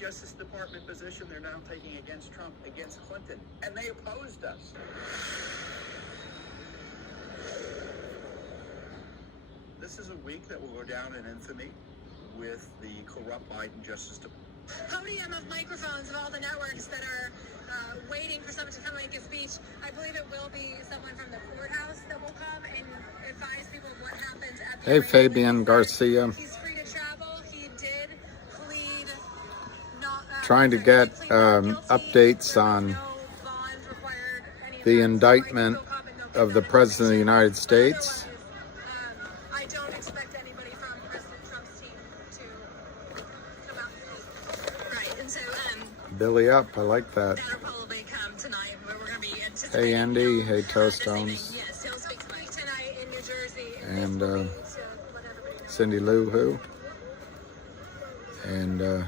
Justice Department position they're now taking against Trump, against Clinton, and they opposed us. This is a week that will go down in infamy with the corrupt Biden Justice Department. Podium of microphones of all the networks that are waiting for someone to come and make a speech. I believe it will be someone from the courthouse that will come and advise people of what happens at the Hey, Fabian Garcia. He's free to travel. He did plead not Trying to get updates on the indictment of the President of the United States. I don't expect anybody from President Trump's team to come out and speak. Right, and so Billy up, I like that. that'll probably come tonight. We're going to be Hey, Andy. Hey, Toastones. Yes, he'll speak tonight in New Jersey. And to let everybody know. Cindy Lou Who. And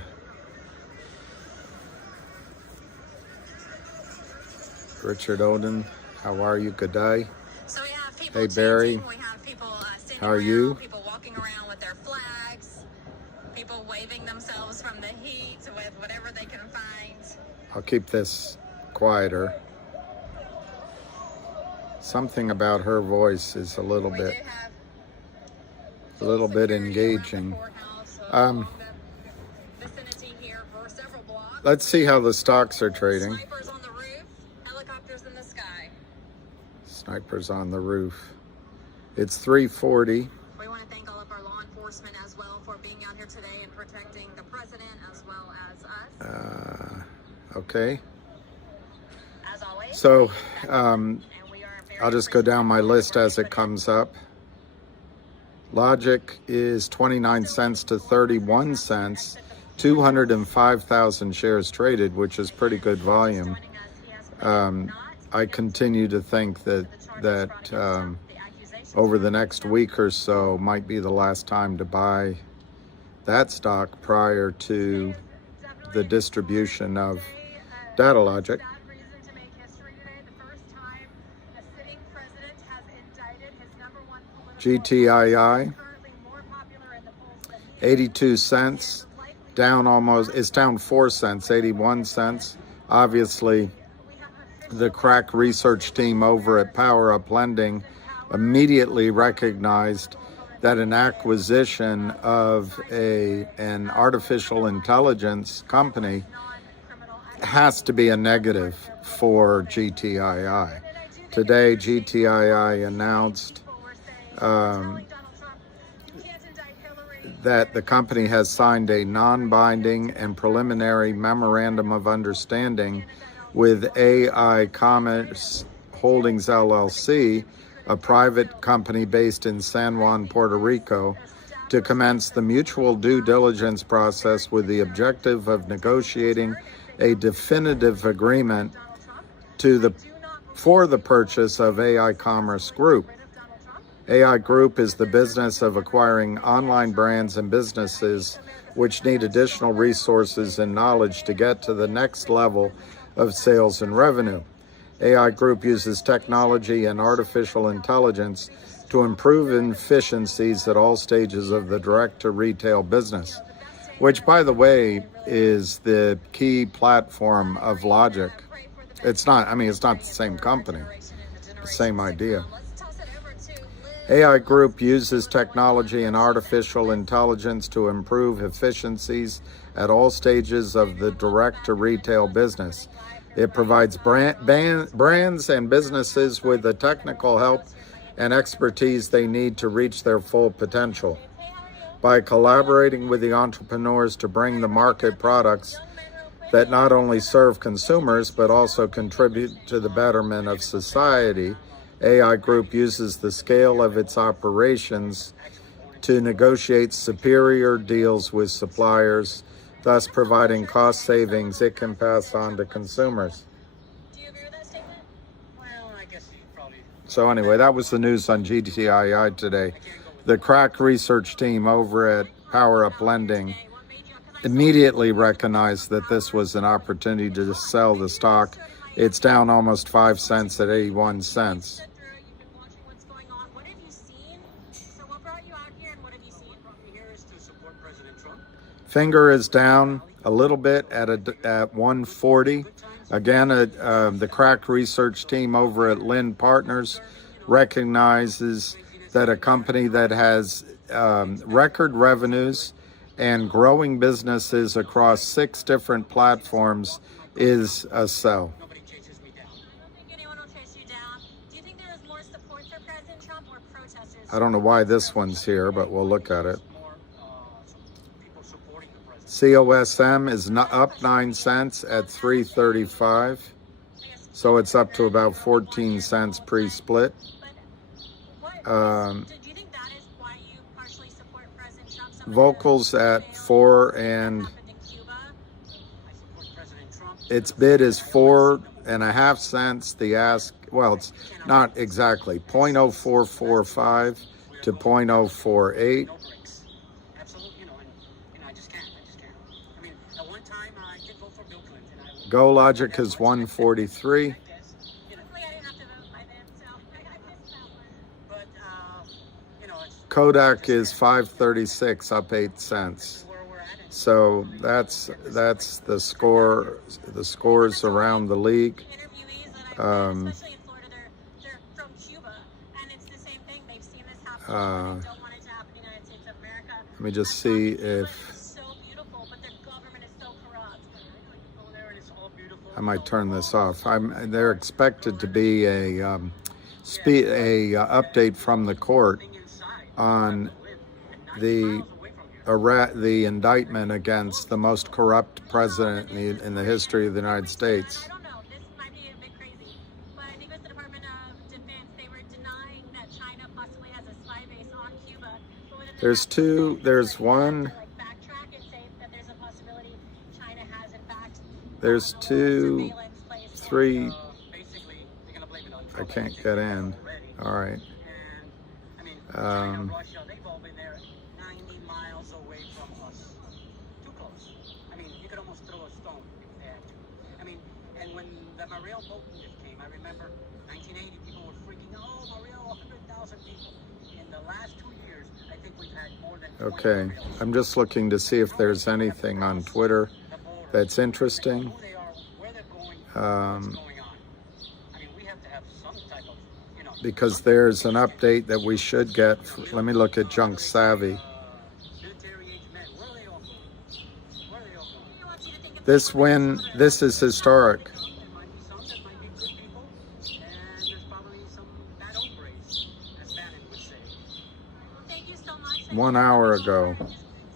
Richard Oden. How are you? Good day. So we have people Hey, Barry. chanting, we have people standing How are around, you? people walking around with their flags, people waving themselves from the heat with whatever they can find. I'll keep this quieter. Something about her voice is a little We bit do have security around the engaging. courthouse, Um, the vicinity here for several blocks. Let's see how the stocks are trading. Snipers on the roof, helicopters in the sky. Snipers on the roof. It's 3:40. We want to thank all of our law enforcement as well for being out here today and protecting the president as well as us. Okay. As always. So And we are very I'll just go down my list as it comes up. Logic is 29 cents to 31 cents. 205,000 shares traded, which is pretty good volume. I continue to think that over the next week or so might be the last time to buy that stock prior to the distribution of data logic. GTII 82 cents, down almost, it's down 4 cents, 81 cents. Obviously, the crack research team over at Power Up Lending immediately recognized that an acquisition of an artificial intelligence company has to be a negative for GTII. Today, GTII announced that the company has signed a non-binding and preliminary memorandum of understanding with AI Commerce Holdings LLC, a private company based in San Juan, Puerto Rico, to commence the mutual due diligence process with the objective of negotiating a definitive agreement for the purchase of AI Commerce Group. AI Group is the business of acquiring online brands and businesses which need additional resources and knowledge to get to the next level of sales and revenue. AI Group uses technology and artificial intelligence to improve efficiencies at all stages of the direct-to-retail business, which, by the way, is the key platform of Logic. It's not the same company, the same idea. AI Group uses technology and artificial intelligence to improve efficiencies at all stages of the direct-to-retail business. It provides brands and businesses with the technical help and expertise they need to reach their full potential. By collaborating with the entrepreneurs to bring the market products that not only serve consumers but also contribute to the betterment of society, AI Group uses the scale of its operations to negotiate superior deals with suppliers, thus providing cost savings it can pass on to consumers. Do you agree with that statement? Well, I guess you probably... So anyway, that was the news on GTII today. The crack research team over at Power Up Lending immediately recognized that this was an opportunity to sell the stock. It's down almost 5 cents at 81 cents. You've been watching what's going on. What have you seen? What brought you out here and what have you seen? Here is to support President Trump. Finger is down. a little bit at 140. Again, the crack research team over at Lind Partners recognizes that a company that has record revenues and growing businesses across 6 different platforms is a sell. I don't think anyone will chase you down. Do you think there is more support for President Trump or protesters? I don't know why this one's here, but we'll look at it. COSM is up 9 cents at 335, so it's up to about 14 cents pre-split. Do you think that is why you partially support President Trump? Vocals at 4, and its bid is 4.5 cents. The ask, well, it's not exactly 0.0445 to 0.048. Go Logic is 143. Kodak is 536, up 8 cents. So that's the score. The scores around the league. Especially in Florida, they're from Cuba, and it's the same thing. They've seen this happen. They don't want it to happen in the United States of America. Let me just see if It's so beautiful, but their government is so corrupt. I might turn this off. They're expected to be a update from the court on the indictment against the most corrupt president in the history of the United States. I don't know. This might be a bit crazy, but I think it was the Department of Defense. They were denying that China possibly has a spy base on Cuba. There's one. Backtrack and say that there's a possibility China has in fact. There's 2, 3. I can't get in. All right. They've all been there 90 miles away from us. Too close. I mean, you could almost throw a stone if they had to. I mean, and when the Mariel boat came, I remember 1980, people were freaking, oh, Mariel, 100,000 people. In the last 2 years, I think we've had more than 20 Okay, Mariels. I'm just looking to see if there's anything on Twitter that's interesting. Who they are, where they're going, what's going on. I mean, we have to have some type of, because there's an update that we should get. Let me look at Junk Savvy. This is historic. Thank you so much. 1 hour ago.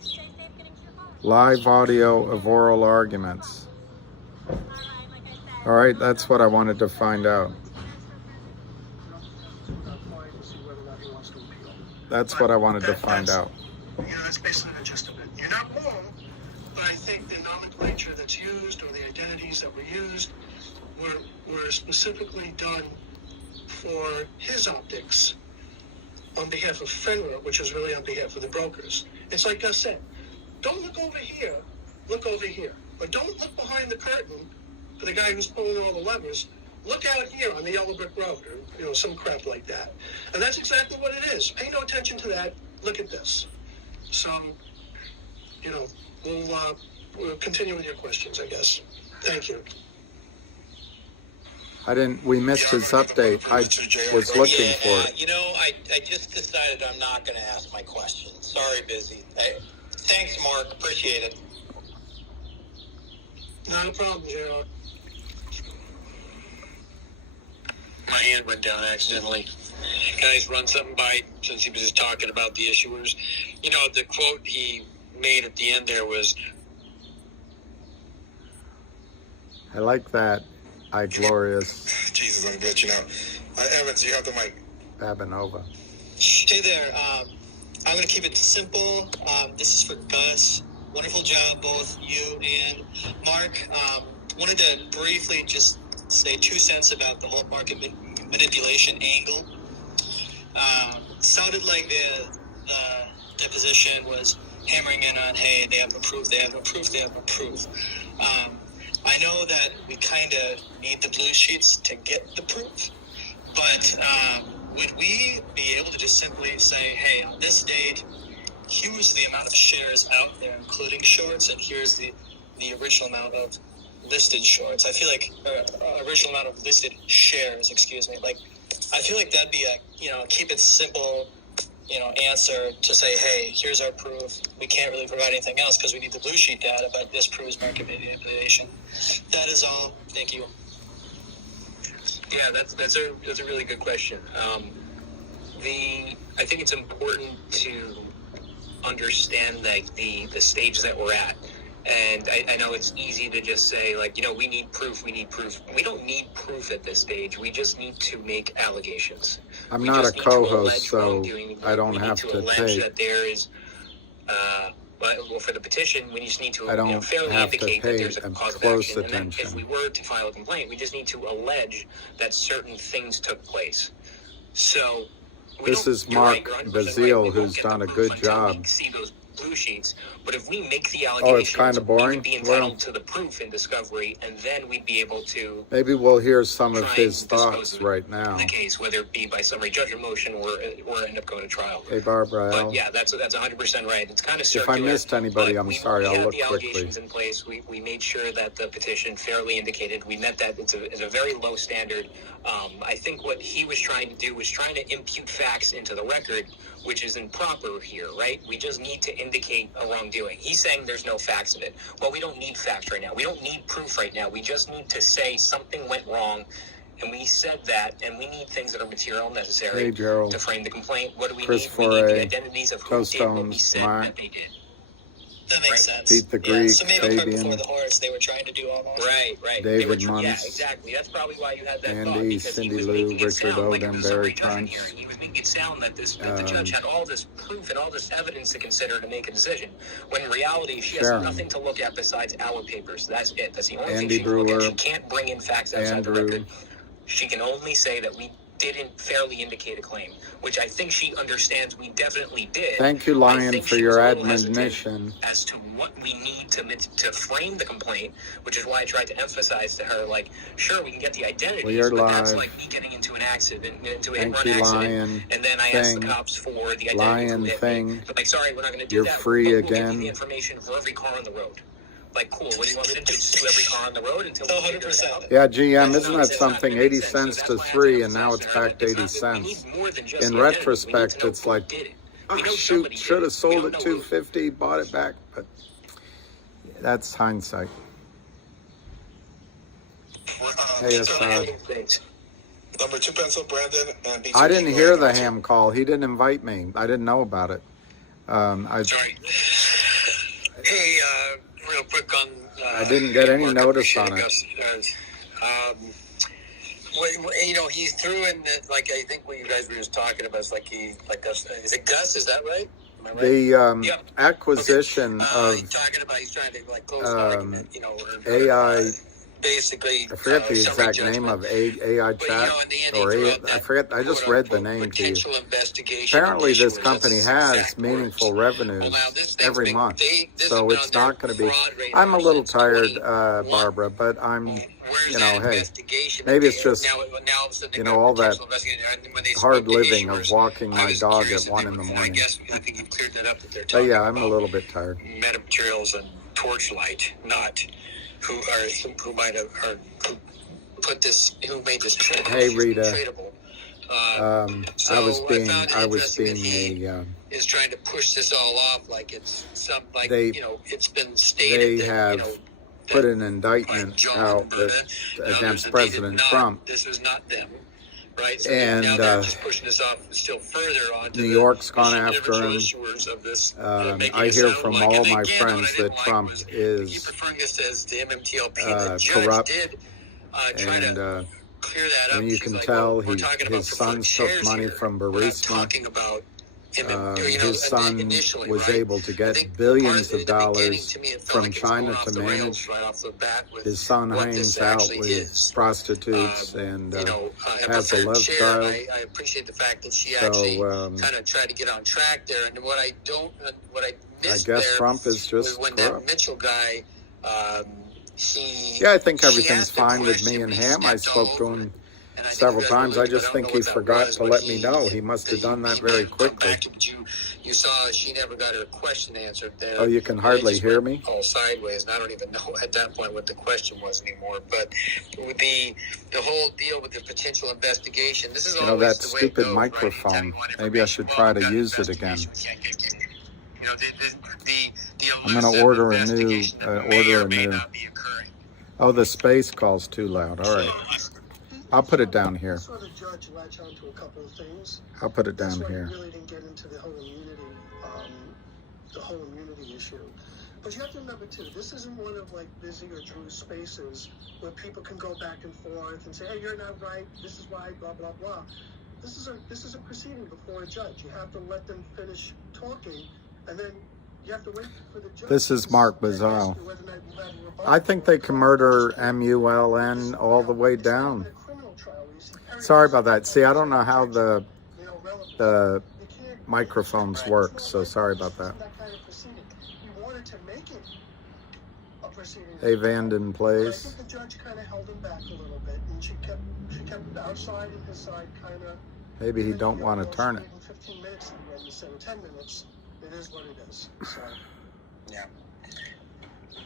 Stay safe getting to your phone. Live audio of oral arguments. All right, like I said. All right, that's what I wanted to find out. That's what I wanted to find out. That's basically the gist of it. You're not wrong, but I think the nomenclature that's used or the identities that were used were specifically done for his optics on behalf of FNGR, which is really on behalf of the brokers. It's like Gus said, don't look over here, look over here. Or don't look behind the curtain for the guy who's pulling all the levers. Look out here on the yellow brick road, or some crap like that. And that's exactly what it is. Pay no attention to that. Look at this. So, we'll continue with your questions, I guess. Thank you. We missed his update. I was looking for it. I just decided I'm not going to ask my question. Sorry, busy. Thanks, Mark. Appreciate it. Not a problem, JR. My hand went down accidentally. Can I just run something by, since he was just talking about the issuers? The quote he made at the end there was, I like that. Glorious. Jesus, I'm good. Evans, you have the mic. Babanova. Hey there. I'm going to keep it simple. This is for Gus. Wonderful job, both you and Mark. Wanted to briefly just say 2 cents about the whole market manipulation angle. Sounded like the deposition was hammering in on, hey, they haven't approved. I know that we kind of need the blue sheets to get the proof, but would we be able to just simply say, hey, on this date, here's the amount of shares out there, including shorts, and here's the the original amount of listed shorts. I feel like original amount of listed shares, excuse me. Like, I feel like that'd be a, keep it simple, answer to say, hey, here's our proof. We can't really provide anything else because we need the blue sheet data, but this proves market manipulation. That is all. Thank you. Yeah, that's a really good question. I think it's important to understand like the stage that we're at. And I know it's easy to just say, like, we need proof. We don't need proof at this stage. We just need to make allegations. I'm not a co-host, so I don't have to allege pay. that there is, well, for the petition, we just need to I don't fairly have to indicate that pay there's a cause of close action. And then attention. if we were to file a complaint, we just need to allege that certain things took place. So This is Mark Bazile, who's done a good job. We see those blue sheets, but if we make the allegations, Oh, it's kind of boring. we would be entitled to the proof in discovery, and then we'd be able to Maybe we'll hear some of try his and dispose thoughts of right now. the case, whether it be by summary judgment motion or end up going to trial. Hey, Barbara L. But yeah, that's 100% right. It's kind of If circular. I missed anybody, but I'm we sorry. I'll had look the quickly. allegations in place. We made sure that the petition fairly indicated. We met that. It's a very low standard. I think what he was trying to do was trying to impute facts into the record, which is improper here, right? We just need to indicate a wrongdoing. He's saying there's no facts of it. Well, we don't need facts right now. We don't need proof right now. We just need to say something went wrong, and we said that, and we need things that are material necessary Hey, Gerald. to frame the complaint. What do we Chris need? We need Foray, the identities of who did what we Toestones, said Mark. that they did. That makes sense. Pete the Greek, so maybe part Fabian. before the horse, they were trying to do almost. Right. David They were Munns. Yeah, exactly. That's probably why you had that thought, Andy, because Cindy he was Lou, making it Richard sound like it Odom, was a Barry summary judgment Tunch. hearing. He was making it sound that the judge had all this proof and all this evidence to consider to make a decision, when in reality she has Sharon. nothing to look at besides our papers. That's it. That's the only Andy thing she can look Brewer. at. She can't bring in facts outside the Andrew. record. She can only say that we didn't fairly indicate a claim, which I think she understands we definitely did. Thank you, I Lion, think for she your was a little hesitant admonition. as to what we need to frame the complaint, which is why I tried to emphasize to her, like, sure, we can get the identities, We are but that's live. like me getting into an accident, into a Thank hit-and-run you, accident, Lion. and then I asked the Thing. cops for the identity of Lion who hit Thing. me. But, like, sorry, we're not going to do You're that. free but we'll give again. you the information for every car on the road. Like, cool. What do you want me to do? Sue every car on the road until we figure it out? Yeah, GM, That's isn't not- that that's not something? gonna make 80 sense. cents So to that's why I 3, had and to now emphasize it's to her back that to 80 we cents. need more than just In the identity. We need retrospect, to know it's who like, did it. oh, We know shoot, somebody should did have it. sold We it don't know who. $250, bought it back, but that's hindsight. Hey, Assad. Number 2 pencil, Brandon, and BTP. I didn't hear the ham call. He didn't invite me. I didn't know about it. Sorry. Hey, real quick on. I didn't get any Mark, notice appreciate on it. Gus. He threw in like I think what you guys were just talking about is like Gus. Is it Gus? Is that right? Am I right? The Yep. acquisition of he's talking about he's trying to like close the argument, or AI. basically. I forget the summary exact name judgment. of AI But, chat, in the end, or he threw AI, out I that forget. I just read the name to you. potential investigation Apparently, into this issuers. company That's has exact meaningful words. revenues Well, now, this thing's every been- month, this has so been it's on their not going to be. fraud radar I'm a little since tired, 2021. Barbara, but I'm, Where's you that know, hey, investigation that maybe they- it's just, now all of a sudden they you got know, all that potential investigation. And when they hard spoke to living of issuers, walking I my was dog curious at if 1 they in the were- morning. I think you cleared that up, that they're But talking yeah, I'm a about little bit tired. metamaterials and Torchlight, not who might have or who put this, who made this tradable. Hey, Rita. Tradable. So I was being interesting that a. is trying to push this all off like it's some like They- it's been stated They that have put an by indictment John out Berta. against They did President not. Trump. This was not them, right? So And, now they're just pushing this off still further on. To New the York's gone individual after him. issuers of this, making I it hear sound from like, all and my again, what I friends didn't that like Trump was, we keep is referring this as the MMTLP. The judge corrupt, did try and to clear that up. when you She's can like, tell, we're talking about his preferred sons took shares money here. from We're not Burisma. talking about His son initially, was right? able to I get think billions part of the beginning, dollars to me, it felt from like it's China going off to the rails manage. right off the bat with His son what hangs this out actually with is. prostitutes and has a Preferred lifestyle. I appreciate the fact that she So, actually kind of tried to get on track there. And what I missed I guess there Trump is was just when corrupt. that Mitchell guy, he Yeah, I think he everything's asked the fine with me question, and he Ham. I stepped spoke all to over him it. And I think several you guys were times. I alluding to it. just don't think know he what that forgot was, to but let me know. He must have done that very quickly. But you saw she never got her question answered there. Oh, you can And it hardly just hear went me? all sideways, and I don't even know at that point what the question was anymore. But with the whole deal with the potential investigation, this is You know, always that the way it stupid goes, microphone. right? Anytime you want Maybe I should try to information, use it again. we can't get you know, the I'm going to elusive order a new, investigation that may or may new. not be occurring. Oh, the space call's too loud. All right. I'll put it down here. I saw the judge latch on to a couple of things. I'll put it That's down why here. you really didn't get into the whole immunity issue. But you have to remember too, this isn't one of like Busy or Drew's spaces where people can go back and forth and say, hey, you're not right, this is why, blah, blah, blah. This is a proceeding before a judge. You have to let them finish talking, and then you have to wait for the judge. This is Mark Bazile. I think they can murder MULN all the way down. Sorry about that. See, I don't know how the microphones work, so sorry about that. Hey, Vanden plays. I think the judge kind of held him back a little bit, and she kept our side and his side kind of. Maybe he don't want to turn it. 15 minutes instead of 10 minutes. It is what it is. So. Yeah.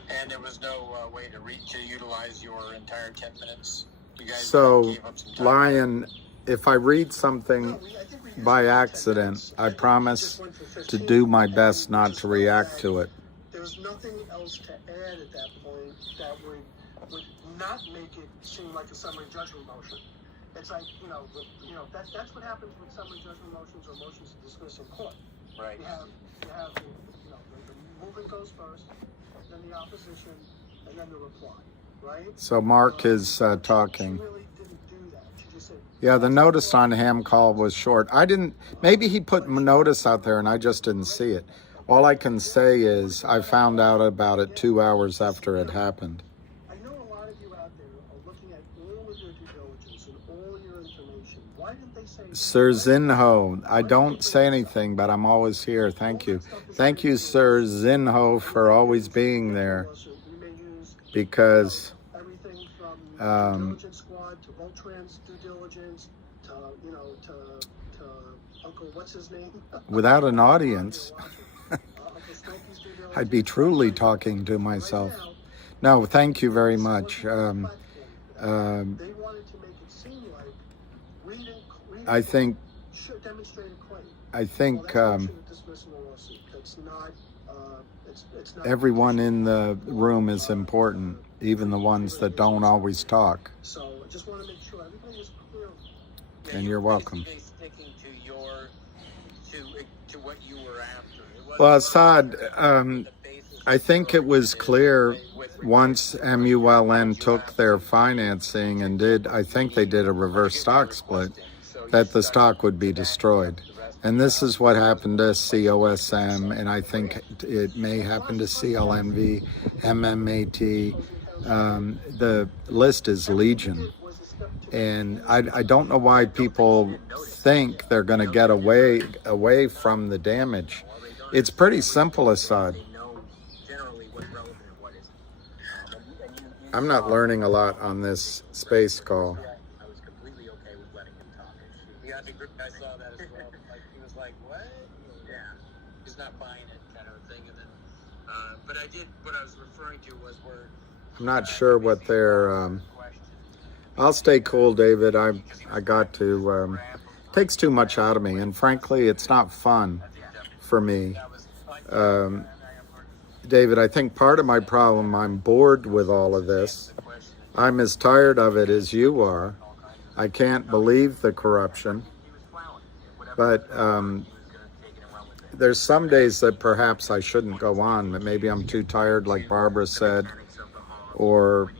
And there was no way to utilize your entire 10 minutes. You guys So, gave up some time. Lion, if I read something by accident, I promise to do my best not to react to it. There's nothing else to add at that point that would not make it seem like a summary judgment motion. It's like, that's what happens with summary judgment motions or motions to dismiss in court. Right. You have the movement goes first, then the opposition, and then the reply, right? So Mark is talking. She really didn't do that. She just said, Yeah, the notice on ham call was short. Maybe he put notice out there and I just didn't see it. All I can say is I found out about it 2 hours after it happened. I know a lot of you out there are looking at all of your due diligence and all your information. Why didn't they say... Sir Zinho, I don't say anything, but I'm always here. Thank you. Thank you, Sir Zinho, for always being there. Because... everything from diligence squad to Voltran's due diligence to Uncle what's his name? without an audience, I'd be truly talking to myself. No, thank you very much. I think everyone in the room is important, even the ones that don't always talk. So I just want to make sure everybody is clear. And you're welcome. Sticking to what you were after. Well, Assad, I think it was clear once MULN took their financing and I think they did a reverse stock split, that the stock would be destroyed. And this is what happened to COSM, and I think it may happen to CLNV, MMAT. The list is legion. And I don't know why people think they're going to get away from the damage. It's pretty simple, Assad. I'm not learning a lot on this space call. I was completely okay with letting him talk. I saw that as well. He was like, what? Yeah. He's not buying it kind of a thing. And then, but I did, what I was referring to was where... I'm not sure what they're... I'll stay cool, David. I got to... takes too much out of me. And frankly, it's not fun for me. David, I think part of my problem, I'm bored with all of this. I'm as tired of it as you are. I can't believe the corruption. But there's some days that perhaps I shouldn't go on, but maybe I'm too tired, like Barbara said, or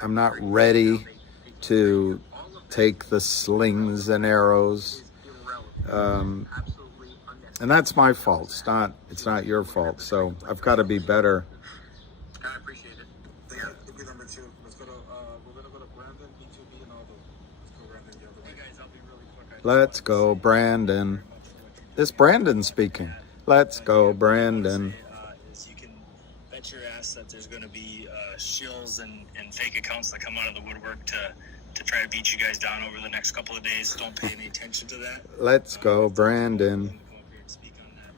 I'm not ready to take the slings and arrows. And that's my fault. It's not your fault. So I've got to be better. I appreciate it. Yeah, it'll be number 2. Let's go to, we're going to go to Brandon, B2B, and Aldo. Let's go, Brandon, the other way. Hey guys, I'll be really quick. Let's go, Brandon. This Brandon speaking. Let's go, Brandon. Is you can bet your ass that there's going to be shills and fake accounts that come out of the woodwork to try to beat you guys down over the next couple of days. Don't pay any attention to that. Let's go, Brandon. Come up here and speak on that.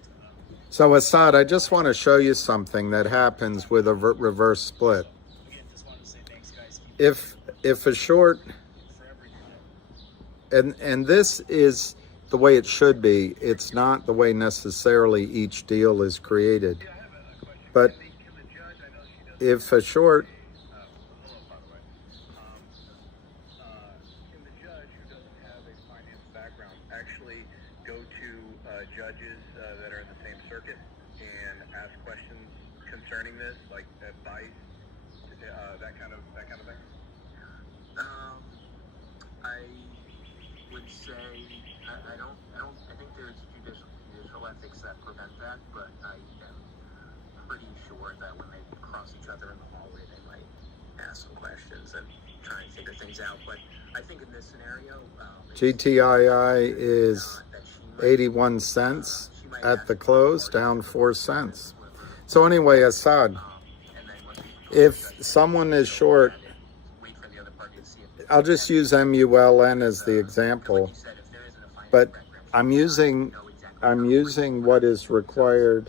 So Assad, I just want to show you something that happens with a reverse split. Again, just wanted to say thanks, guys. Keep If a short, and this is the way it should be. It's not the way necessarily each deal is created. But if a short, Can the judge who doesn't have a finance background actually go to judges that are in the same circuit and ask questions concerning this, like advice, that kind of thing? I would say I think there's judicial ethics that prevent that, but I am pretty sure that when they cross each other in the hallway, they might ask some questions and try and figure things out. But I think in this scenario, GTII is 81 cents at the close, down 4 cents. So anyway, Assad, if someone is short, I'll just use MULN as the example, but I'm using what is required.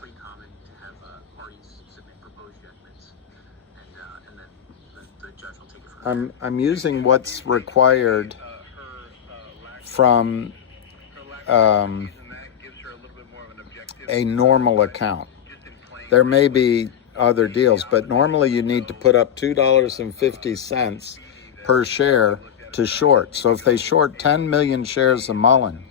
I'm using what's required from a normal account. There may be other deals, but normally you need to put up $2.50 per share to short. So if they short 10 million shares of Mullen,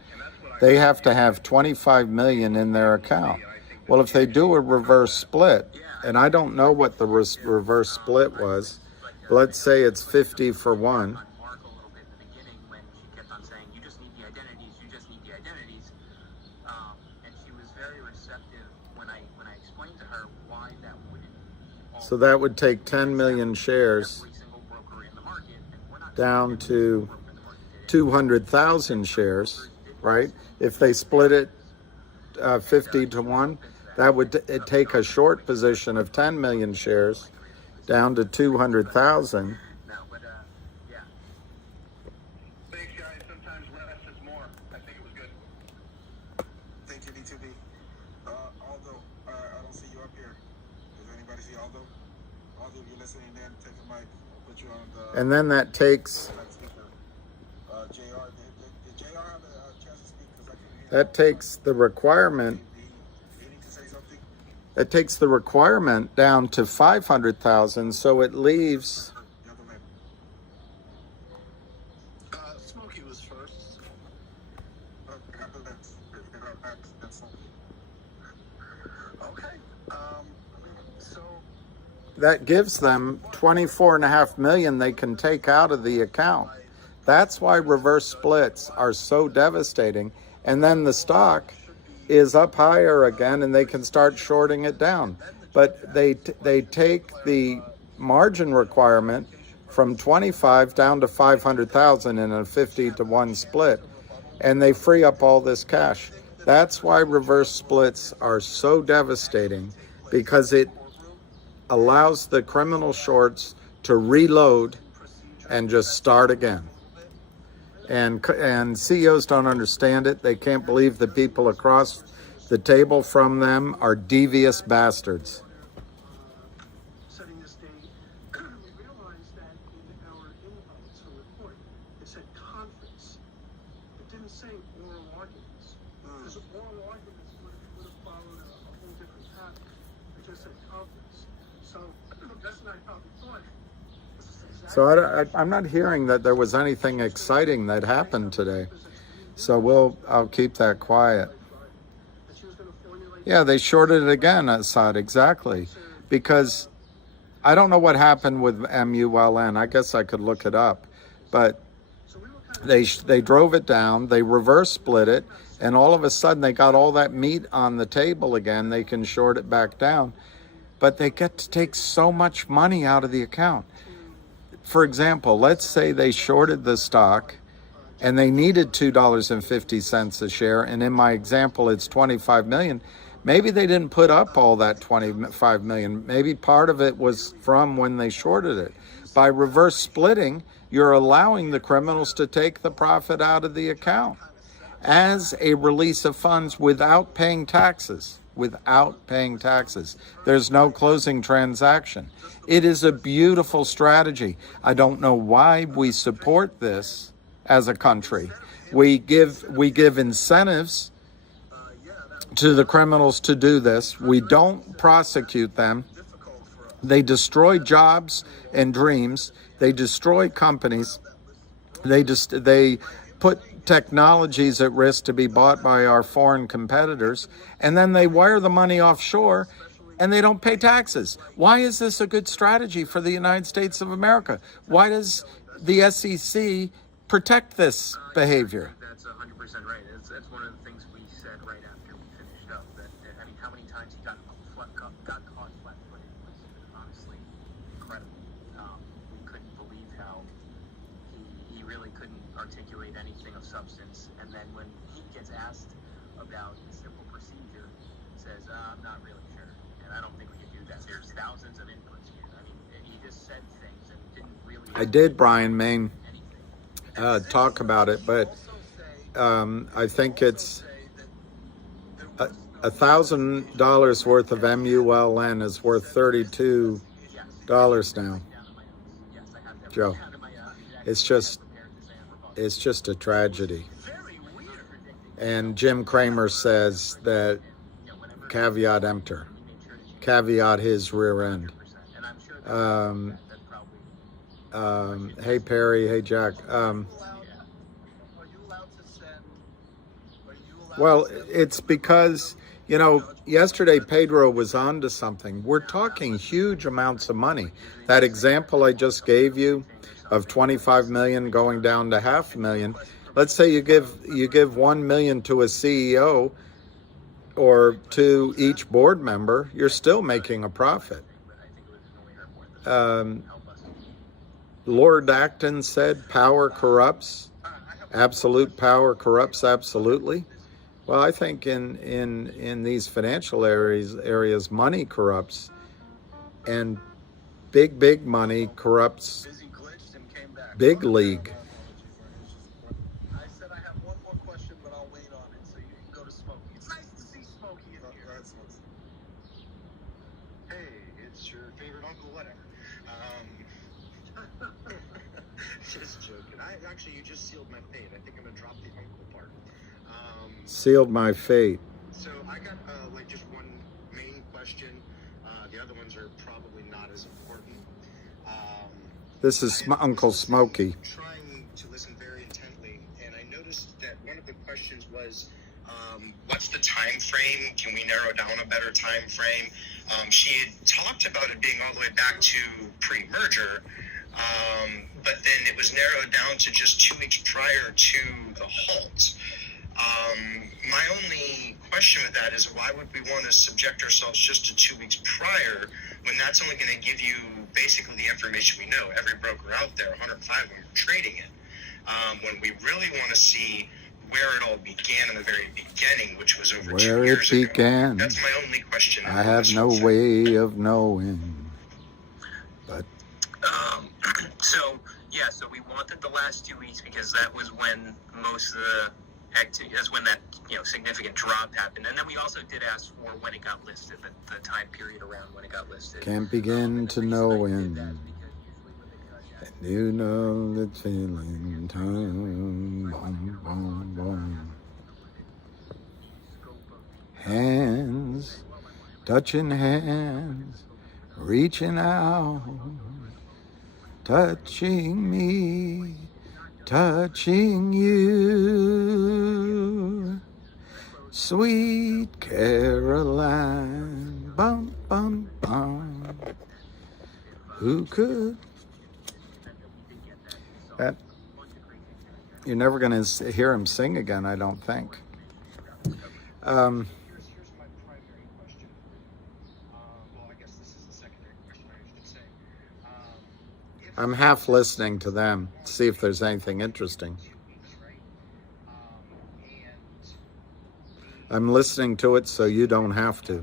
they have to have 25 million in their account. Well, if they do a reverse split, and I don't know what the reverse split was, let's say it's 50 for 1. So that would take 10 million shares down to 200,000 shares, right? If they split it 50 to 1, that would take a short position of 10 million shares down to 200,000. Thanks, guys. Sometimes less is more. I think it was good. Thank you, D2B. Aldo, I don't see you up here. Does anybody see Aldo? Aldo, if you're listening, then take the mic. I'll put you on the... And then that takes... JR, did JR have a chance to speak? Because I couldn't hear. That takes the requirement... You need to say something? It takes the requirement down to 500,000, so it leaves... Smokey was first. Okay. So... That gives them 24.5 million they can take out of the account. That's why reverse splits are so devastating. And then the stock is up higher again and they can start shorting it down. But they take the margin requirement from 25 down to 500,000 in a 50 to 1 split, and they free up all this cash. That's why reverse splits are so devastating, because it allows the criminal shorts to reload and just start again. And CEOs don't understand it. They can't believe the people across the table from them are devious bastards. Setting this date, we realized that in our invites for report, it said conference. It didn't say oral arguments. Because oral arguments would have followed a whole different path. It just said conference. So that's not how we thought. So I'm not hearing that there was anything exciting that happened today. So I'll keep that quiet. Yeah, they shorted it again, Assad, exactly. Because I don't know what happened with MULN. I guess I could look it up. But they drove it down, they reverse split it, and all of a sudden they got all that meat on the table again. They can short it back down. But they get to take so much money out of the account. For example, let's say they shorted the stock and they needed $2.50 a share, and in my example it's 25 million. Maybe they didn't put up all that 25 million. Maybe part of it was from when they shorted it. By reverse splitting, you're allowing the criminals to take the profit out of the account as a release of funds without paying taxes. Without paying taxes. There's no closing transaction. It is a beautiful strategy. I don't know why we support this as a country. We give incentives to the criminals to do this. We don't prosecute them. They destroy jobs and dreams. They destroy companies. They put technologies at risk to be bought by our foreign competitors, and then they wire the money offshore and they don't pay taxes. Why is this a good strategy for the United States of America? Why does the SEC protect this behavior? That's 100% right. That's one of the things we said right after we finished up. That I mean, how many times he got caught flat-footed was honestly incredible. We couldn't believe how he really couldn't articulate anything of substance. And then when he gets asked about the simple procedure, says, "I'm not really sure, and I don't think we can do that. There's thousands of inputs here." I mean, he just said things and didn't really. I did, Brian Main, talk about it, but I think it's $1,000 worth of MULN is worth $32 now. Joe, it's just a tragedy. And Jim Cramer says that caveat emptor, caveat his rear end. Hey Perry, hey Jack. Well, it's because, you know, yesterday Pedro was on to something. We're talking huge amounts of money. That example I just gave you of 25 million going down to $500,000. Let's say you give 1 million to a CEO or to each board member, you're still making a profit. Lord Acton said power corrupts. Absolute power corrupts absolutely. Well, I think in these financial areas, money corrupts, and big money corrupts big league. I said I have one more question, but I'll wait on it, so you can go to Smokey. It's nice to see Smokey in here. Hey, it's your favorite uncle, whatever. Just joking. You just sealed my fate. I think I'm gonna drop the uncle part. Sealed my fate. So I got just one main question. The other ones are probably not as important. This is Uncle Smokey. Trying to listen very intently, and I noticed that one of the questions was, what's the time frame? Can we narrow down a better time frame? She had talked about it being all the way back to pre-merger, but then it was narrowed down to just 2 weeks prior to the halt. My only question with that is, why would we want to subject ourselves just to 2 weeks prior when that's only going to give you basically the information we know? Every broker out there, 105 of them are trading it. When we really want to see where it all began in the very beginning, which was over 2 years ago. Began. That's my only question. I have no way of knowing. But so we wanted the last 2 weeks because that was when most of the activity, that's when that significant drop happened, and then we also did ask for when it got listed, the time period around when it got listed. Can't begin to know when. You know the feeling, time, boom, boom, boom. Hands, touching hands, reaching out, touching me, touching you. Sweet Caroline, bum, bum, bum. Who could? That you're never going to hear him sing again, I don't think. Here's my primary question. Well, I guess this is the secondary question, I should say. I'm half listening to them, see if there's anything interesting. I'm listening to it so you don't have to. He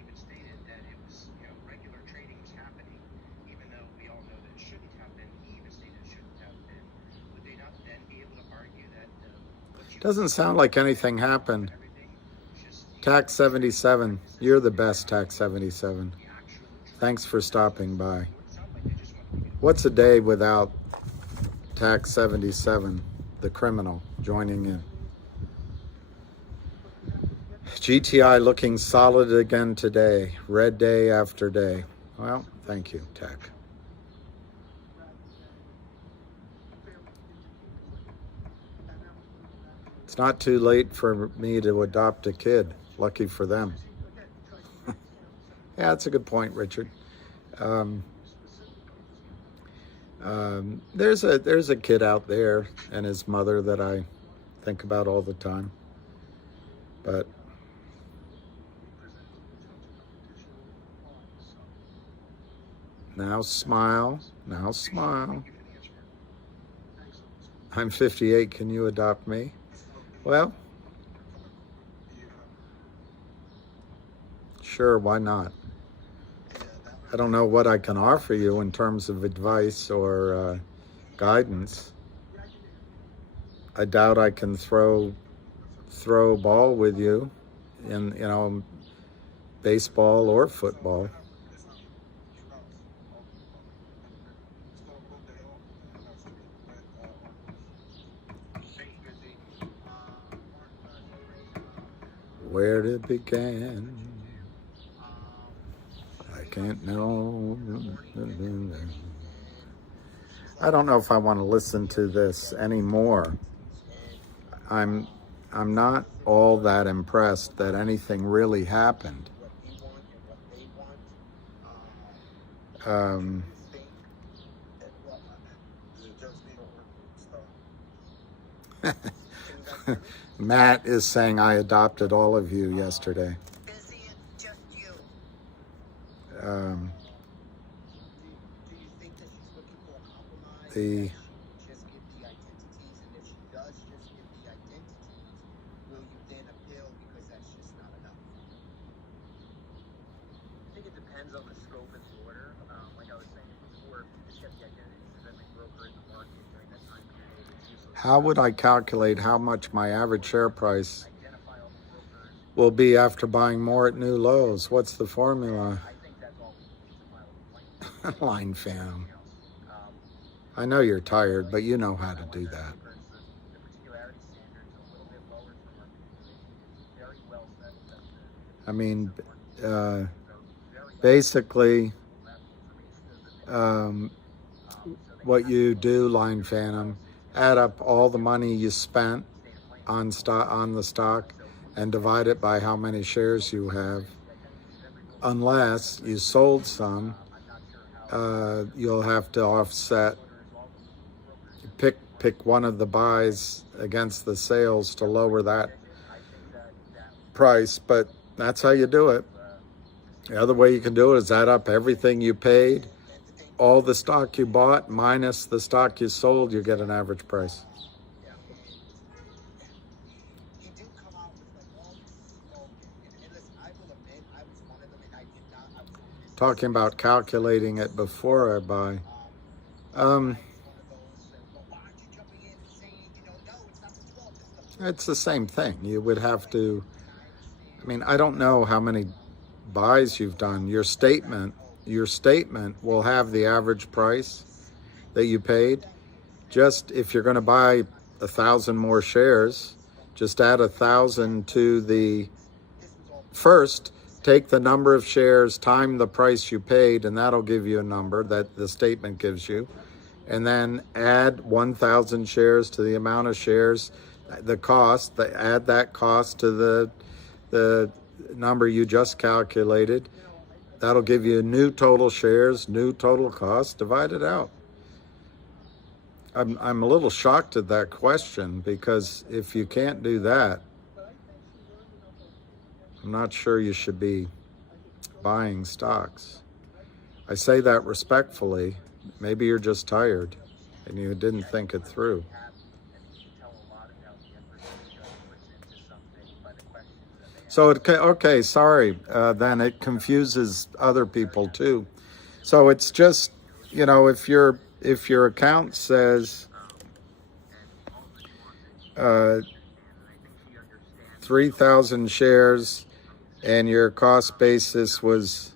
even stated that it was, regular trading was happening, even though we all know that it shouldn't happen. Doesn't sound like anything happened. Tax 77, you're the best, Tax 77. Thanks for stopping by. What's a day without Tax 77, the criminal, joining in? GTI looking solid again today. Red day after day. Well, thank you, Tech. It's not too late for me to adopt a kid. Lucky for them. Yeah, that's a good point, Richard. There's a kid out there and his mother that I think about all the time. But now smile. Now smile. I'm 58. Can you adopt me? Well, sure, why not? I don't know what I can offer you in terms of advice or guidance. I doubt I can throw a ball with you in, baseball or football. Where it began, I can't know. I don't know if I want to listen to this anymore. I'm not all that impressed that anything really happened. Matt is saying I adopted all of you yesterday. How would I calculate how much my average share price will be after buying more at new lows? What's the formula? Line fam. I know you're tired, but you know how to do that. I mean, basically, what you do, Line Phantom, add up all the money you spent on the stock and divide it by how many shares you have. Unless you sold some, you'll have to offset, pick one of the buys against the sales to lower that price, but that's how you do it. The other way you can do it is add up everything you paid, all the stock you bought minus the stock you sold, you get an average price. Talking about calculating it before I buy. It's the same thing. You would have to, I don't know how many buys you've done. Your statement will have the average price that you paid. Just if you're going to buy 1,000 more shares, just add 1,000 to the first, take the number of shares, time the price you paid, and that'll give you a number that the statement gives you. And then add 1,000 shares to the amount of shares, the cost, add that cost to the number you just calculated. That'll give you new total shares, new total cost, divide it out. I'm a little shocked at that question, because if you can't do that, I'm not sure you should be buying stocks. I say that respectfully. Maybe you're just tired and you didn't think it through. So, okay, sorry, then it confuses other people too. So it's just, if your account says 3,000 shares, and your cost basis was,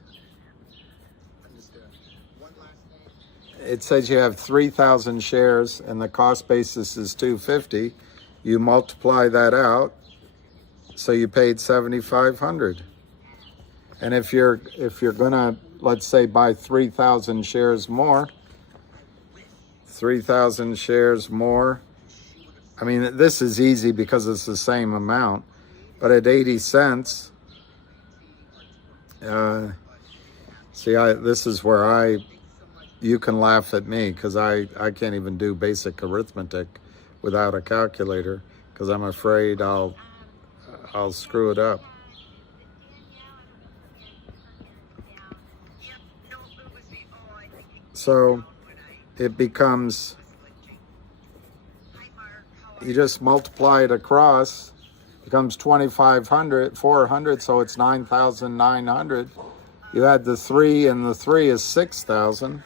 it says you have 3,000 shares and the cost basis is 250. You multiply that out, so you paid 7,500. And if you're gonna, let's say, buy 3,000 shares more, 3,000 shares more, I mean, this is easy because it's the same amount, but at 80 cents, see, this is where you can laugh at me because I can't even do basic arithmetic without a calculator because I'm afraid I'll screw it up. So it becomes, you just multiply it across, becomes 2,500, 400, so it's 9,900. You add the 3, and the 3 is 6,000.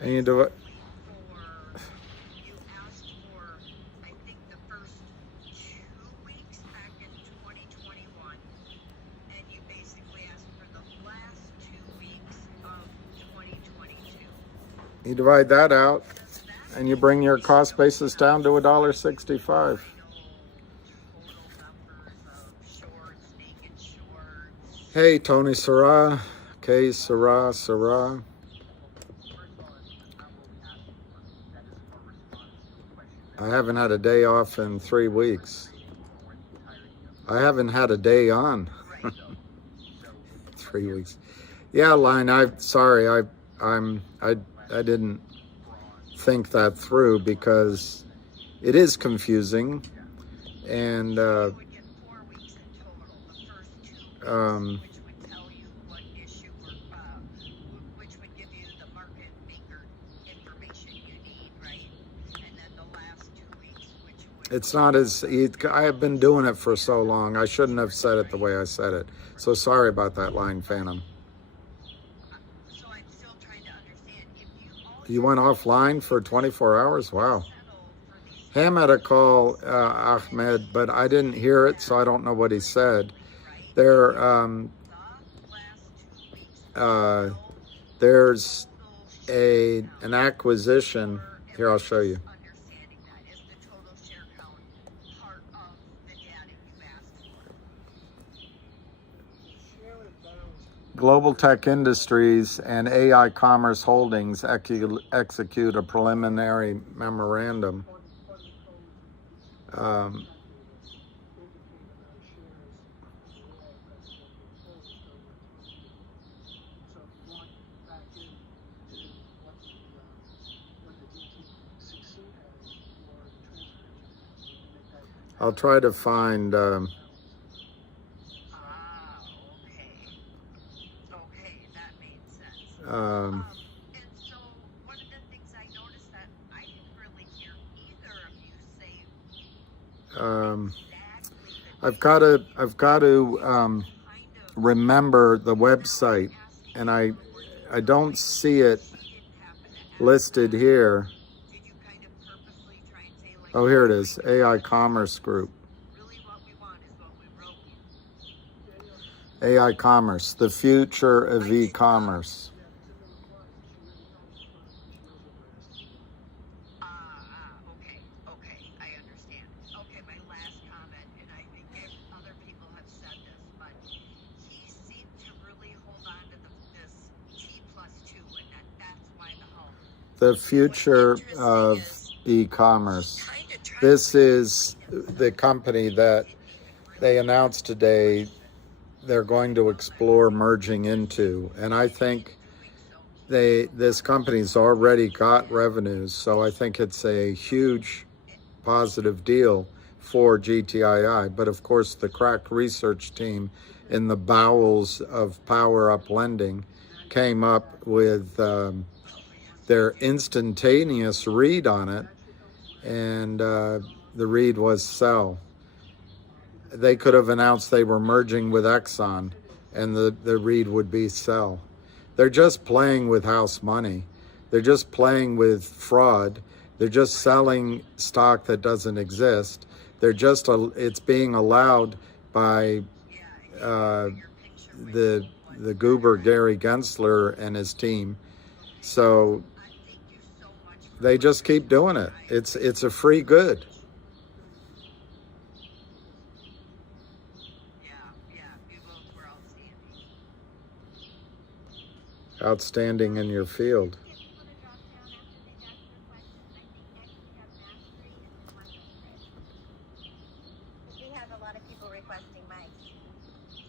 And you do it. You divide that out, and you bring your cost basis down to $1.65. Hey, Tony Sarah. Okay, Sarah. I haven't had a day off in 3 weeks. I haven't had a day on. 3 weeks. Yeah, Line. I didn't think that through because it is confusing, and it's not as, I have been doing it for so long. I shouldn't have said it the way I said it. So sorry about that, Line Phantom. You went offline for 24 hours? Wow. Ham had a call, Ahmed, but I didn't hear it, so I don't know what he said. There's an acquisition. Here, I'll show you. Global Tech Industries and AI Commerce Holdings execute a preliminary memorandum. I'll try to find... and so one of the things I noticed that I didn't really hear either of you say. I've got to remember the website, and I don't see it listed here. Oh, here it is, AI Commerce Group. AI Commerce, the future of e-commerce. Okay, I understand. Okay, my last comment, and I think other people have said this, but he seemed to really hold on to this T+2, and that's why the future of e-commerce. This is the company that they announced today they're going to explore merging into, and I think this company's already got revenues, so I think it's a huge positive deal for GTII. But of course, the crack research team in the bowels of Power Up Lending came up with their instantaneous read on it, and the read was sell. They could have announced they were merging with Exxon, and the read would be sell. They're just playing with house money. They're just playing with fraud, They're just selling stock that doesn't exist. They're just, it's being allowed by the goober Gary Gensler and his team. So they just keep doing it. It's a free good. Outstanding in your field. We have a lot of people requesting mics.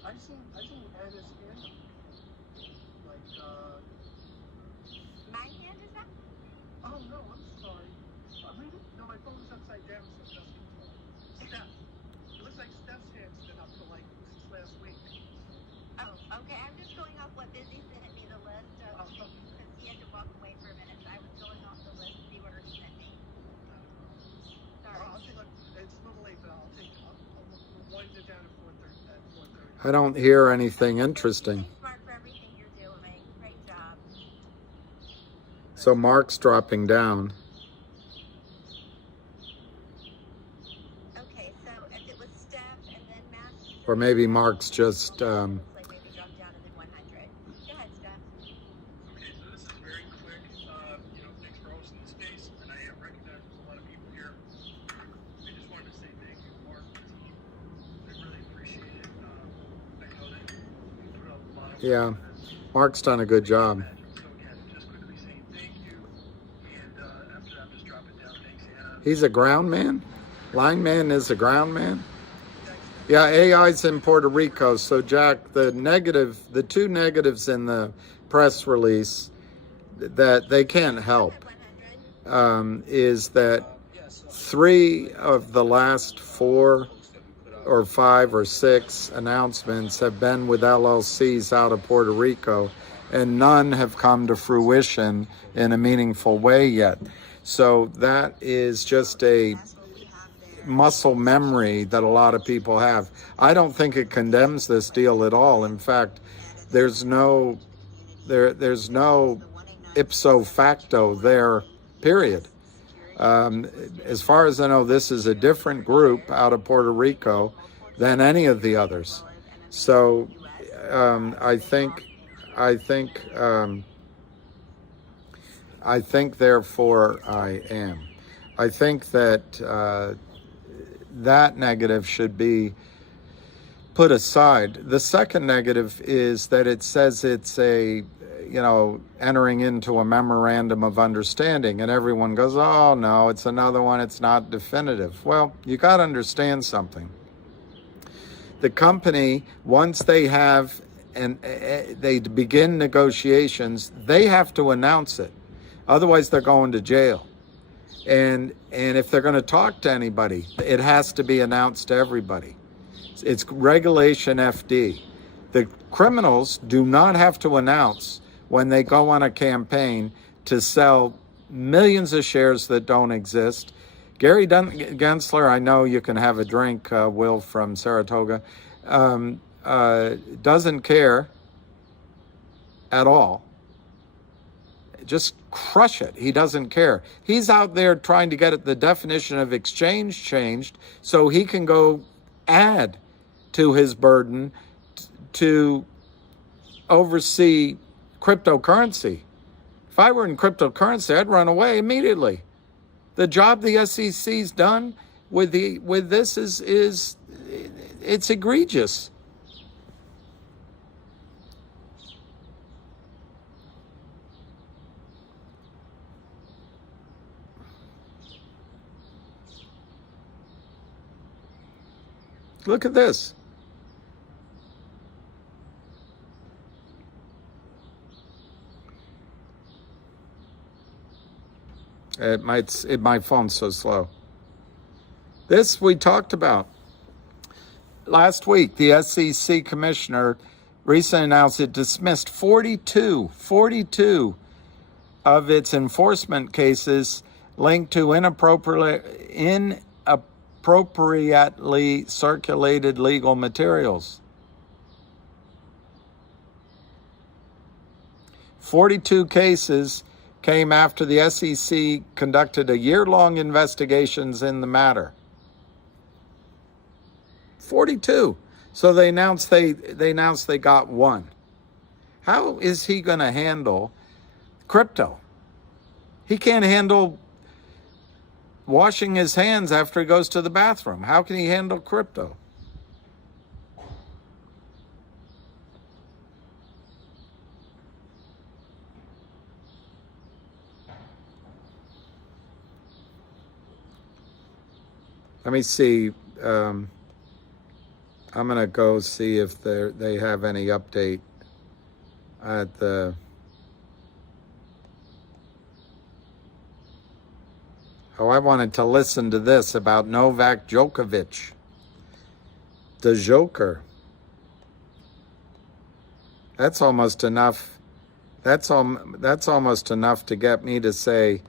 I seen Anna's hand. Like, My hand is up? oh no, I'm sorry. No, my phone is upside down, so it doesn't Steph. It looks like Steph's hand's been up for like since last week. Oh, okay. I'm just going off what Busy sent me the list of because he had to walk away for a minute. So I was going off the list to see what he sent me. Sorry. I'll take it's a little late, but I'll wind it down at 4:30. I don't hear anything interesting. Mark, for everything you're doing. Great job. So Mark's dropping down. Okay, so if it was Steph and then Matt. Or maybe Mark's just... Like maybe drop down to the 100. Go ahead, Steph. Okay, so this is very quick. Thanks for hosting this case, and I recognize there's a lot of people here. I just wanted to say thank you, Mark and team. I really appreciate it. I know that you put up a lot of work. Yeah, Mark's done a good job. So again, just quickly saying thank you, and after that, I'm just dropping down. Thanks, Anna. He's a ground man? Lineman is a ground man? Yeah, AI's in Puerto Rico. So Jack, the two negatives in the press release that they can't help is that 3 of the last 4 or 5 or 6 announcements have been with LLCs out of Puerto Rico, and none have come to fruition in a meaningful way yet. So that is just a muscle memory that a lot of people have. I don't think it condemns this deal at all. In fact, there's no ipso facto there, period. As far as I know, this is a different group out of Puerto Rico than any of the others. So I think therefore I am. I think that that negative should be put aside. The second negative is that it says it's entering into a memorandum of understanding, and everyone goes, oh no, it's another one, it's not definitive. Well, you got to understand something. The company, once they have and they begin negotiations, they have to announce it. Otherwise, they're going to jail. And if they're going to talk to anybody, it has to be announced to everybody. It's regulation FD. The criminals do not have to announce when they go on a campaign to sell millions of shares that don't exist. Gary Gensler, I know you can have a drink, Will from Saratoga, doesn't care at all. Just crush it. He doesn't care. He's out there trying to get the definition of exchange changed so he can go add to his burden to oversee cryptocurrency. If I were in cryptocurrency, I'd run away immediately. The job the SEC's done with this is it's egregious. Look at this. My phone's so slow. This we talked about last week. The SEC commissioner recently announced it dismissed 42 of its enforcement cases linked to inappropriately circulated legal materials. 42 cases came after the SEC conducted a year-long investigations in the matter. 42. So they announced they got one. How is he going to handle crypto? He can't handle washing his hands after he goes to the bathroom. How can he handle crypto? Let me see. I'm going to go see if they have any update at the... Oh, I wanted to listen to this about Novak Djokovic. The Joker. That's almost enough. That's almost enough to get me to say,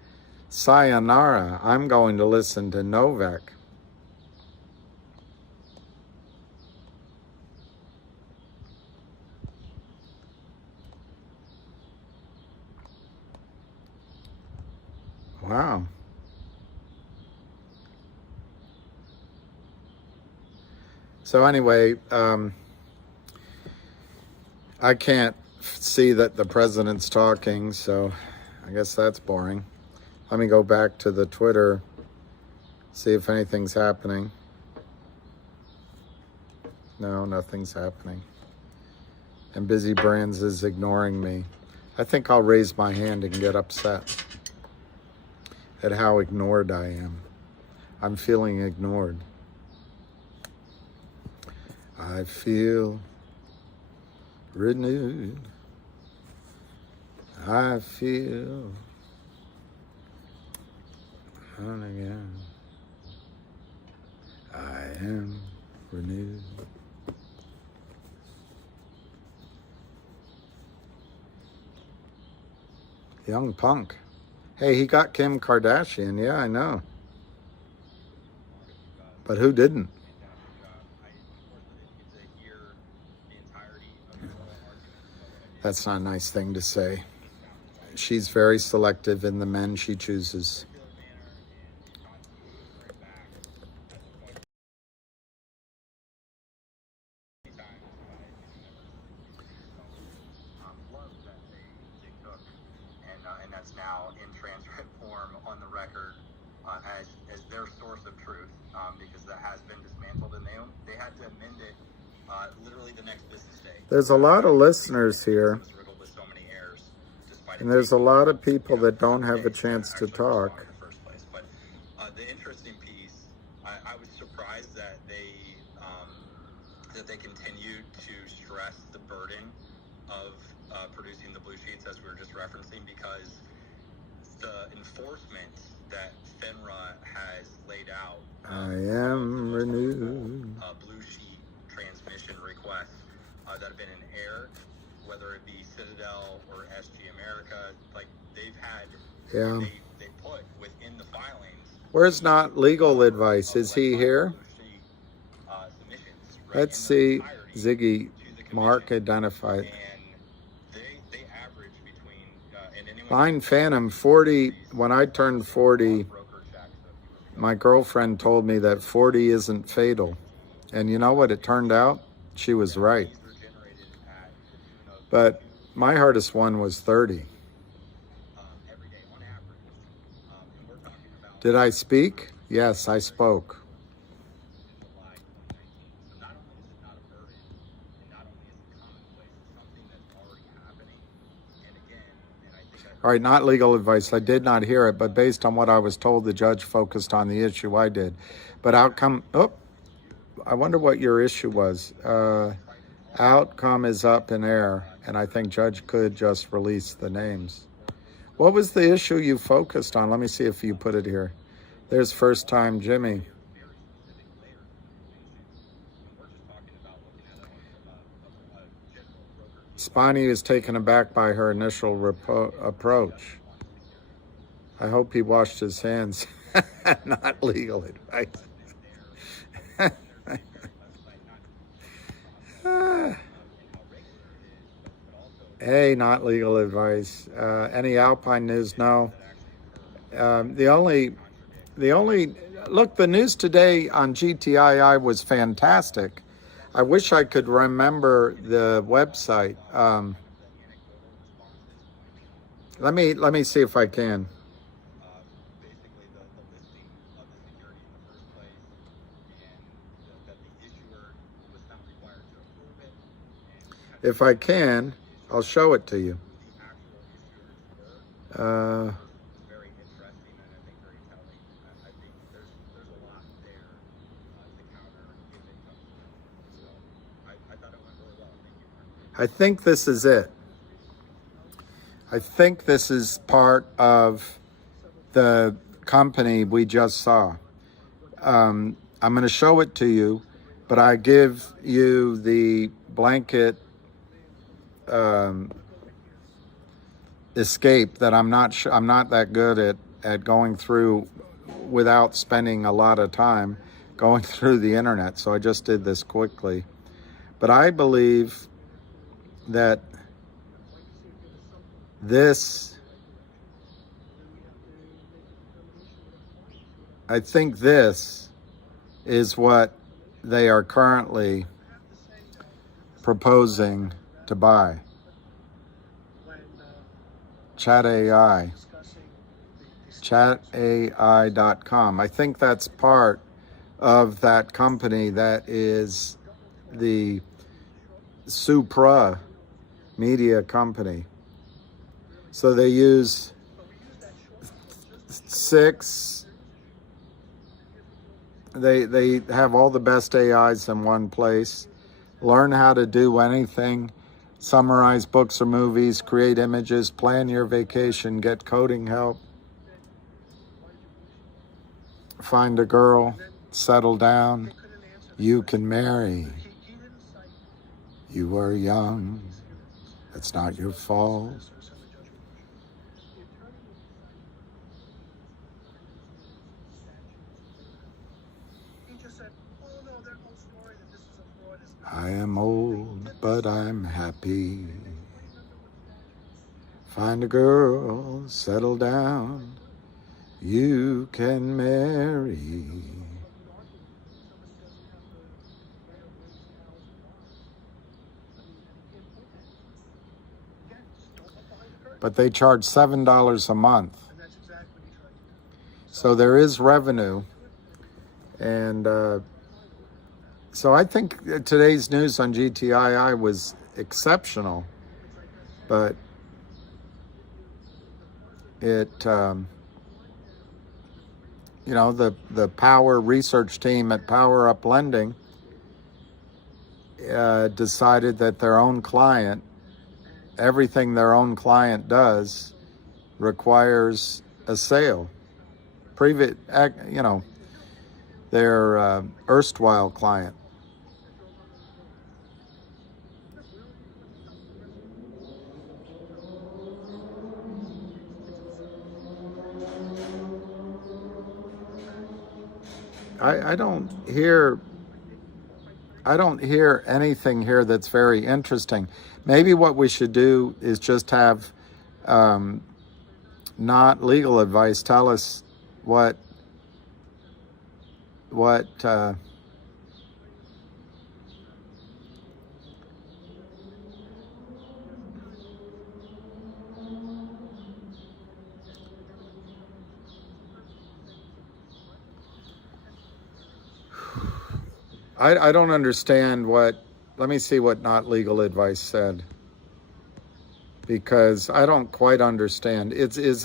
sayonara, I'm going to listen to Novak. Wow. So anyway, I can't see that the president's talking, so I guess that's boring. Let me go back to the Twitter, see if anything's happening. No, nothing's happening. And Busy Brands is ignoring me. I think I'll raise my hand and get upset at how ignored I am. I'm feeling ignored. I feel renewed. I feel born again. I am renewed. Young punk. Hey, he got Kim Kardashian. Yeah, I know. But who didn't? That's not a nice thing to say. She's very selective in the men she chooses. And that's now in transcript form on the record as their source of truth, because that has been dismantled, and they had to amend it literally the next business day. There's a lot of listeners here, and there's a lot of people that don't have a chance to talk. But the interesting piece, I was surprised that they continued to stress the burden of producing the blue sheets, as we were just referencing, because the enforcement that FINRA has laid out, I am renewed. Blue sheet transmission requests that have been in air, whether it be Citadel or SG America, like they've had, they put within the filings. Where's not legal advice? Is he here? Let's see. Ziggy Mark identified. Line Phantom 40. When I turned 40, my girlfriend told me that 40 isn't fatal. And you know what it turned out? She was right. But my hardest one was 30. Did I speak? Yes, I spoke. All right, not legal advice. I did not hear it, but based on what I was told, the judge focused on the issue. I did. But outcome, I wonder what your issue was. Outcome is up in air, and I think judge could just release the names. What was the issue you focused on? Let me see if you put it here. There's First Time Jimmy. Spani was taken aback by her initial approach. I hope he washed his hands. Not legal advice. Hey, not legal advice. Any Alpine news? No. The only look, the news today on GTII was fantastic. I wish I could remember the website. Let me see if I can. If I can, I'll show it to you. I think this is it. I think this is part of the company we just saw. I'm going to show it to you, but I give you the blanket escape that I'm not that good at going through without spending a lot of time going through the internet. So I just did this quickly. But I believe that I think this is what they are currently proposing to buy. GTII. GTII.com. I think that's part of that company that is the Supra media company. So they use 6, they have all the best AIs in one place, learn how to do anything, summarize books or movies, create images, plan your vacation, get coding help, find a girl, settle down, you can marry, you were young, it's not your fault. I am old, but I'm happy. Find a girl, settle down, you can marry. But they charge $7 a month. So there is revenue. And so I think today's news on GTII was exceptional. But it, you know, the Power research team at Power Up Lending decided that their own client, everything their own client does requires a sale. Private, you know, their erstwhile client. I don't hear anything here that's very interesting. Maybe what we should do is just have not legal advice tell us what I don't understand what, let me see what not legal advice said, because I don't quite understand. It is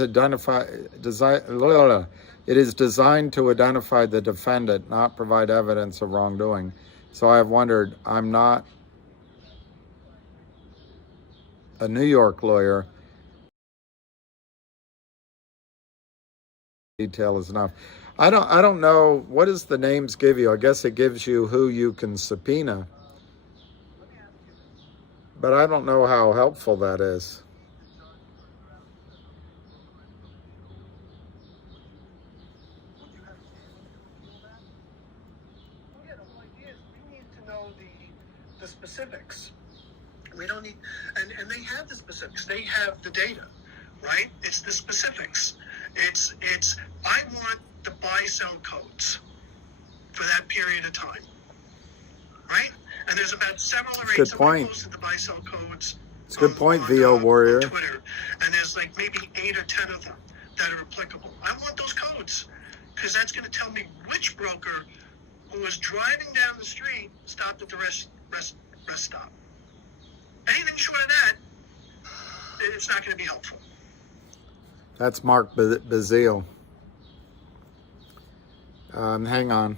designed to identify the defendant, not provide evidence of wrongdoing. So I have wondered, I'm not a New York lawyer. Detail is enough. I don't know, what does the names give you? I guess it gives you who you can subpoena. But I don't know how helpful that is. The specifics. We don't need, and they have the specifics. They have the data, right? It's the specifics. It's I want the buy-sell codes for that period of time, right? And there's about 7 or 8. Good Somebody point. posted the buy-sell codes. It's a good point, VO Warrior. On Twitter, and there's like maybe 8 or 10 of them that are applicable. I want those codes because that's going to tell me which broker who was driving down the street stopped at the rest stop. Anything short of that, it's not going to be helpful. That's Mark Bazile. Hang on.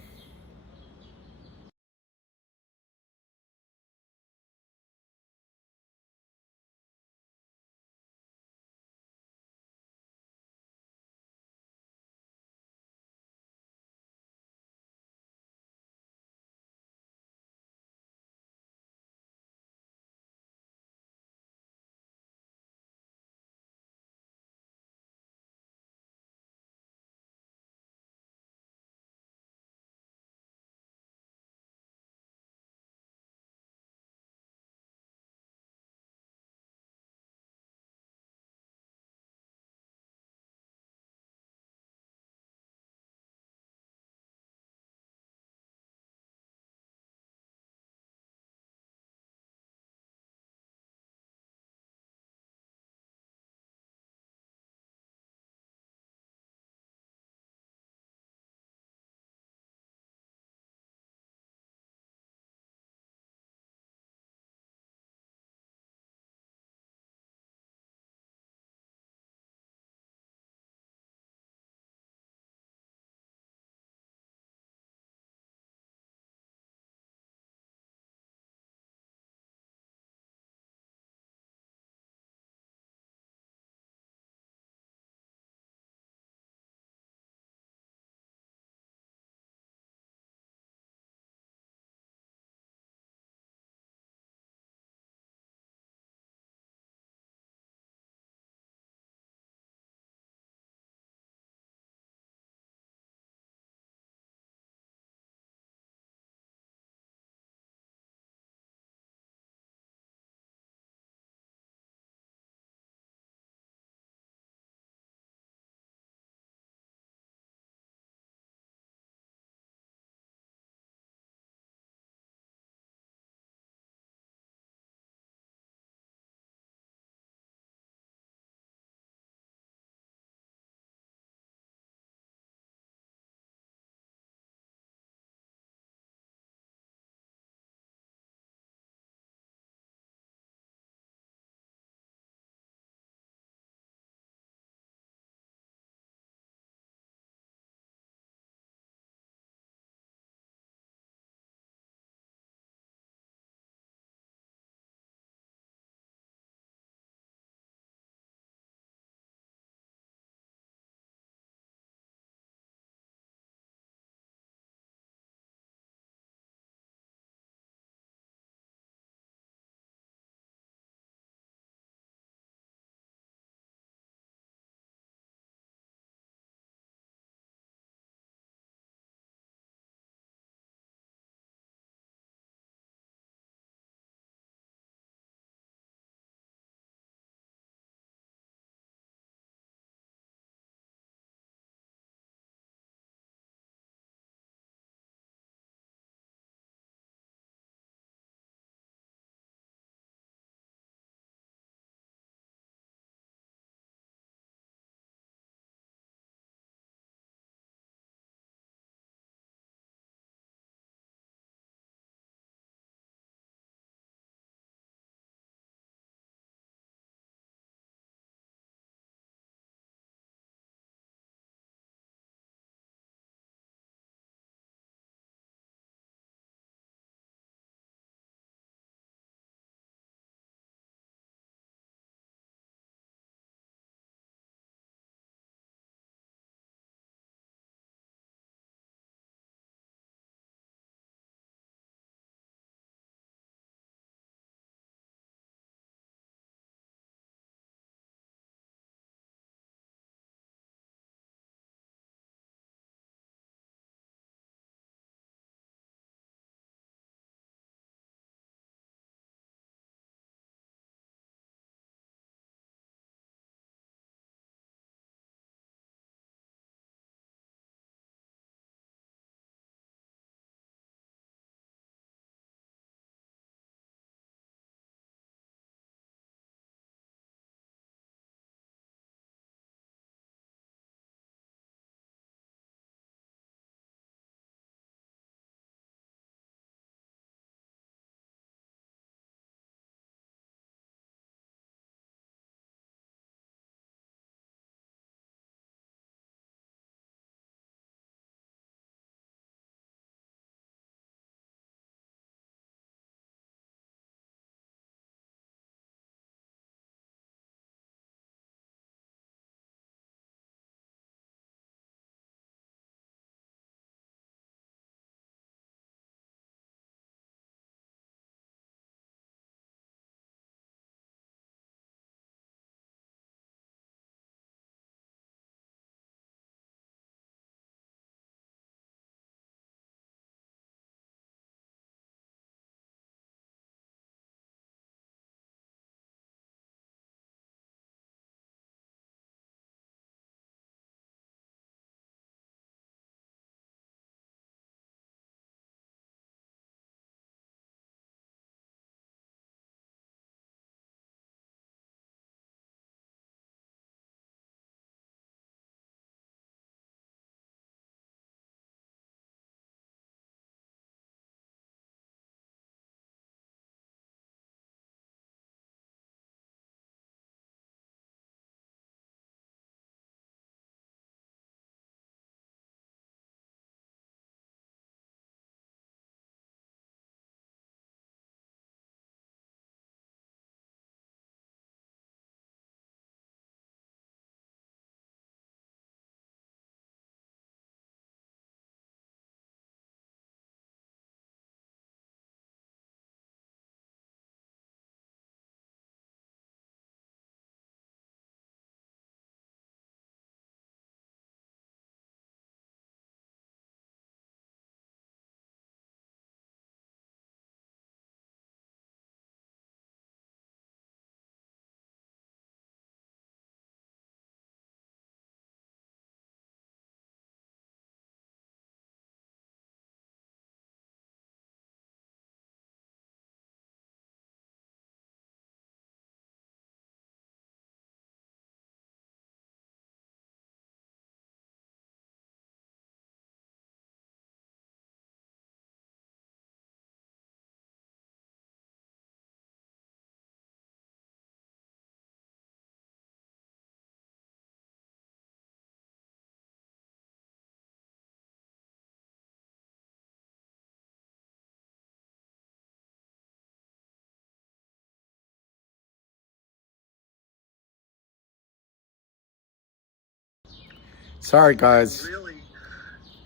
Sorry, guys. Really,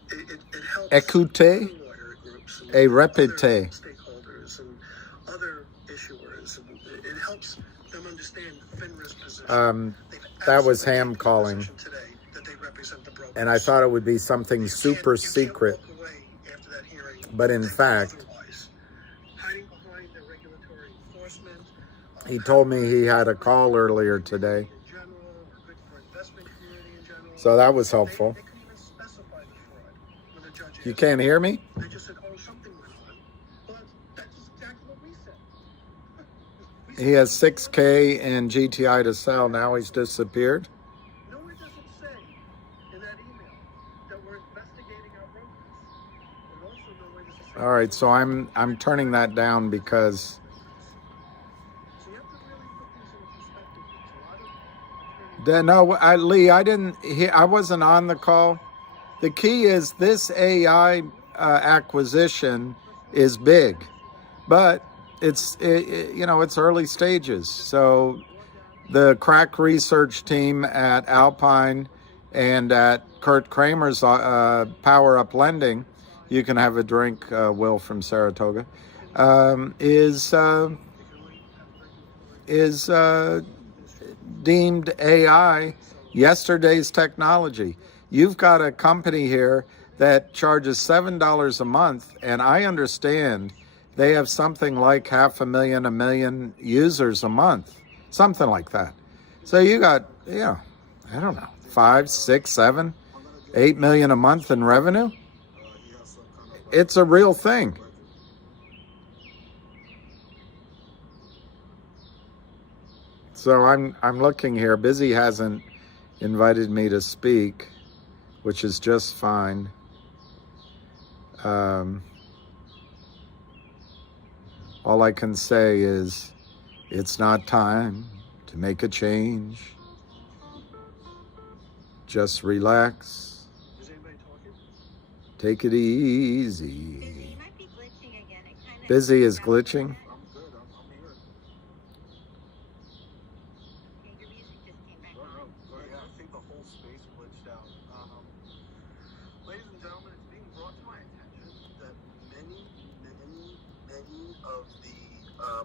it helps Écoutez lawyer groups et and répétez. other stakeholders and other issuers. And it helps them understand FINRA's position. That was Ham calling. Today that they represent the brokers. And I thought it would be something super secret. You can't walk away after that hearing. But in fact, otherwise. Hiding behind the regulatory enforcement. he told me he had a call earlier today. So that was helpful. They couldn't even specify the fraud when the judge You asked. can't hear me? They just said, oh, something went on. But that's exactly what we said. He has 6K and GTI to sell. Now he's disappeared. Nowhere does it say in that email that we're investigating our brokers. But also nowhere does it say. All right, so I'm turning that down because So you have to really put these in perspective. There's a lot of attorneys. no, Lee, I wasn't on the call. The key is this AI acquisition is big, but it's early stages. So the crack research team at Alpine and at Kurt Kramer's Power Up Lending, you can have a drink, Will from Saratoga, is deemed AI yesterday's technology. You've got a company here that charges $7 a month, and I understand they have something like 500,000, 1 million users a month, something like that. So you got, I don't know, 5, 6, 7, 8 million a month in revenue. It's a real thing. So I'm looking here. Busy hasn't invited me to speak, which is just fine. All I can say is it's not time to make a change. Just relax. Is anybody talking? Take it easy. Busy is glitching. I'm good. I'm here. Yeah, I think the whole space glitched out. Ladies and gentlemen, it's being brought to my attention that many of the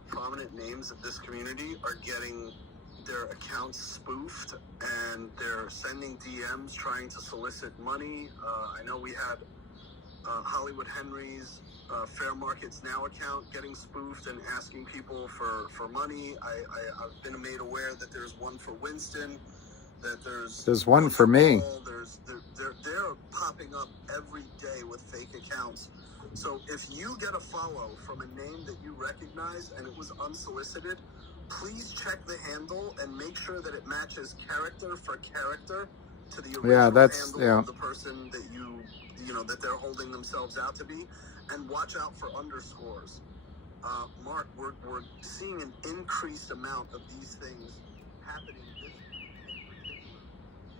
prominent names of this community are getting their accounts spoofed, and they're sending DMs trying to solicit money. I know we had Hollywood Henry's Fair Markets Now account getting spoofed and asking people for money. I've been made aware that there's one for Winston, that there's one for me. They're popping up every day with fake accounts. So if you get a follow from a name that you recognize and it was unsolicited, please check the handle and make sure that it matches character for character to the original handle of the person that that they're holding themselves out to be, and watch out for underscores. Mark, we're seeing an increased amount of these things happening this week in particular.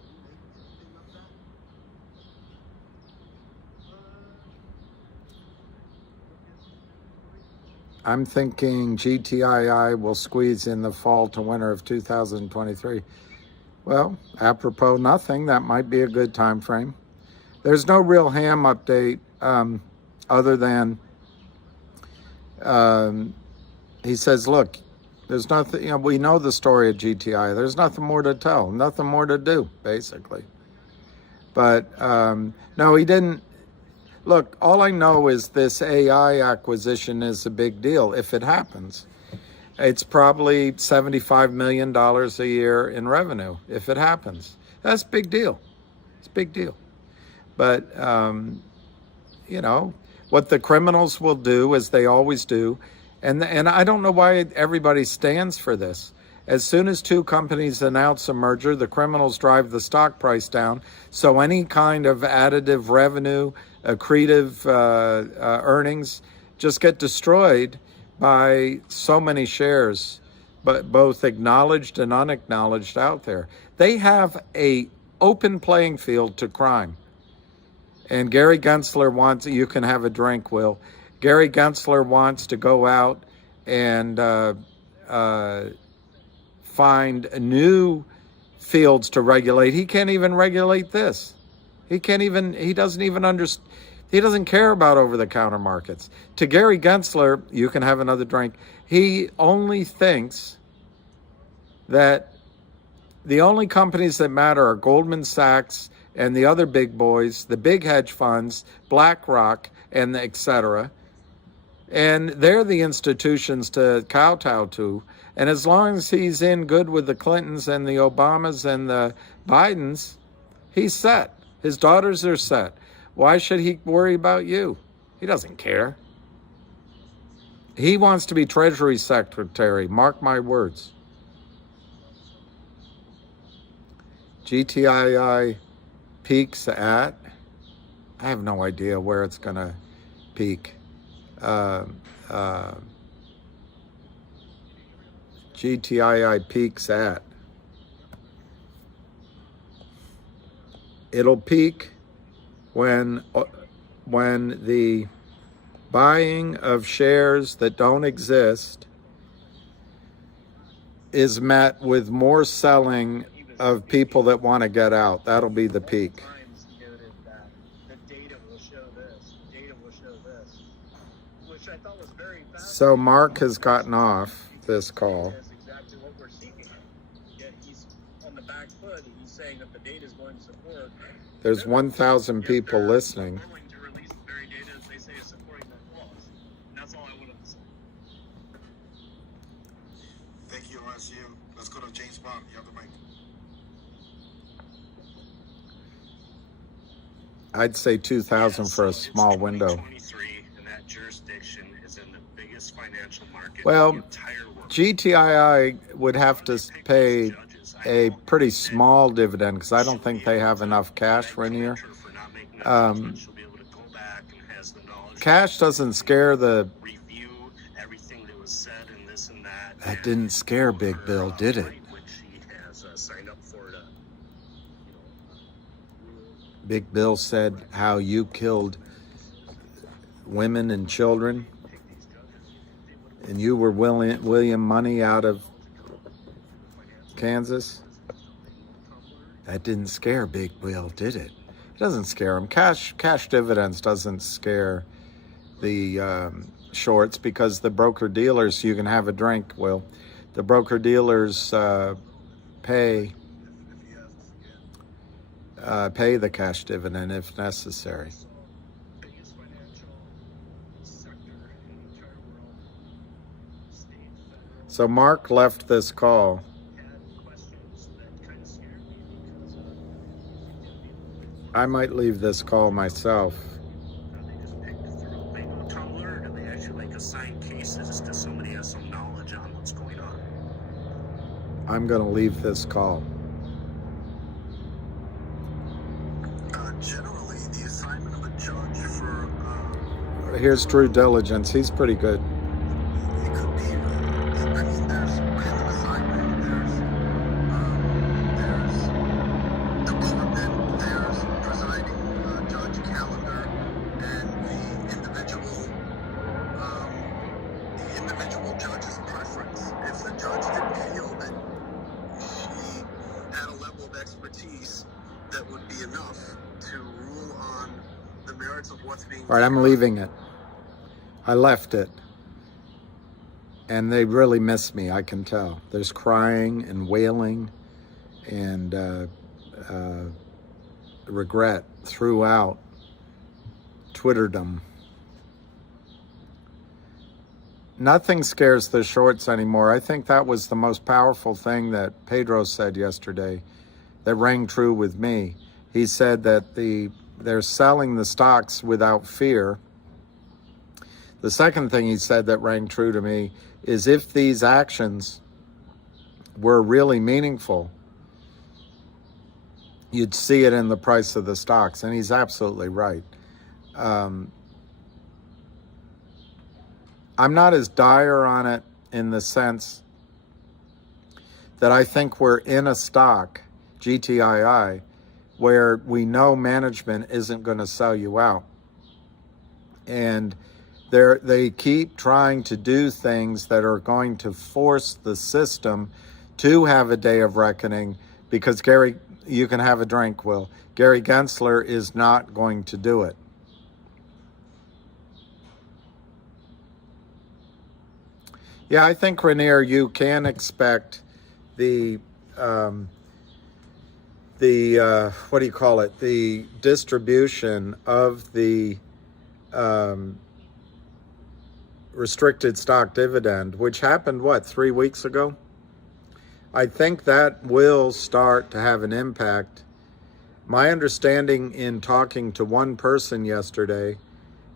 Can you make anything of that? I'm thinking GTII will squeeze in the fall to winter of 2023. Well, apropos nothing, that might be a good time frame. There's no real ham update other than he says, look, there's nothing, we know the story of GTI. There's nothing more to tell, nothing more to do, basically. But no, he didn't. Look, all I know is this AI acquisition is a big deal if it happens. It's probably $75 million a year in revenue if it happens. That's a big deal. It's a big deal. But, what the criminals will do, as they always do, and I don't know why everybody stands for this. As soon as two companies announce a merger, the criminals drive the stock price down. So any kind of additive revenue, accretive earnings just get destroyed by so many shares, but both acknowledged and unacknowledged out there. They have a open playing field to crime. And Gary Gensler wants, you can have a drink, Will. Gary Gensler wants to go out and find new fields to regulate. He can't even regulate this. He doesn't even understand. He doesn't care about over-the-counter markets. To Gary Gensler, you can have another drink. He only thinks that the only companies that matter are Goldman Sachs and the other big boys, the big hedge funds, BlackRock, and et cetera. And they're the institutions to kowtow to. And as long as he's in good with the Clintons and the Obamas and the Bidens, he's set. His daughters are set. Why should he worry about you? He doesn't care. He wants to be Treasury Secretary. Mark my words. GTII peaks at, I have no idea where it's going to peak. GTII peaks at. It'll peak when the buying of shares that don't exist is met with more selling of people that want to get out. That'll be the peak. So Mark has gotten off this call. That's exactly what we're seeking. Yet he's on the back foot. He's saying that the data is going to support. There's 1,000 people listening. Willing to release the very data as they say is supporting that clause. And that's all I wanted to say. Thank you, OSU. Let's go to James Bond. You have the mic. I'd say 2,000 for a small window. And that jurisdiction is in the biggest financial market Well, in the entire world. GTII would have to pay a pretty small dividend because I don't think they have enough cash right here. Cash doesn't scare the... Review everything that was said and this and that. That didn't scare Big Bill, did it? Which he has signed up for to, Big Bill said how you killed women and children, and you were William Money out of Kansas. That didn't scare Big Bill, did it? It doesn't scare him. Cash dividends doesn't scare the shorts because the broker-dealers, you can have a drink, Will. The broker-dealers pay the cash dividend if necessary. So Mark left this call. I might leave this call myself. they go Tumblr and they actually assign cases to somebody who has some knowledge on what's going on. I'm going to leave this call. Generally, the assignment of a judge for... Here's True Diligence. He's pretty good. It could be... I mean, there's random assignment, there's department, there's presiding judge calendar, and the individual judge's preference. If the judge didn't feel that she had a level of expertise that would be enough to rule on the merits of what's being... All right, I'm leaving it. I left it. And they really miss me, I can tell. There's crying and wailing and regret throughout Twitterdom. Nothing scares the shorts anymore. I think that was the most powerful thing that Pedro said yesterday that rang true with me. He said that they're selling the stocks without fear. The second thing he said that rang true to me is if these actions were really meaningful, you'd see it in the price of the stocks. And he's absolutely right. I'm not as dire on it in the sense that I think we're in a stock, GTII, where we know management isn't going to sell you out. And they keep trying to do things that are going to force the system to have a day of reckoning because Gary You can have a drink, Will. Gary Gensler is not going to do it. Yeah, I think, Rainier, you can expect the what do you call it? The distribution of the restricted stock dividend, which happened, what, 3 weeks ago? I think that will start to have an impact. My understanding in talking to one person yesterday,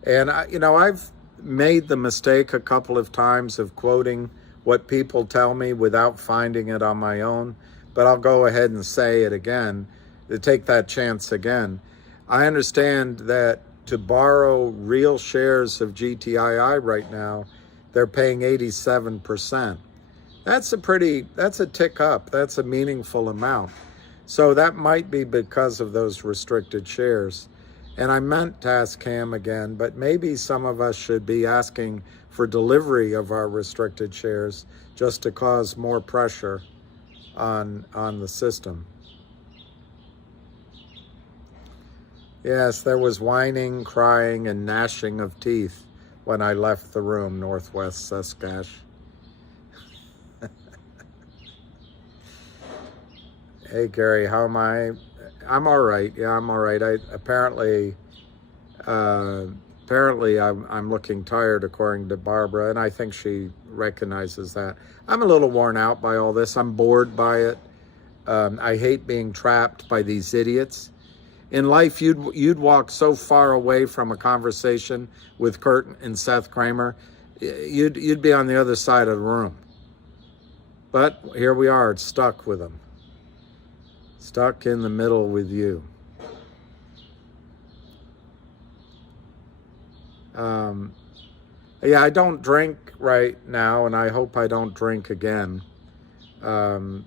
and I've made the mistake a couple of times of quoting what people tell me without finding it on my own, but I'll go ahead and say it again, to take that chance again. I understand that to borrow real shares of GTII right now, they're paying 87%. That's a tick up. That's a meaningful amount. So that might be because of those restricted shares. And I meant to ask Cam again, but maybe some of us should be asking for delivery of our restricted shares just to cause more pressure on the system. Yes, there was whining, crying, and gnashing of teeth when I left the room, Northwest Saskash. Hey, Gary, how am I? I'm all right. Yeah, I'm all right. Apparently I'm looking tired, according to Barbara, and I think she recognizes that. I'm a little worn out by all this. I'm bored by it. I hate being trapped by these idiots. In life, you'd walk so far away from a conversation with Kurt and Seth Kramer, you'd be on the other side of the room. But here we are, stuck with them. Stuck in the middle with you. Yeah, I don't drink right now, and I hope I don't drink again. Every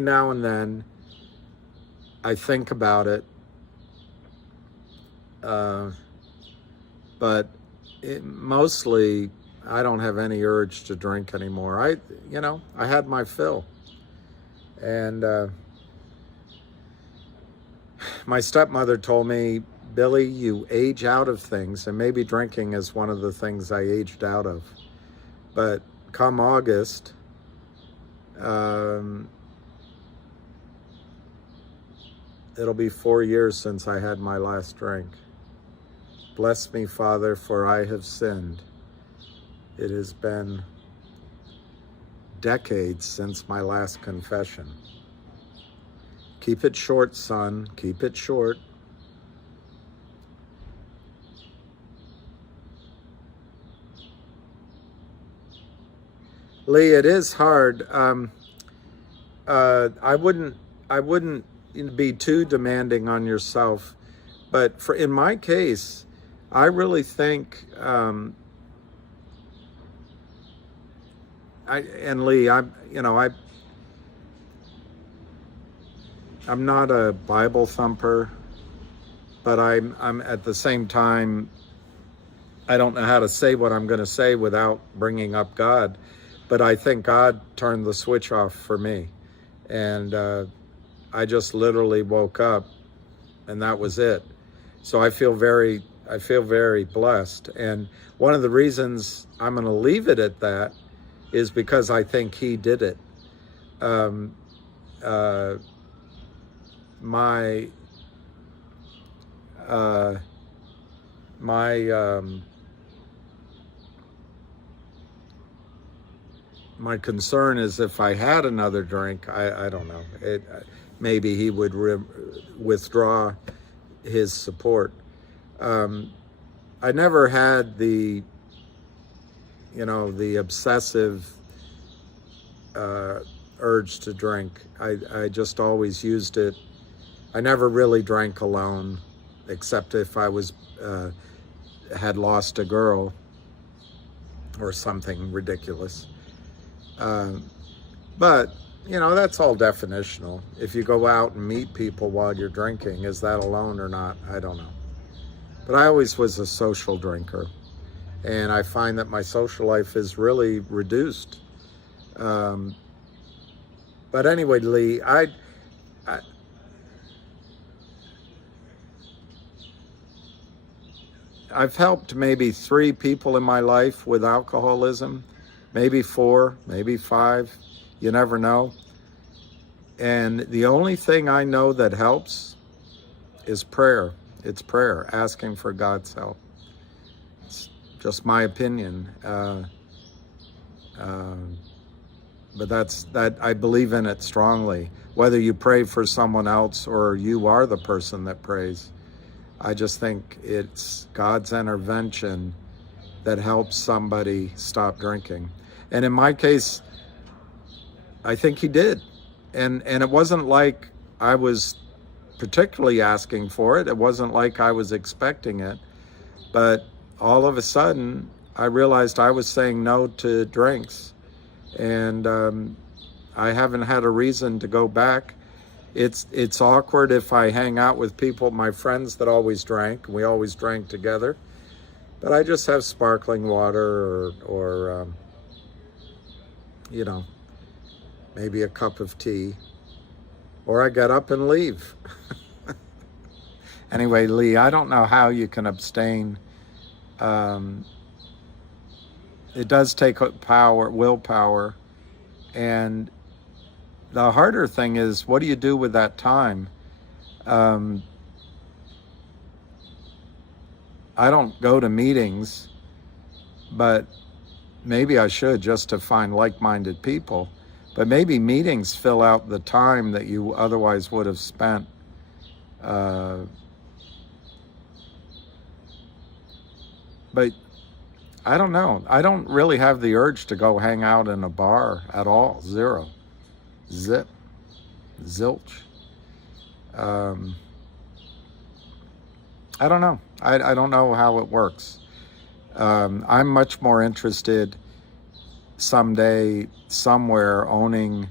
now and then, I think about it, but mostly I don't have any urge to drink anymore. I had my fill. And my stepmother told me, Billy, you age out of things, and maybe drinking is one of the things I aged out of. But come August, it'll be 4 years since I had my last drink. Bless me, Father, for I have sinned. It has been decades since my last confession. Keep it short, son. Keep it short. Lee, it is hard. I wouldn't be too demanding on yourself, but in my case, I really think, Lee, I'm not a Bible thumper, but I'm at the same time, I don't know how to say what I'm going to say without bringing up God. But I think God turned the switch off for me. And I just literally woke up, and that was it. So I feel very blessed. And one of the reasons I'm going to leave it at that is because I think he did it. My concern is if I had another drink, I don't know. Maybe he would withdraw his support. I never had the obsessive urge to drink. I just always used it. I never really drank alone, except if I had lost a girl or something ridiculous. But, that's all definitional. If you go out and meet people while you're drinking, is that alone or not? I don't know. But I always was a social drinker. And I find that my social life is really reduced. But anyway, Lee, I've helped maybe 3 people in my life with alcoholism, maybe 4, maybe 5, you never know. And the only thing I know that helps is prayer. It's prayer, asking for God's help. It's just my opinion. But that I believe in it strongly. Whether you pray for someone else or you are the person that prays, I just think it's God's intervention that helps somebody stop drinking. And in my case, I think he did. And it wasn't like I was particularly asking for it. It wasn't like I was expecting it. But all of a sudden, I realized I was saying no to drinks. And I haven't had a reason to go back. It's awkward if I hang out with people, my friends that always drank. We always drank together. But I just have sparkling water or you know, maybe a cup of tea. Or I get up and leave. Anyway, Lee, I don't know how you can abstain. It does take willpower. And the harder thing is, what do you do with that time? I don't go to meetings, but maybe I should, just to find like-minded people. But maybe meetings fill out the time that you otherwise would have spent. But I don't know. I don't really have the urge to go hang out in a bar at all. Zero. Zip. Zilch. I don't know. I don't know how it works. I'm much more interested someday, somewhere, owning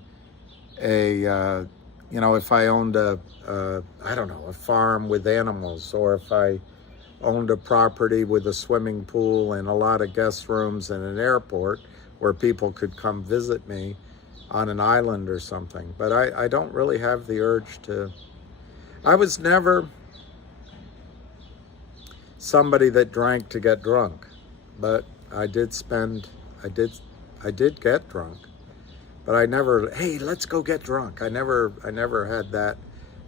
a, you know, if I owned I don't know, a farm with animals, or if I owned a property with a swimming pool and a lot of guest rooms and an airport where people could come visit me on an island or something. But I don't really have the urge to. I was never somebody that drank to get drunk, but I did get drunk, but I never, hey, let's go get drunk. I never had that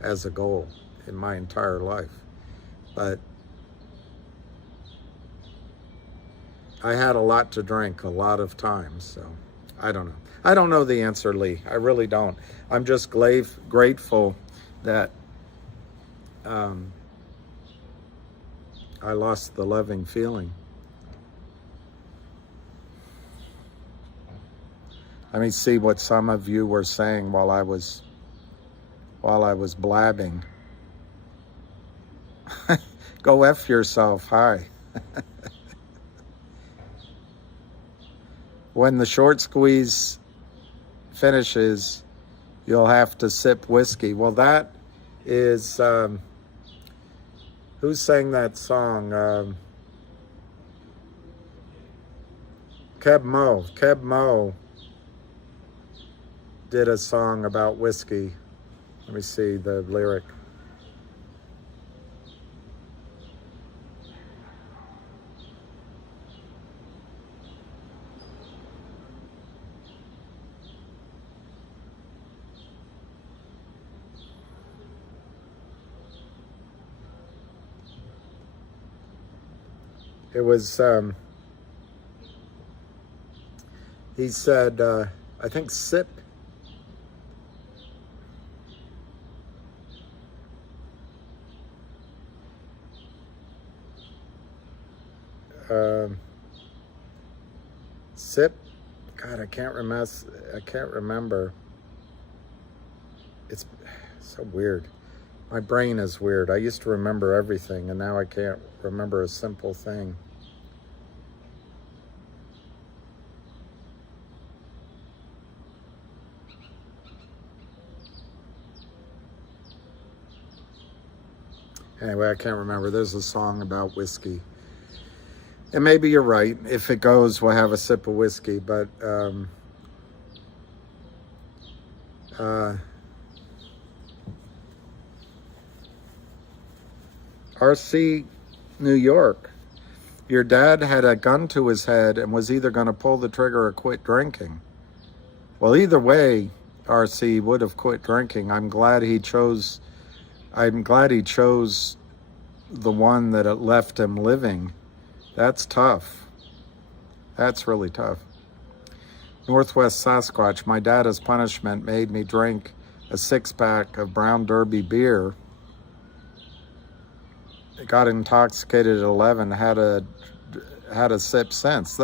as a goal in my entire life. But I had a lot to drink a lot of times, so I don't know. I don't know the answer, Lee. I really don't. I'm just grateful that I lost the loving feeling. Let me see what some of you were saying while I was blabbing. Go F yourself. Hi. When the short squeeze finishes, you'll have to sip whiskey. Well, that is, who sang that song? Keb Mo did a song about whiskey. Let me see the lyric. It was, he said, I think sip. Sip. God, I can't remember. It's so weird. My brain is weird. I used to remember everything, and now I can't remember a simple thing. Anyway, I can't remember. There's a song about whiskey. And maybe you're right. If it goes, we'll have a sip of whiskey. But RC, New York. Your dad had a gun to his head and was either going to pull the trigger or quit drinking. Well, either way, RC would have quit drinking. I'm glad he chose the one that it left him living. That's tough. That's really tough. Northwest Sasquatch, my dad as punishment made me drink a six-pack of Brown Derby beer. Got intoxicated at 11, had a sip since.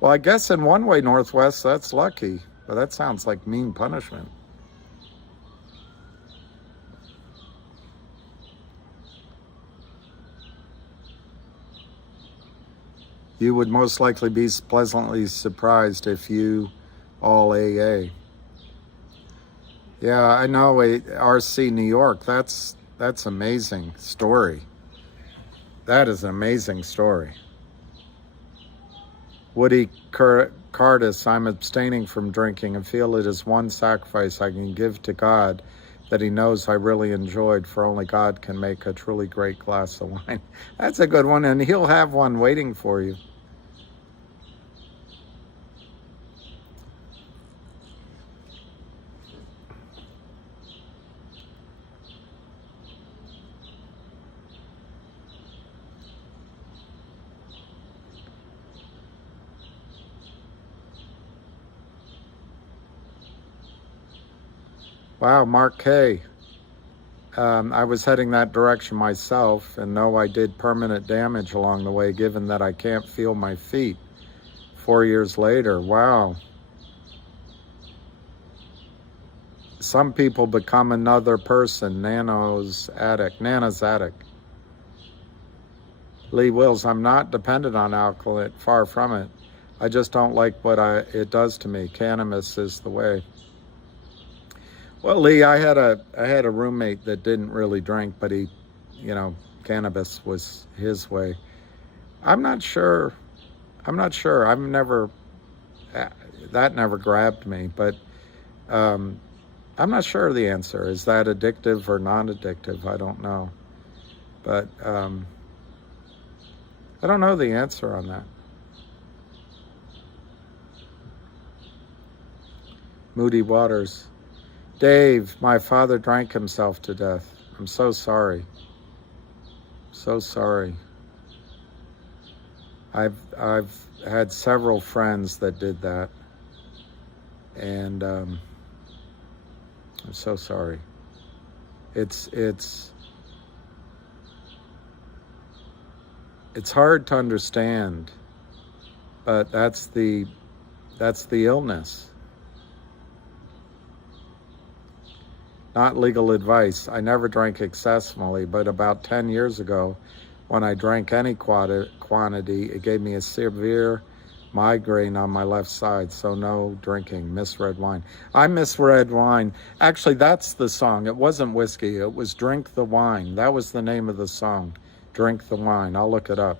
Well, I guess in one way, Northwest, that's lucky, but that sounds like mean punishment. You would most likely be pleasantly surprised if you all AA. Yeah, I know, RC New York, that's amazing story. That is an amazing story. Woody Cardis, I'm abstaining from drinking and feel it is one sacrifice I can give to God that he knows I really enjoyed, for only God can make a truly great glass of wine. That's a good one, and he'll have one waiting for you. Wow, Mark K. I was heading that direction myself and know I did permanent damage along the way, given that I can't feel my feet 4 years later. Wow. Some people become another person. Nana's attic. Lee Wills, I'm not dependent on alcohol, far from it. I just don't like what it does to me. Cannabis is the way. Well, Lee, I had a roommate that didn't really drink, but he, cannabis was his way. I'm not sure. That never grabbed me, but I'm not sure of the answer. Is that addictive or non-addictive? I don't know. But I don't know the answer on that. Moody Waters. Dave, my father drank himself to death. I'm so sorry. So sorry. I've had several friends that did that. And I'm so sorry. It's hard to understand, but that's the illness. Not legal advice. I never drank excessively, but about 10 years ago, when I drank any quantity, it gave me a severe migraine on my left side, so no drinking. Miss red wine. I miss red wine. Actually, that's the song. It wasn't whiskey. It was Drink the Wine. That was the name of the song. Drink the Wine. I'll look it up.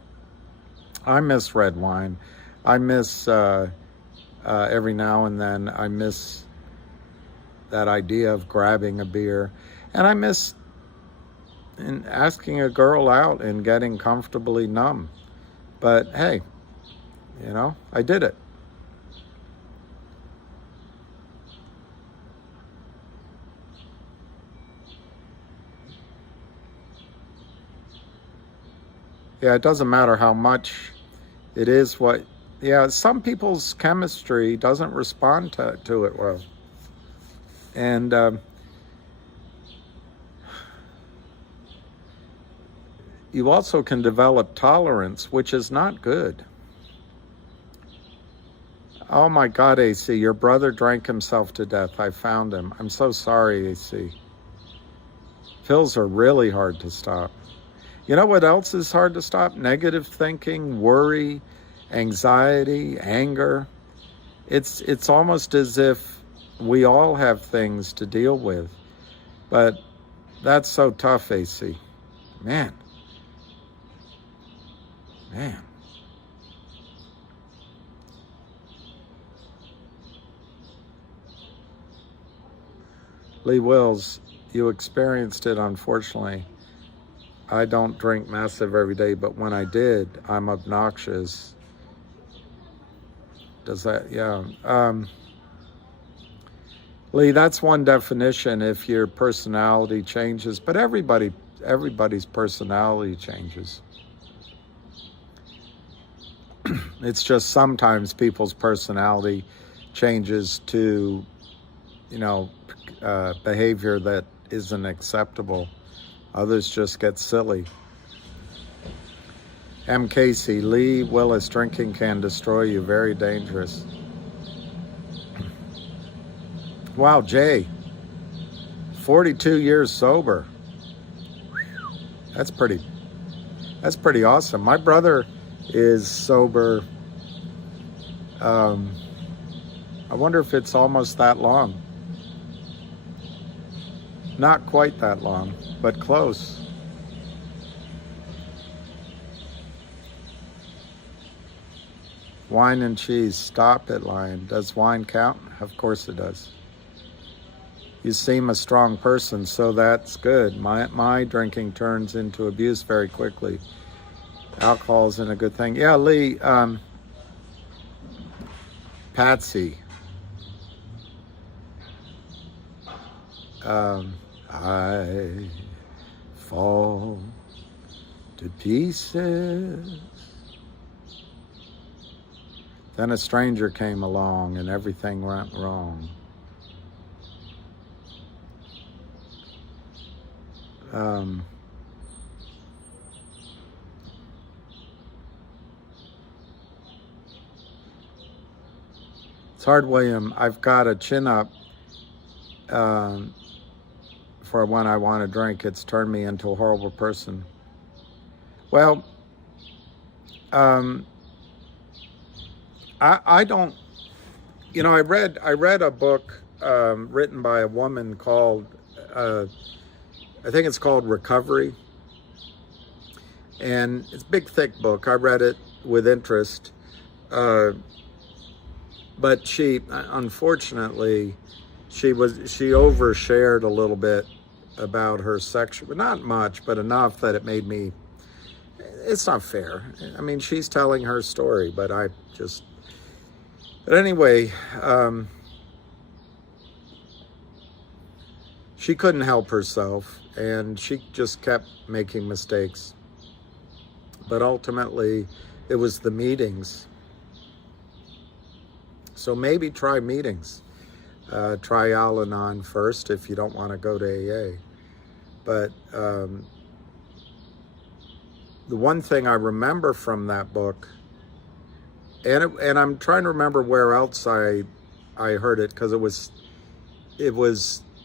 I miss red wine. I miss every now and then. I miss that idea of grabbing a beer. And I miss asking a girl out and getting comfortably numb. But hey, I did it. Yeah, it doesn't matter how much it is some people's chemistry doesn't respond to it well. And you also can develop tolerance, which is not good. Oh my God, AC, your brother drank himself to death. I found him. I'm so sorry, AC. Pills are really hard to stop. You know what else is hard to stop? Negative thinking, worry, anxiety, anger. It's almost as if we all have things to deal with, but that's so tough, AC. Man. Lee Wills, you experienced it, unfortunately. I don't drink massive every day, but when I did, I'm obnoxious. Does that, yeah. Lee, that's one definition if your personality changes, but everybody's personality changes. It's just sometimes people's personality changes to, you know, behavior that isn't acceptable. Others just get silly. M. Casey, Lee Willis, drinking can destroy you. Very dangerous. Wow, Jay, 42 years sober. That's pretty awesome. My brother is sober. I wonder if it's almost that long. Not quite that long, but close. Wine and cheese. Stop it, Lion. Does wine count? Of course it does. You seem a strong person, so that's good. My drinking turns into abuse very quickly. Alcohol isn't a good thing. Yeah, Lee, Patsy. I fall to pieces. Then a stranger came along and everything went wrong. It's hard, William. I've got a chin up for when I want to drink. It's turned me into a horrible person. Well, I don't, you know, I read a book written by a woman called, I think it's called Recovery. And it's a big, thick book. I read it with interest. But she, unfortunately, she overshared a little bit about her sexual, not much, but enough that it made me, it's not fair. I mean, she's telling her story, but anyway, she couldn't help herself and she just kept making mistakes. But ultimately, it was the meetings. So maybe try meetings. Try Al-Anon first if you don't want to go to AA. But the one thing I remember from that book, and I'm trying to remember where else I heard it, because it was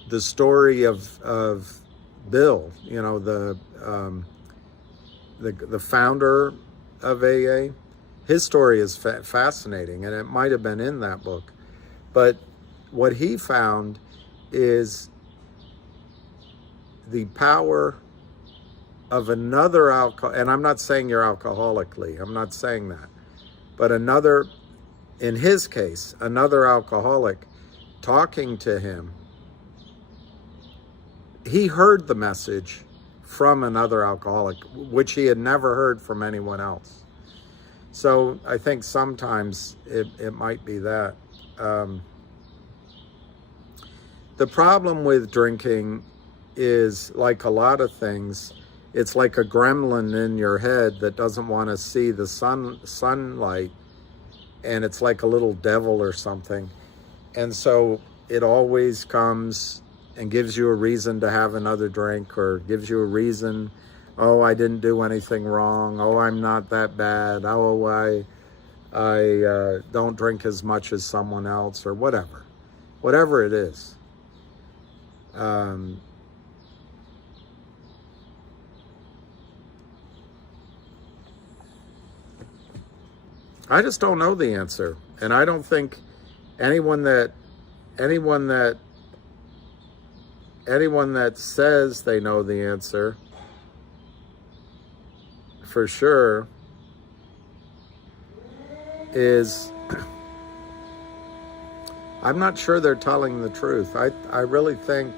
the story of Bill, you know, the founder of AA. His story is fascinating, and it might have been in that book. But what he found is the power of another alcohol, and I'm not saying you're alcoholically, I'm not saying that, but another, in his case, another alcoholic talking to him, he heard the message from another alcoholic, which he had never heard from anyone else. So I think sometimes it might be that. The problem with drinking is, like a lot of things, it's like a gremlin in your head that doesn't want to see the sunlight, and it's like a little devil or something. And so it always comes and gives you a reason to have another drink, or gives you a reason, oh, I didn't do anything wrong, oh, I'm not that bad, oh, I don't drink as much as someone else, or whatever it is. I just don't know the answer, and I don't think anyone that says they know the answer for sure is, I'm not sure they're telling the truth. I really think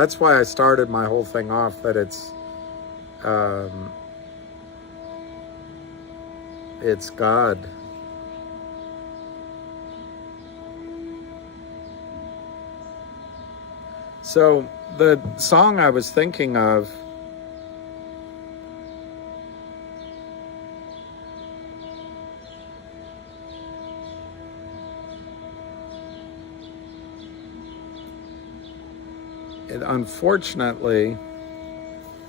That's why I started my whole thing off that it's God. So the song I was thinking of, unfortunately,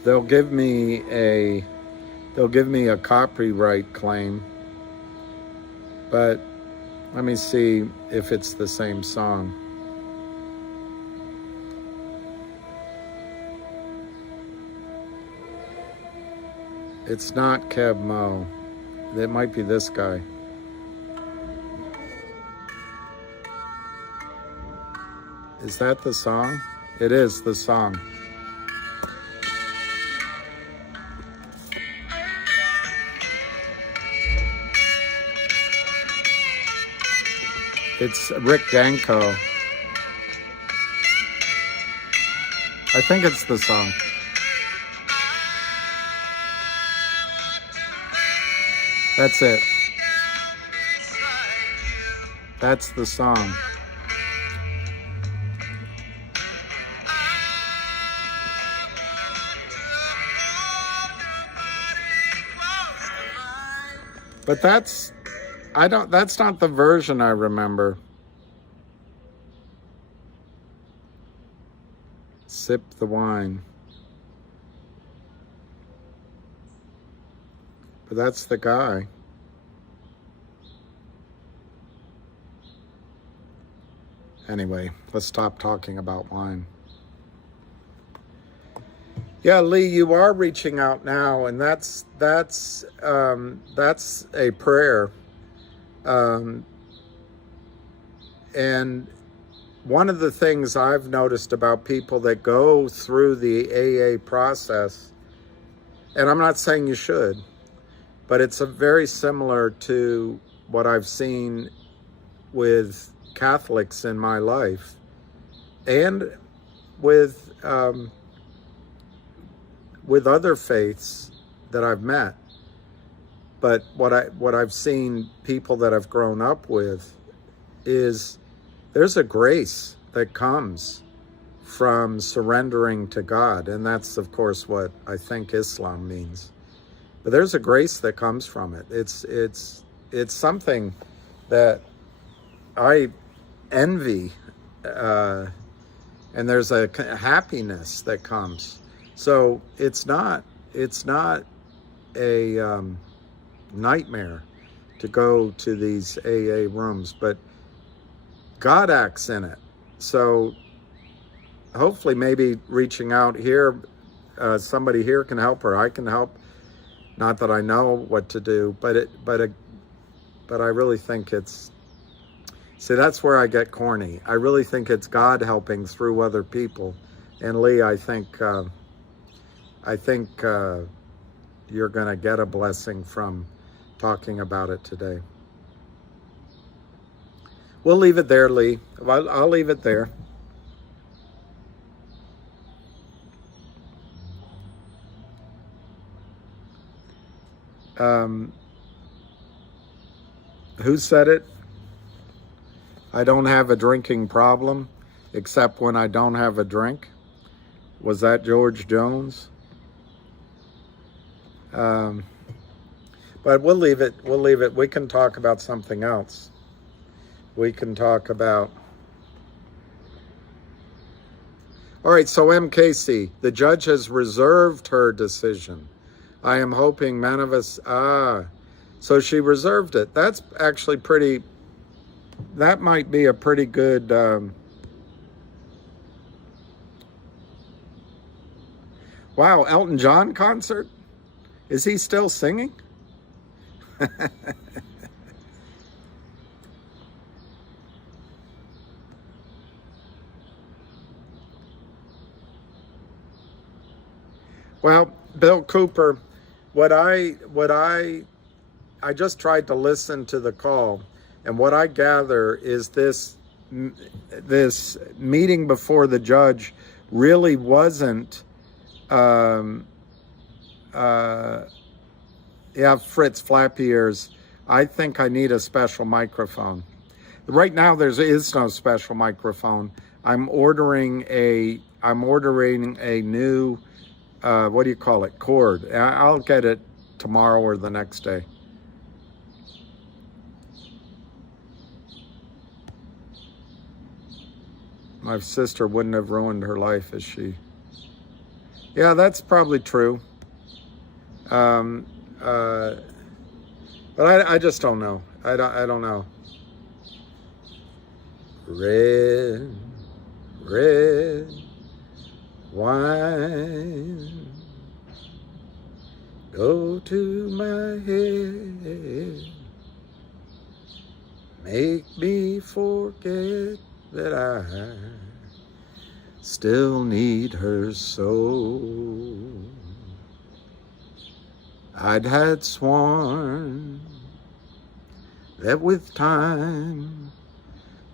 they'll give me a copyright claim, but let me see if it's the same song. It's not Keb Mo. It might be this guy. Is that the song? It is the song. It's Rick Danko. I think it's the song. That's it. That's the song. But that's not the version I remember. Sip the wine. But that's the guy. Anyway, let's stop talking about wine. Yeah, Lee, you are reaching out now, and that's a prayer. And one of the things I've noticed about people that go through the AA process, and I'm not saying you should, but it's very similar to what I've seen with Catholics in my life, and with other faiths that I've met. But what I've seen people that I've grown up with is there's a grace that comes from surrendering to God, and that's of course what I think Islam means. But there's a grace that comes from it. It's something that I envy, and there's a happiness that comes. So it's not a nightmare to go to these AA rooms, but God acts in it. So hopefully maybe reaching out here, somebody here can help, or I can help. Not that I know what to do, but I really think it's, see, that's where I get corny. I really think it's God helping through other people. And Lee, I think you're going to get a blessing from talking about it today. We'll leave it there, Lee. I'll leave it there. Who said it? I don't have a drinking problem, except when I don't have a drink. Was that George Jones? But we'll leave it. We'll leave it. We can talk about something else. We can talk about... All right, so MKC, the judge has reserved her decision. I am hoping Manavas... so she reserved it. That's actually pretty... That might be a pretty good... Wow, Elton John concert? Is he still singing? Well, Bill Cooper, what I just tried to listen to the call, and what I gather is this meeting before the judge really wasn't, yeah, Fritz, flappy ears. I think I need a special microphone. Right now, there is no special microphone. I'm ordering a new, what do you call it, cord. I'll get it tomorrow or the next day. My sister wouldn't have ruined her life as she. Yeah, that's probably true. But I just don't know. I don't know. Red, red wine, go to my head, make me forget that I still need her so. I'd had sworn that with time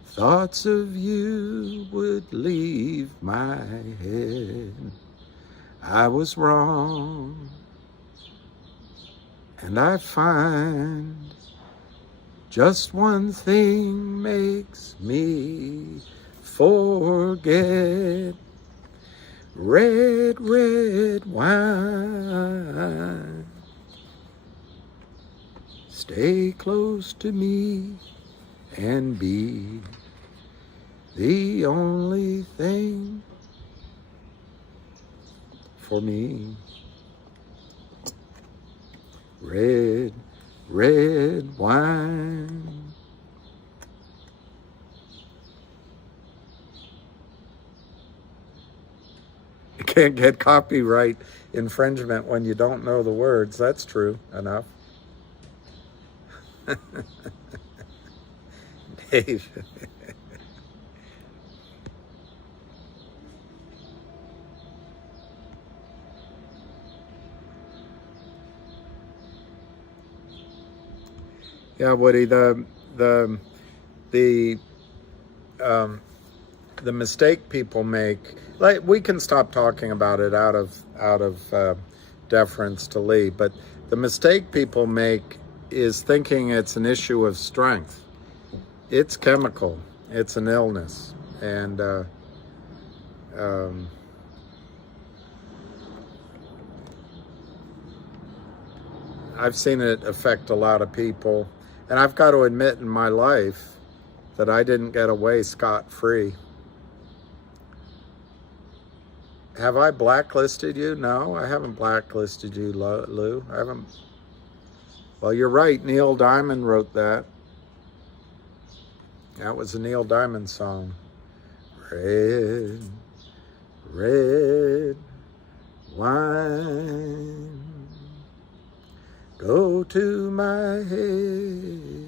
thoughts of you would leave my head. I was wrong, and I find just one thing makes me forget. Red, red wine, stay close to me and be the only thing for me. Red, red wine. You can't get copyright infringement when you don't know the words. That's true enough. Dave. Yeah, Woody, the mistake people make, like, we can stop talking about it out of deference to Lee, but the mistake people make is thinking it's an issue of strength. It's chemical. It's an illness, and I've seen it affect a lot of people. And I've got to admit in my life that I didn't get away scot-free. Have I blacklisted you? No, I haven't blacklisted you, Lou. I haven't. Well, you're right. Neil Diamond wrote that. That was a Neil Diamond song. Red, red wine, go to my head,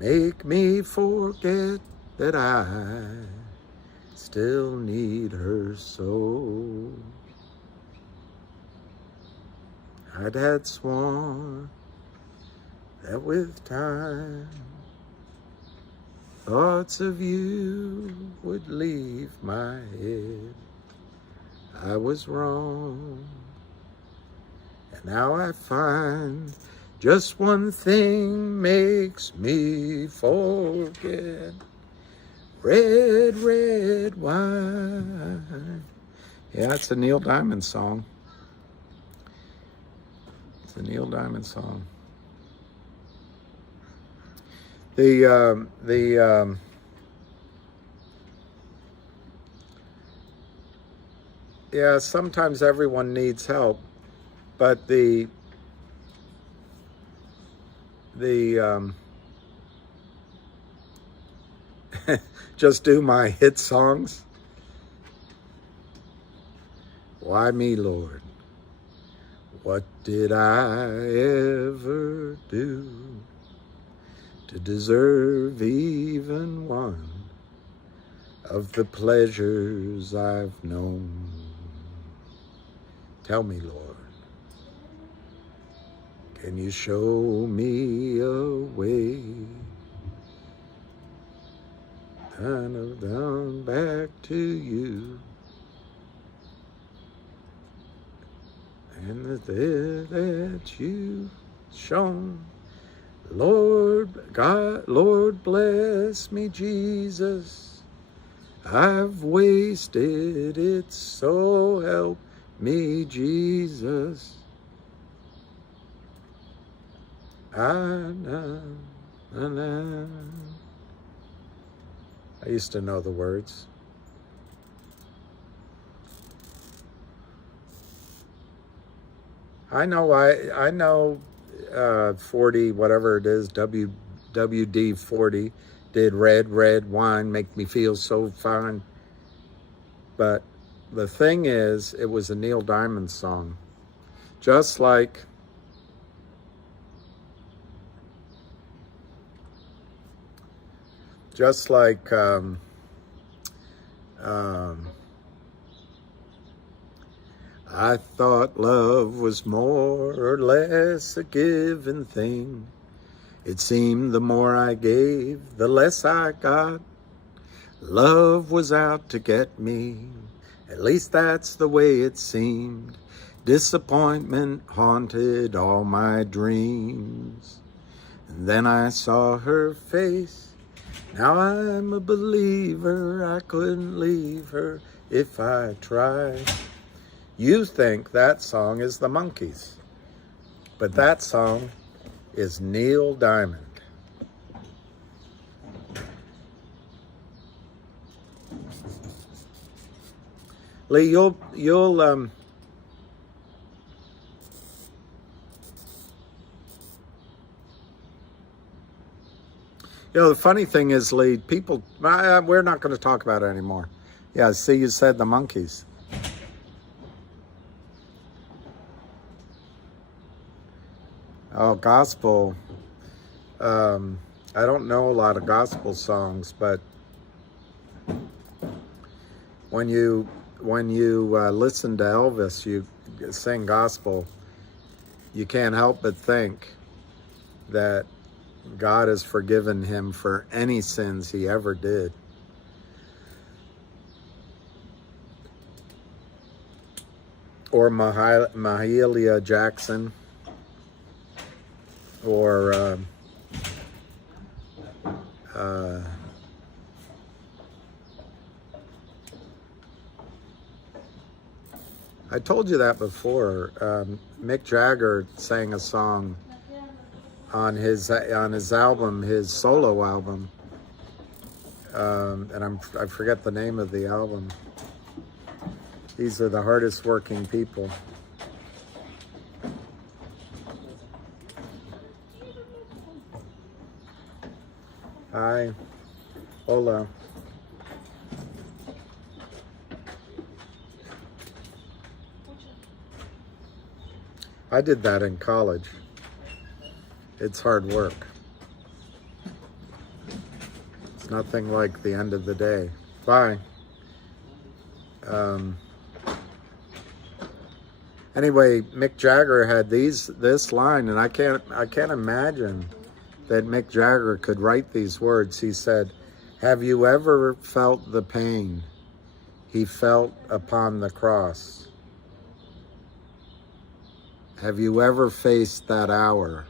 make me forget that I still need her so. I'd had sworn that with time thoughts of you would leave my head. I was wrong, and now I find just one thing makes me forget. Red, red wine. Yeah, it's a Neil Diamond song. It's a Neil Diamond song. Yeah, sometimes everyone needs help, but just do my hit songs. Why me, Lord? What did I ever do to deserve even one of the pleasures I've known? Tell me, Lord, can you show me a way kind of down back to you. And the day that you shone, Lord God, Lord bless me, Jesus. I've wasted it, so help me, Jesus. I used to know the words. I know 40, whatever it is, WD-40 did red wine make me feel so fine. But the thing is, it was a Neil Diamond song. Just like I thought love was more or less a given thing. It seemed the more I gave, the less I got. Love was out to get me. At least that's the way it seemed. Disappointment haunted all my dreams. And then I saw her face. Now I'm a believer. I couldn't leave her if I tried. You think that song is the Monkees, but that song is Neil Diamond. Lee, you'll you know, the funny thing is, Lee, people, we're not going to talk about it anymore. Yeah, see, you said the Monkees. Oh, gospel. I don't know a lot of gospel songs, but when you listen to Elvis, you sing gospel, you can't help but think that God has forgiven him for any sins he ever did. Or Mahalia Jackson. Or I told you that before. Mick Jagger sang a song on his album, his solo album, and I forget the name of the album. These are the hardest working people. Hi. Hola. I did that in college. It's hard work. It's nothing like the end of the day. Bye. Anyway, Mick Jagger had this line, and I can't imagine that Mick Jagger could write these words. He said, "Have you ever felt the pain he felt upon the cross? Have you ever faced that hour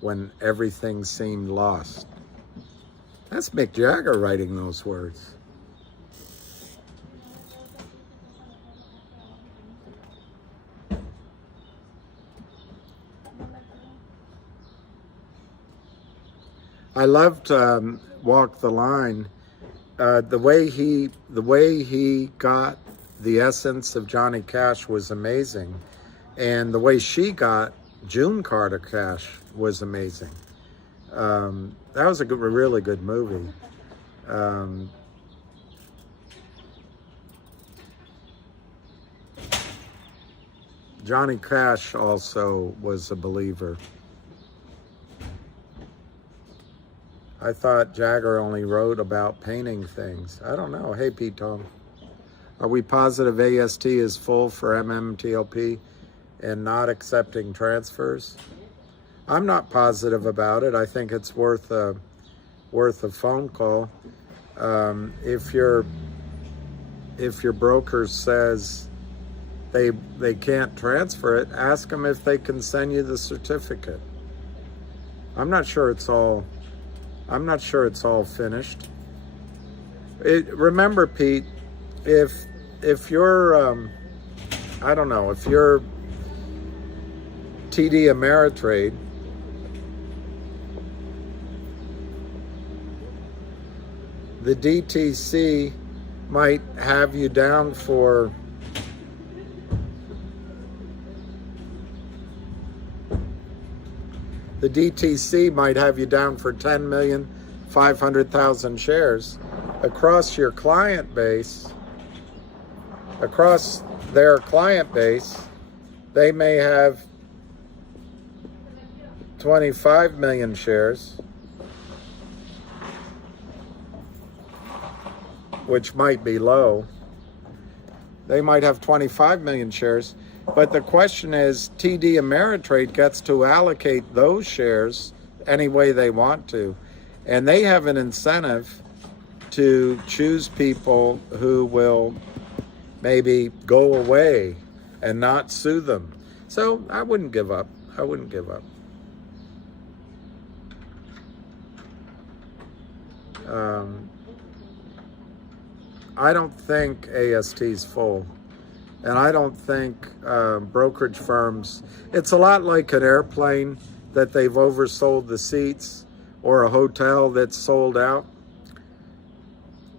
when everything seemed lost?" That's Mick Jagger writing those words. I loved Walk the Line. The way he got the essence of Johnny Cash was amazing, and the way she got June Carter Cash was amazing. That was a really good movie. Johnny Cash also was a believer. I thought Jagger only wrote about painting things. I don't know. Hey, Pete Tom. Are we positive AST is full for MMTLP and not accepting transfers? I'm not positive about it. I think it's worth a phone call. If your broker says they can't transfer it, ask them if they can send you the certificate. I'm not sure it's all finished. Remember, Pete, if you're I don't know, if you're TD Ameritrade, the DTC might have you down for the DTC might have you down for 10,500,000 shares across your client base. Across their client base, they may have 25 million shares, which might be low. They might have 25 million shares, but the question is, TD Ameritrade gets to allocate those shares any way they want to, and they have an incentive to choose people who will maybe go away and not sue them. So I wouldn't give up. I wouldn't give up. I don't think AST's full. And I don't think brokerage firms, it's a lot like an airplane that they've oversold the seats, or a hotel that's sold out.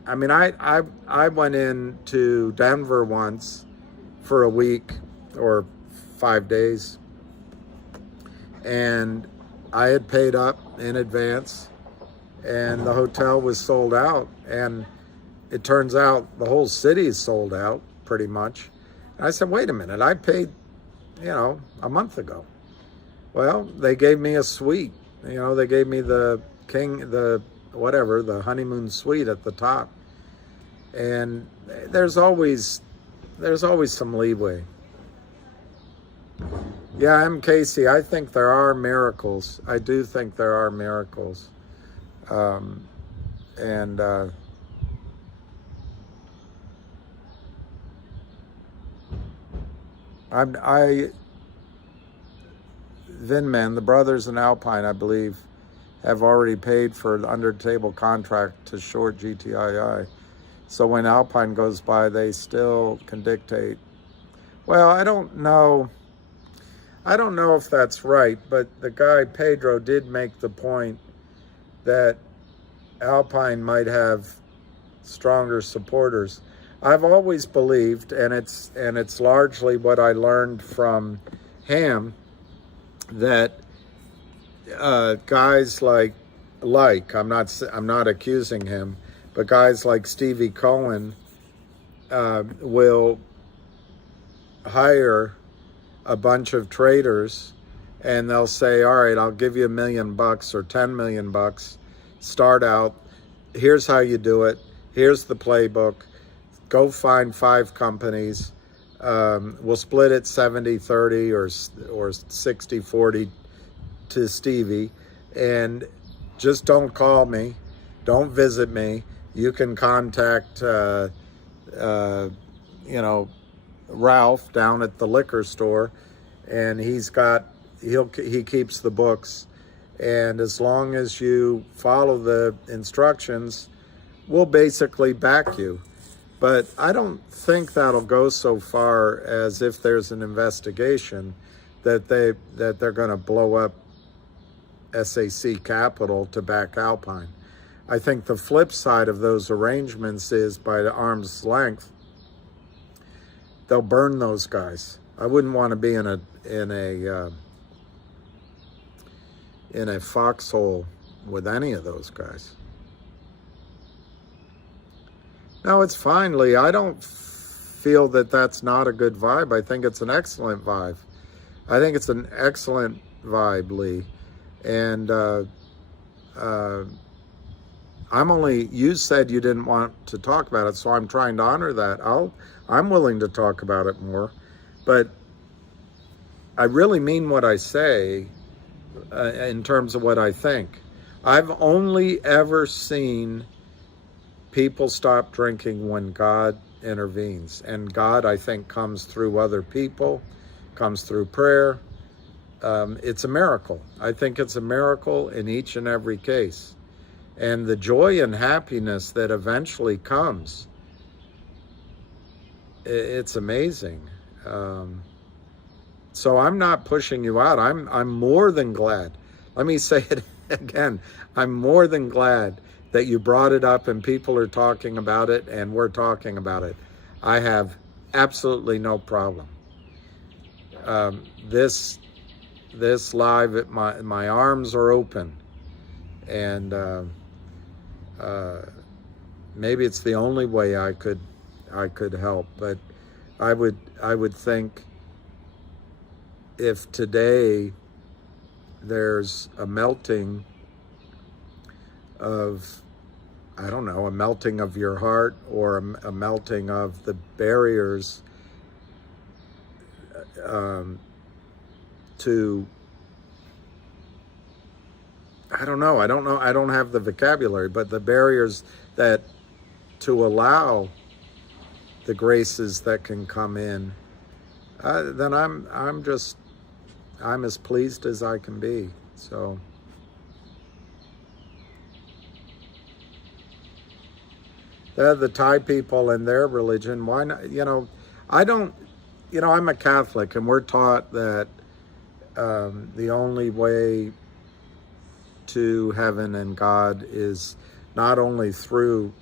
I mean, I went into Denver once for a week or 5 days, and I had paid up in advance, and the hotel was sold out, and it turns out the whole city is sold out pretty much. And I said, wait a minute, I paid, a month ago. Well, they gave me a suite. They gave me the honeymoon suite at the top. And there's always some leeway. Yeah, M. Casey, I think there are miracles. I do think there are miracles. Vinman, the brothers in Alpine, I believe, have already paid for the under-table contract to short GTII. So when Alpine goes by, they still can dictate. Well, I don't know if that's right, but the guy, Pedro, did make the point that Alpine might have stronger supporters. I've always believed, and it's largely what I learned from Ham, that guys like I'm not accusing him, but guys like Stevie Cohen will hire a bunch of traders, and they'll say, all right, I'll give you $1 million or $10 million. Start out. Here's how you do it. Here's the playbook. Go find 5 companies. We'll split it 70-30 or 60-40 to Stevie. And just don't call me. Don't visit me. You can contact, Ralph down at the liquor store, and he keeps the books. And as long as you follow the instructions, we'll basically back you. But I don't think that'll go so far as if there's an investigation that they're going to blow up SAC Capital to back Alpine. I think the flip side of those arrangements is, by the arm's length, they'll burn those guys. I wouldn't want to be in a foxhole with any of those guys. No, it's fine, Lee. I don't feel that that's not a good vibe. I think it's an excellent vibe. I think it's an excellent vibe, Lee. And you said you didn't want to talk about it, so I'm trying to honor that. I'm willing to talk about it more, but I really mean what I say in terms of what I think. I've only ever seen people stop drinking when God intervenes. And God, I think, comes through other people, comes through prayer. It's a miracle. I think it's a miracle in each and every case. And the joy and happiness that eventually comes, it's amazing. So I'm not pushing you out. I'm more than glad. Let me say it again. I'm more than glad that you brought it up and people are talking about it and we're talking about it. I have absolutely no problem. This live, my arms are open, and maybe it's the only way I could help. But I would think if today there's a melting of, I don't know, a melting of your heart, or a melting of the barriers to, I don't know, I don't have the vocabulary, but the barriers that to allow the graces that can come in, then I'm as pleased as I can be. So the Thai people and their religion, why not? I'm a Catholic, and we're taught that the only way to heaven and God is not only through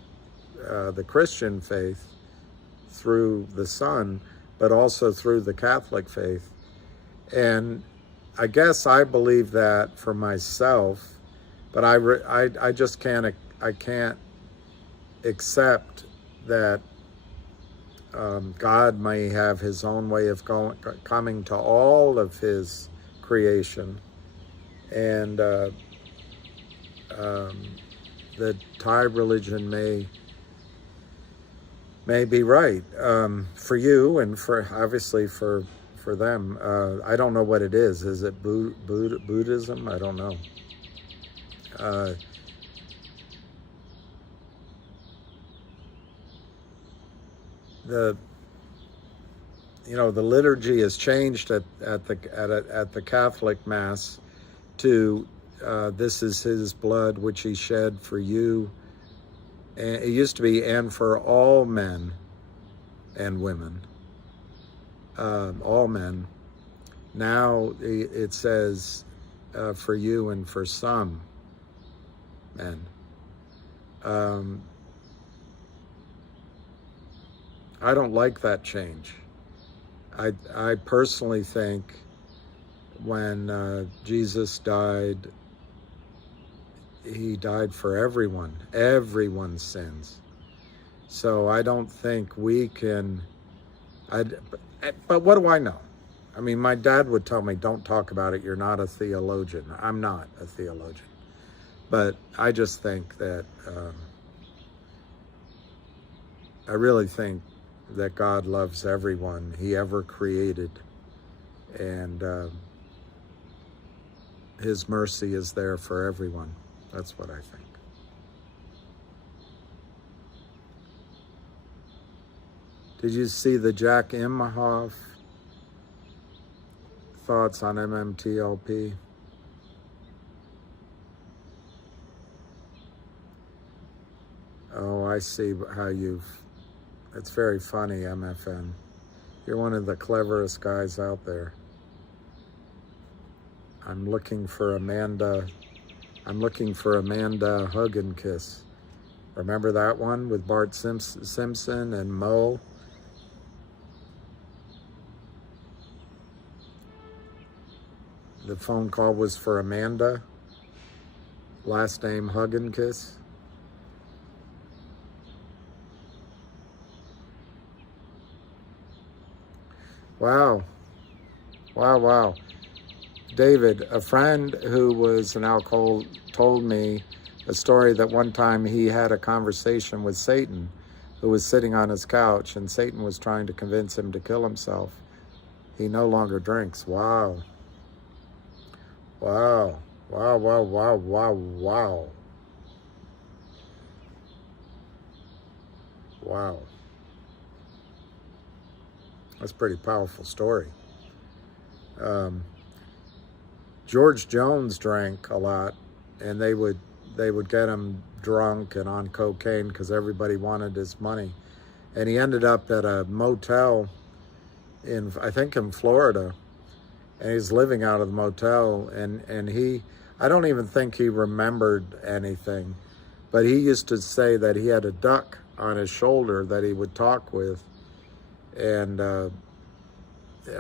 the Christian faith, through the Son, but also through the Catholic faith. And I guess I believe that for myself, but I just can't accept that God may have his own way of coming to all of his creation. And the Thai religion may be right for you, and for obviously for them. I don't know what it is. Is it Buddhism? I don't know. The liturgy has changed at the Catholic Mass to this is his blood which he shed for you. And it used to be and for all men and women, all men. Now it says for you and for some men. I don't like that change. I personally think when Jesus died, he died for everyone's sins. So I don't think we can, but what do I know? I mean, my dad would tell me, don't talk about it, you're not a theologian. I'm not a theologian. But I just think that, I really think that God loves everyone he ever created, and his mercy is there for everyone. That's what I think. Did you see the Jack Imhoff thoughts on MMTLP? Oh, I see how it's very funny, MFN. You're one of the cleverest guys out there. I'm looking for Amanda Hug and Kiss. Remember that one with Bart Simpson and Mo? The phone call was for Amanda. Last name Hug and Kiss. Wow. Wow. David, a friend who was an alcoholic told me a story that one time he had a conversation with Satan, who was sitting on his couch, and Satan was trying to convince him to kill himself. He no longer drinks. Wow. Wow. That's a pretty powerful story. George Jones drank a lot, and they would get him drunk and on cocaine because everybody wanted his money. And he ended up at a motel in, I think, in Florida, and he's living out of the motel, and he, I don't even think he remembered anything, but he used to say that he had a duck on his shoulder that he would talk with, and of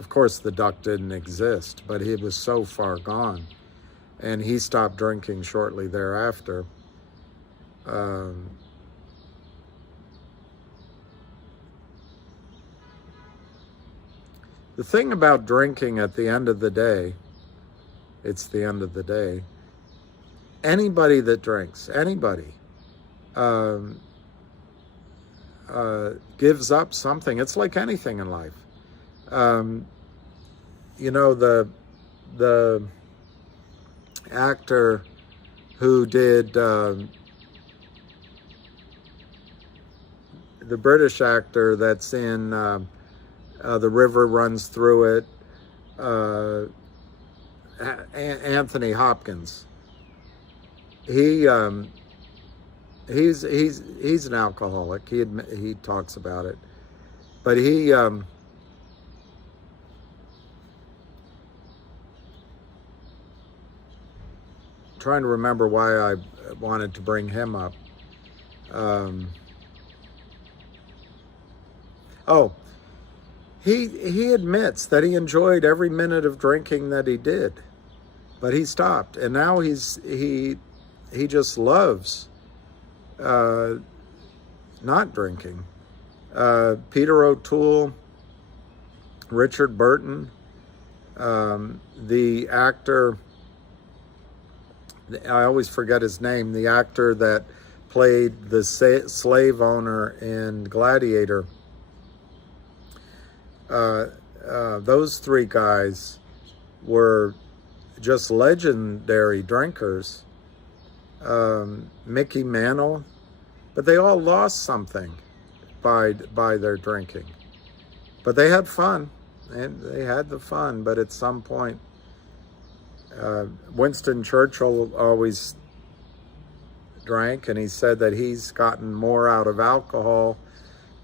course the duck didn't exist, but he was so far gone, and he stopped drinking shortly thereafter. The thing about drinking at the end of the day, it's the end of the day, anybody that drinks, anybody, gives up something. It's like anything in life. You know, the actor who did, the British actor that's in The River Runs Through It, Anthony Hopkins. He's an alcoholic. He talks about it, but he trying to remember why I wanted to bring him up. He admits that he enjoyed every minute of drinking that he did, but he stopped, and now he just loves not drinking. Peter O'Toole, Richard Burton, the actor, I always forget his name, the actor that played the slave owner in Gladiator. Those three guys were just legendary drinkers. Mickey Mantle, but they all lost something by their drinking. But they had fun, and they had the fun, but at some point, Winston Churchill always drank, and he said that he's gotten more out of alcohol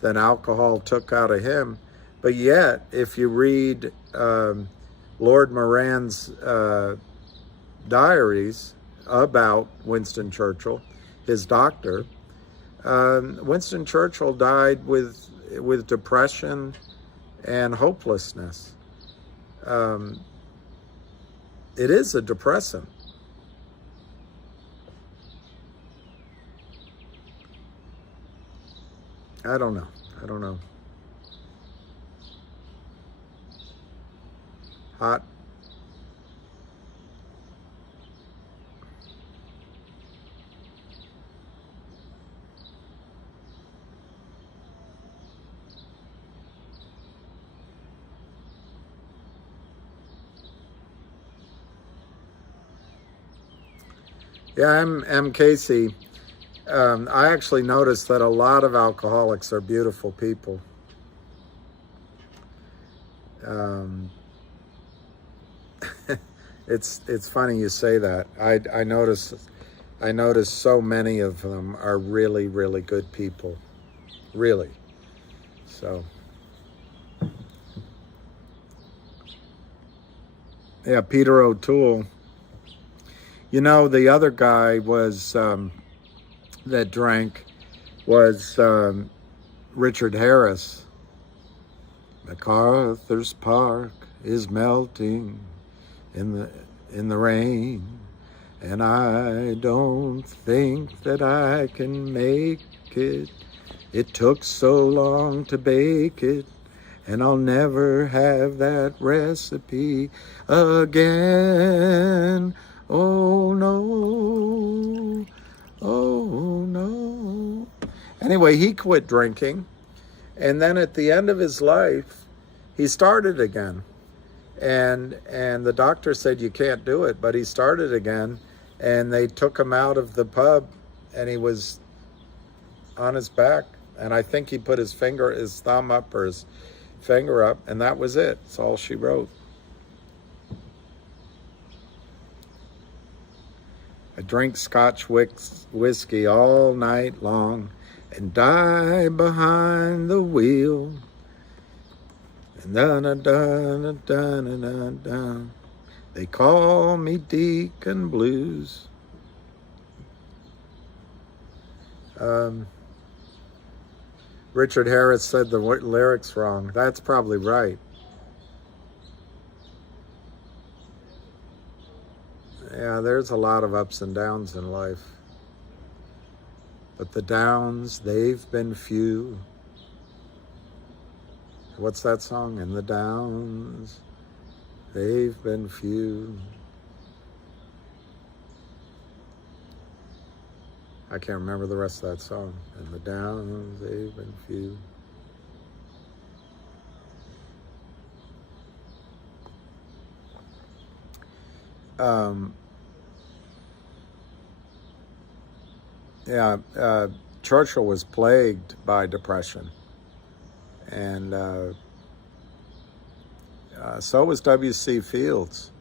than alcohol took out of him. But yet, if you read Lord Moran's diaries about Winston Churchill, his doctor, Winston Churchill died with depression and hopelessness. It is a depressant. I don't know. Hot. Yeah, I'm Casey. I actually noticed that a lot of alcoholics are beautiful people. It's funny you say that. I noticed so many of them are really, really good people. Really. So. Yeah, Peter O'Toole. You know, the other guy was that drank was Richard Harris. MacArthur's Park is melting in the rain, and I don't think that I can make it. It took so long to bake it, and I'll never have that recipe again. Oh no, oh no. Anyway, he quit drinking, and then at the end of his life, he started again. And the doctor said, you can't do it, but he started again, and they took him out of the pub, and he was on his back And I think he put his thumb up or his finger up, and that was it. That's all she wrote. I drink Scotch whiskey all night long and die behind the wheel. And da-da-da-da-da-da-da. They call me Deacon Blues. Richard Harris said the lyrics wrong. That's probably right. Yeah, there's a lot of ups and downs in life. But the downs, they've been few. What's that song? And the downs, they've been few. I can't remember the rest of that song. And the downs, they've been few. Churchill was plagued by depression. And so was W.C. Fields.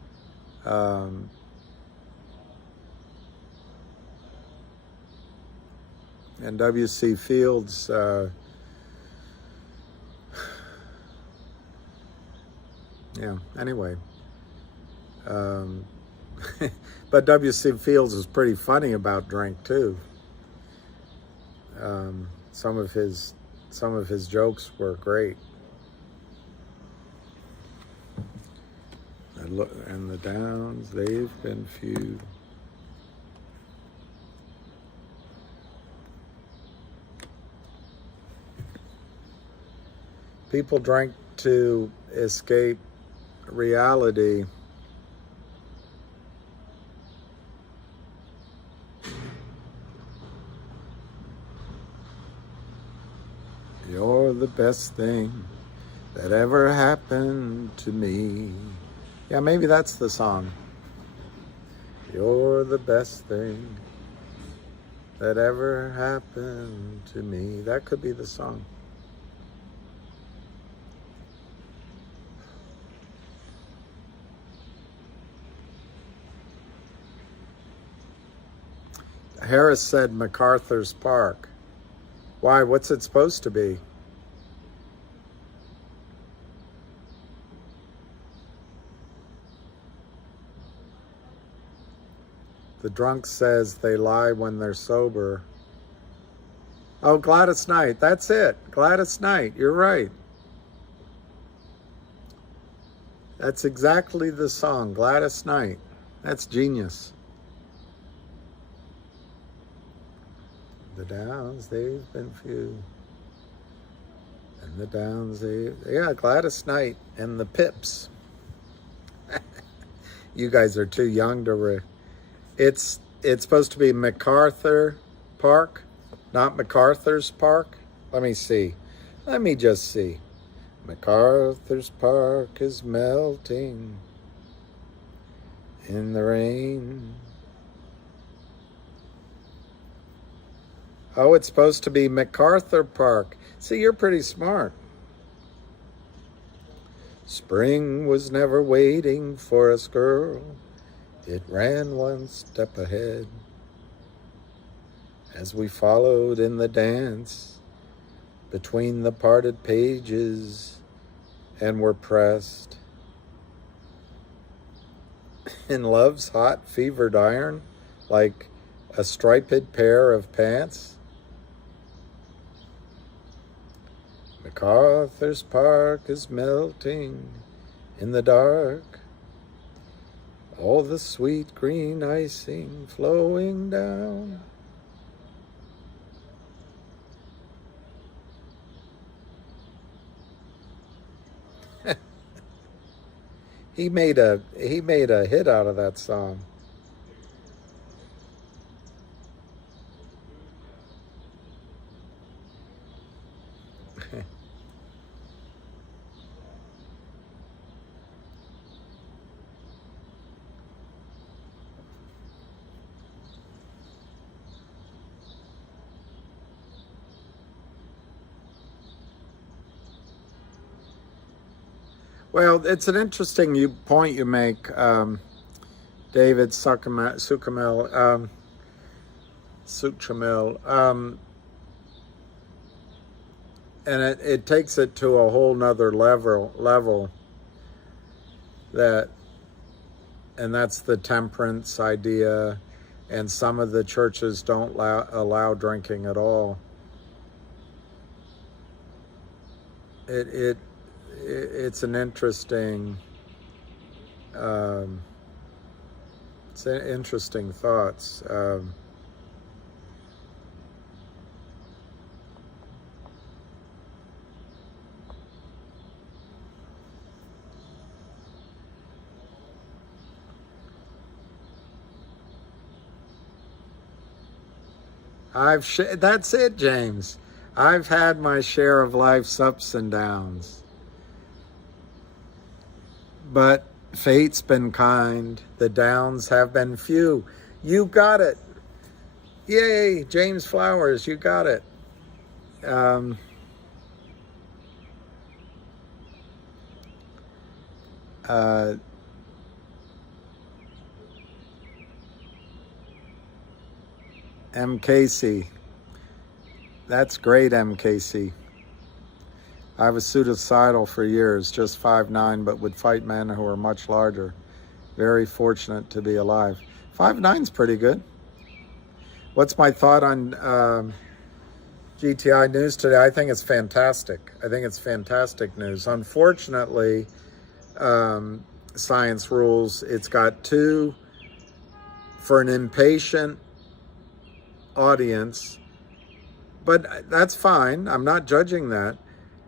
And W.C. Fields anyway. But W.C. Fields was pretty funny about drink too. Some of his jokes were great. And the downs, they've been few. People drink to escape reality. You're the best thing that ever happened to me. Yeah, maybe that's the song. You're the best thing that ever happened to me. That could be the song. Harris said MacArthur's Park. Why? What's it supposed to be? The drunk says they lie when they're sober. Oh, Gladys Knight. That's it. Gladys Knight. You're right. That's exactly the song. Gladys Knight. That's genius. The downs, they've been few. And the downs, yeah, Gladys Knight and the Pips. You guys are too young to It's supposed to be MacArthur Park, not MacArthur's Park. Let me see. Let me just see. MacArthur's Park is melting in the rain. Oh, it's supposed to be MacArthur Park. See, you're pretty smart. Spring was never waiting for us, girl. It ran one step ahead. As we followed in the dance between the parted pages and were pressed in love's hot fevered iron like a striped pair of pants. MacArthur's Park is melting in the dark. All the sweet green icing flowing down. He made a hit out of that song. Well, it's an interesting point you make, David Suchamel. And it takes it to a whole nother level and that's the temperance idea, and some of the churches don't allow drinking at all. It's an interesting thoughts. That's it, James. I've had my share of life's ups and downs. But fate's been kind. The downs have been few. You got it. Yay, James Flowers, you got it. MKC. That's great, MKC. I was suicidal for years, just 5'9", but would fight men who are much larger. Very fortunate to be alive. 5'9's pretty good. What's my thought on GTI news today? I think it's fantastic. I think it's fantastic news. Unfortunately, science rules. It's got two for an impatient audience, but that's fine. I'm not judging that.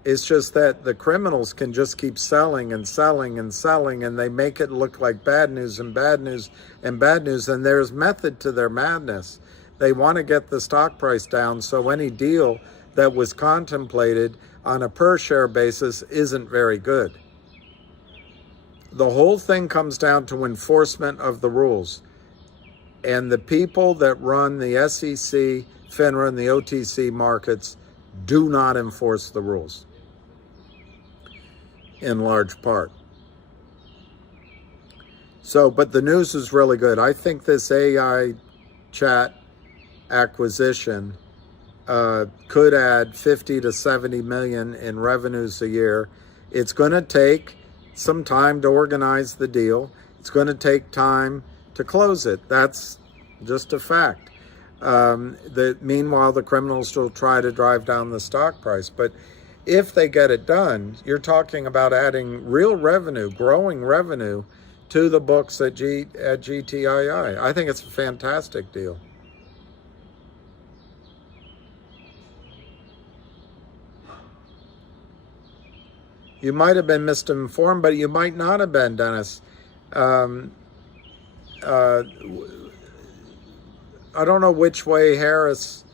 It's just that the criminals can just keep selling and selling and selling, and they make it look like bad news and bad news and bad news, and there's method to their madness. They want to get the stock price down, so any deal that was contemplated on a per share basis isn't very good. The whole thing comes down to enforcement of the rules. And the people that run the SEC, FINRA, and the OTC markets do not enforce the rules, in large part. So, but the news is really good. I think this AI chat acquisition could add 50 to 70 million in revenues a year. It's going to take some time to organize the deal. It's going to take time to close it. That's just a fact. Meanwhile, the criminals still try to drive down the stock price. But if they get it done, you're talking about adding real revenue, growing revenue to the books at GTII. I think it's a fantastic deal. You might have been misinformed, but you might not have been, Dennis. I don't know which way Harris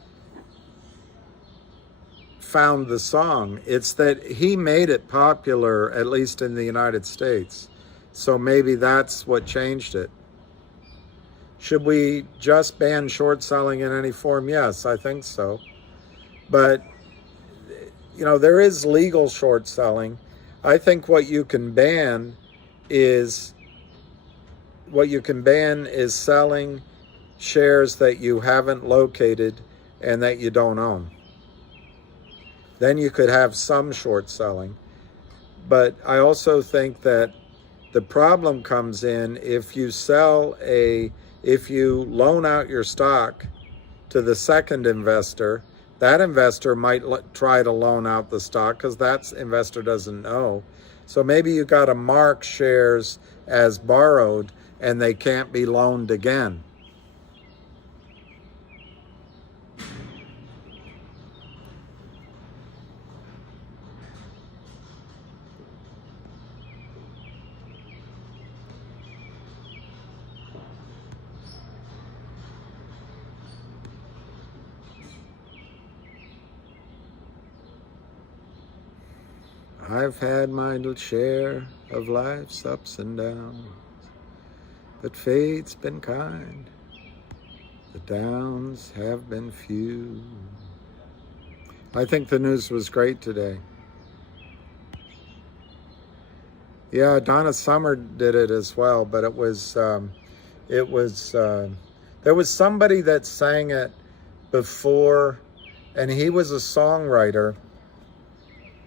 found the song. It's that he made it popular, at least in the United States. So maybe that's what changed it. Should we just ban short selling in any form? Yes, I think so. But, you know, there is legal short selling. I think what you can ban is selling shares that you haven't located and that you don't own. Then you could have some short selling. But I also think that the problem comes in if you loan out your stock to the second investor, that investor might try to loan out the stock because that investor doesn't know. So maybe you got to mark shares as borrowed and they can't be loaned again. I've had my share of life's ups and downs, but fate's been kind. The downs have been few. I think the news was great today. Yeah, Donna Summer did it as well, but there was somebody that sang it before, and he was a songwriter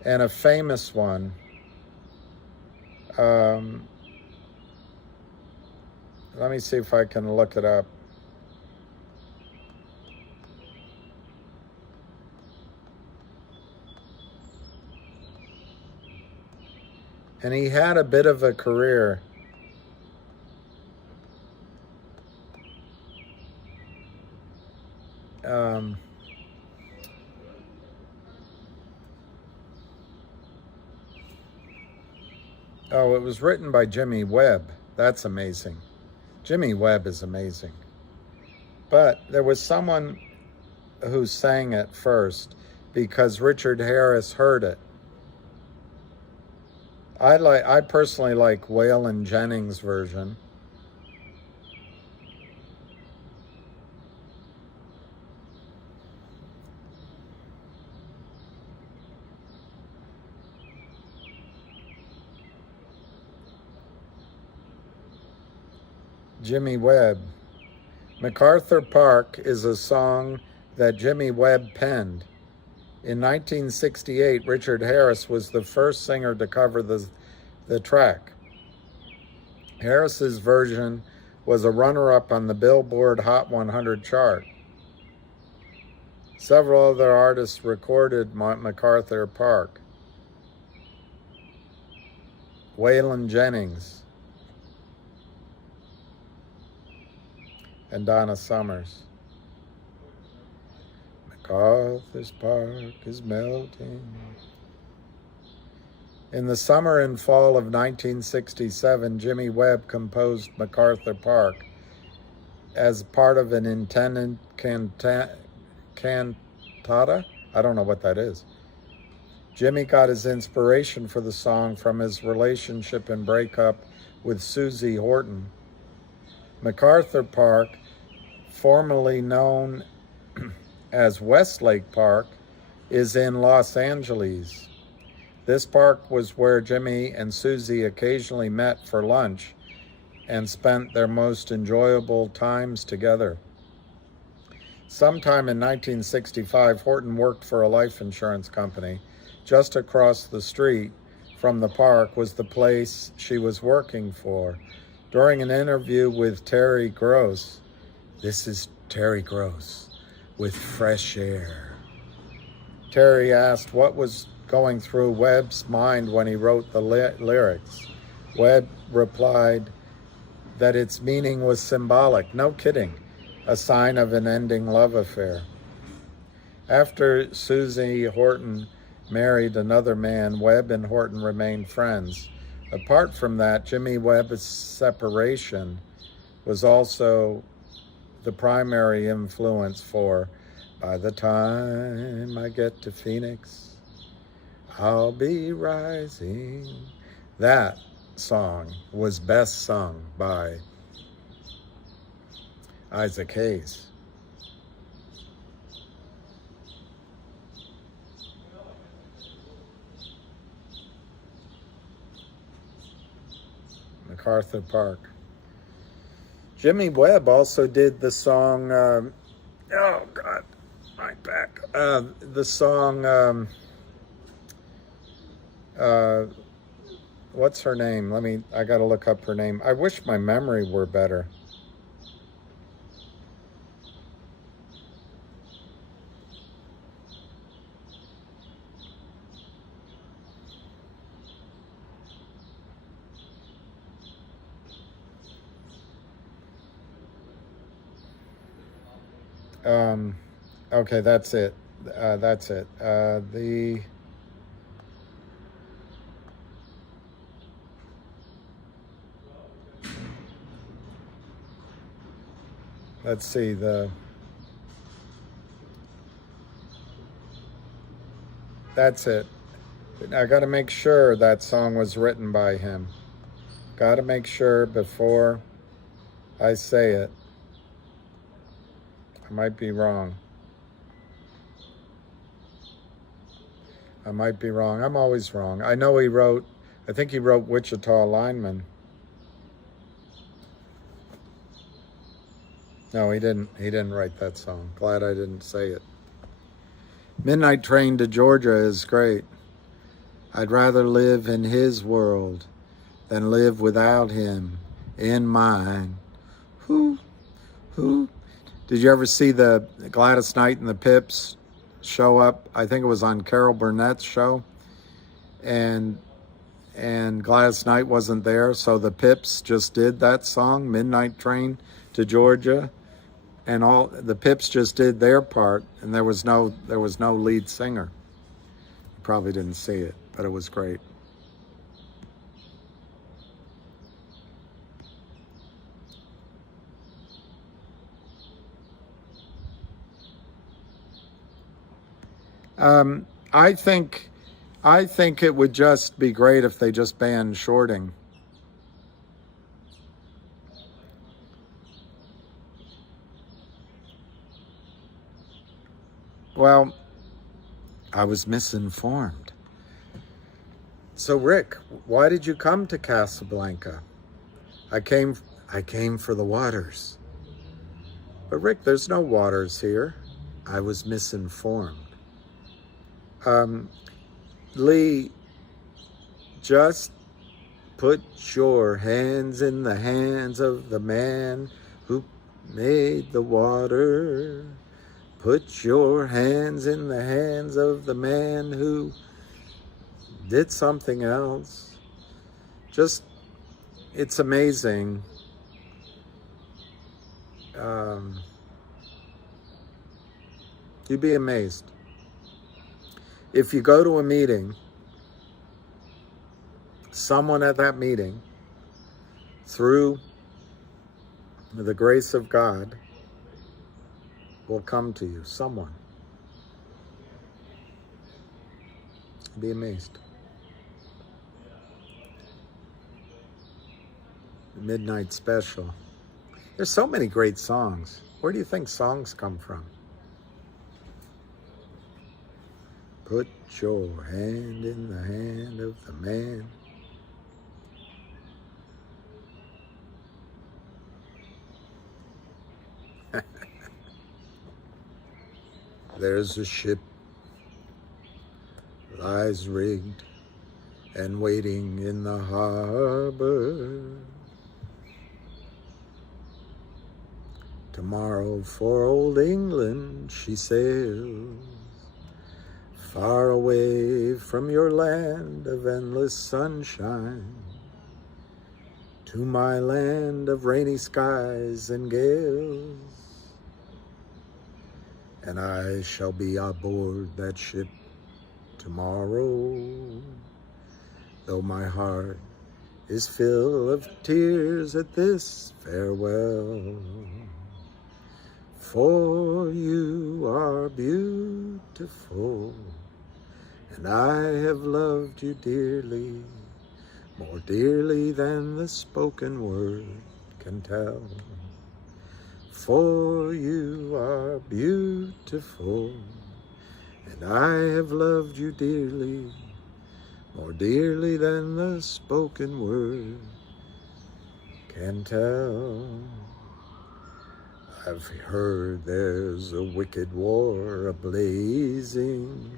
and a famous one. Let me see if I can look it up. And he had a bit of a career. Oh, it was written by Jimmy Webb. That's amazing. Jimmy Webb is amazing. But there was someone who sang it first because Richard Harris heard it. I personally like Waylon Jennings' version. Jimmy Webb. MacArthur Park is a song that Jimmy Webb penned. In 1968, Richard Harris was the first singer to cover the track. Harris's version was a runner-up on the Billboard Hot 100 chart. Several other artists recorded MacArthur Park. Waylon Jennings and Donna Summers. MacArthur's Park is melting. In the summer and fall of 1967, Jimmy Webb composed MacArthur Park as part of an intended cantata. I don't know what that is. Jimmy got his inspiration for the song from his relationship and breakup with Susie Horton. MacArthur Park, formerly known as Westlake Park, is in Los Angeles. This park was where Jimmy and Susie occasionally met for lunch and spent their most enjoyable times together. Sometime in 1965, Horton worked for a life insurance company. Just across the street from the park was the place she was working for. During an interview with Terry Gross, this is Terry Gross with Fresh Air. Terry asked what was going through Webb's mind when he wrote the lyrics. Webb replied that its meaning was symbolic, no kidding, a sign of an ending love affair. After Susie Horton married another man, Webb and Horton remained friends. Apart from that, Jimmy Webb's separation was also the primary influence for By the Time I Get to Phoenix, I'll Be Rising. That song was best sung by Isaac Hayes. MacArthur Park. Jimmy Webb also did the song, oh God, my back. The song, what's her name? I gotta look up her name. I wish my memory were better. Okay, that's it. Let's see, that's it. I got to make sure that song was written by him. Got to make sure before I say it. I might be wrong. I might be wrong. I'm always wrong. I know he wrote I think he wrote Wichita Lineman. No, he didn't. He didn't write that song. Glad I didn't say it. Midnight Train to Georgia is great. I'd rather live in his world than live without him in mine. Who? Did you ever see the Gladys Knight and the Pips show up? I think it was on Carol Burnett's show. And Gladys Knight wasn't there, so the Pips just did that song, Midnight Train to Georgia. And all the Pips just did their part, and there was no lead singer. You probably didn't see it, but it was great. I think it would just be great if they just banned shorting. Well, I was misinformed. So Rick, why did you come to Casablanca? I came for the waters. But Rick, there's no waters here. I was misinformed. Lee, just put your hands in the hands of the man who made the water. Put your hands in the hands of the man who did something else. Just, it's amazing. You'd be amazed. If you go to a meeting, someone at that meeting, through the grace of God, will come to you. Someone. You'd be amazed. The Midnight Special. There's so many great songs. Where do you think songs come from? Put your hand in the hand of the man. There's a ship lies rigged and waiting in the harbor. Tomorrow for old England she sails, far away from your land of endless sunshine, to my land of rainy skies and gales. And I shall be aboard that ship tomorrow, though my heart is full of tears at this farewell. For you are beautiful, and I have loved you dearly, more dearly than the spoken word can tell. For you are beautiful, and I have loved you dearly, more dearly than the spoken word can tell. I've heard there's a wicked war a-blazing,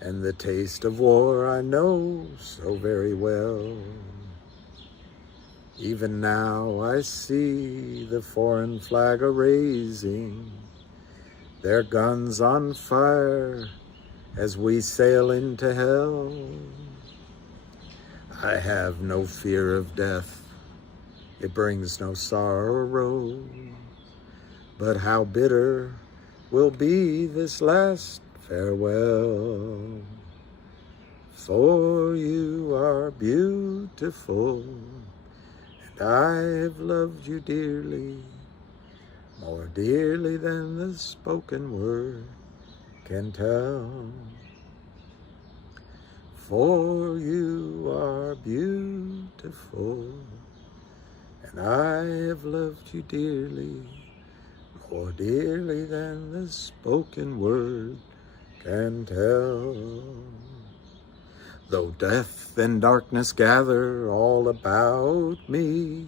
and the taste of war I know so very well. Even now I see the foreign flag a-raising, their guns on fire as we sail into hell. I have no fear of death, it brings no sorrow, but how bitter will be this last farewell. For you are beautiful, and I have loved you dearly, more dearly than the spoken word can tell. For you are beautiful, and I have loved you dearly, more dearly than the spoken word can tell. Though death and darkness gather all about me,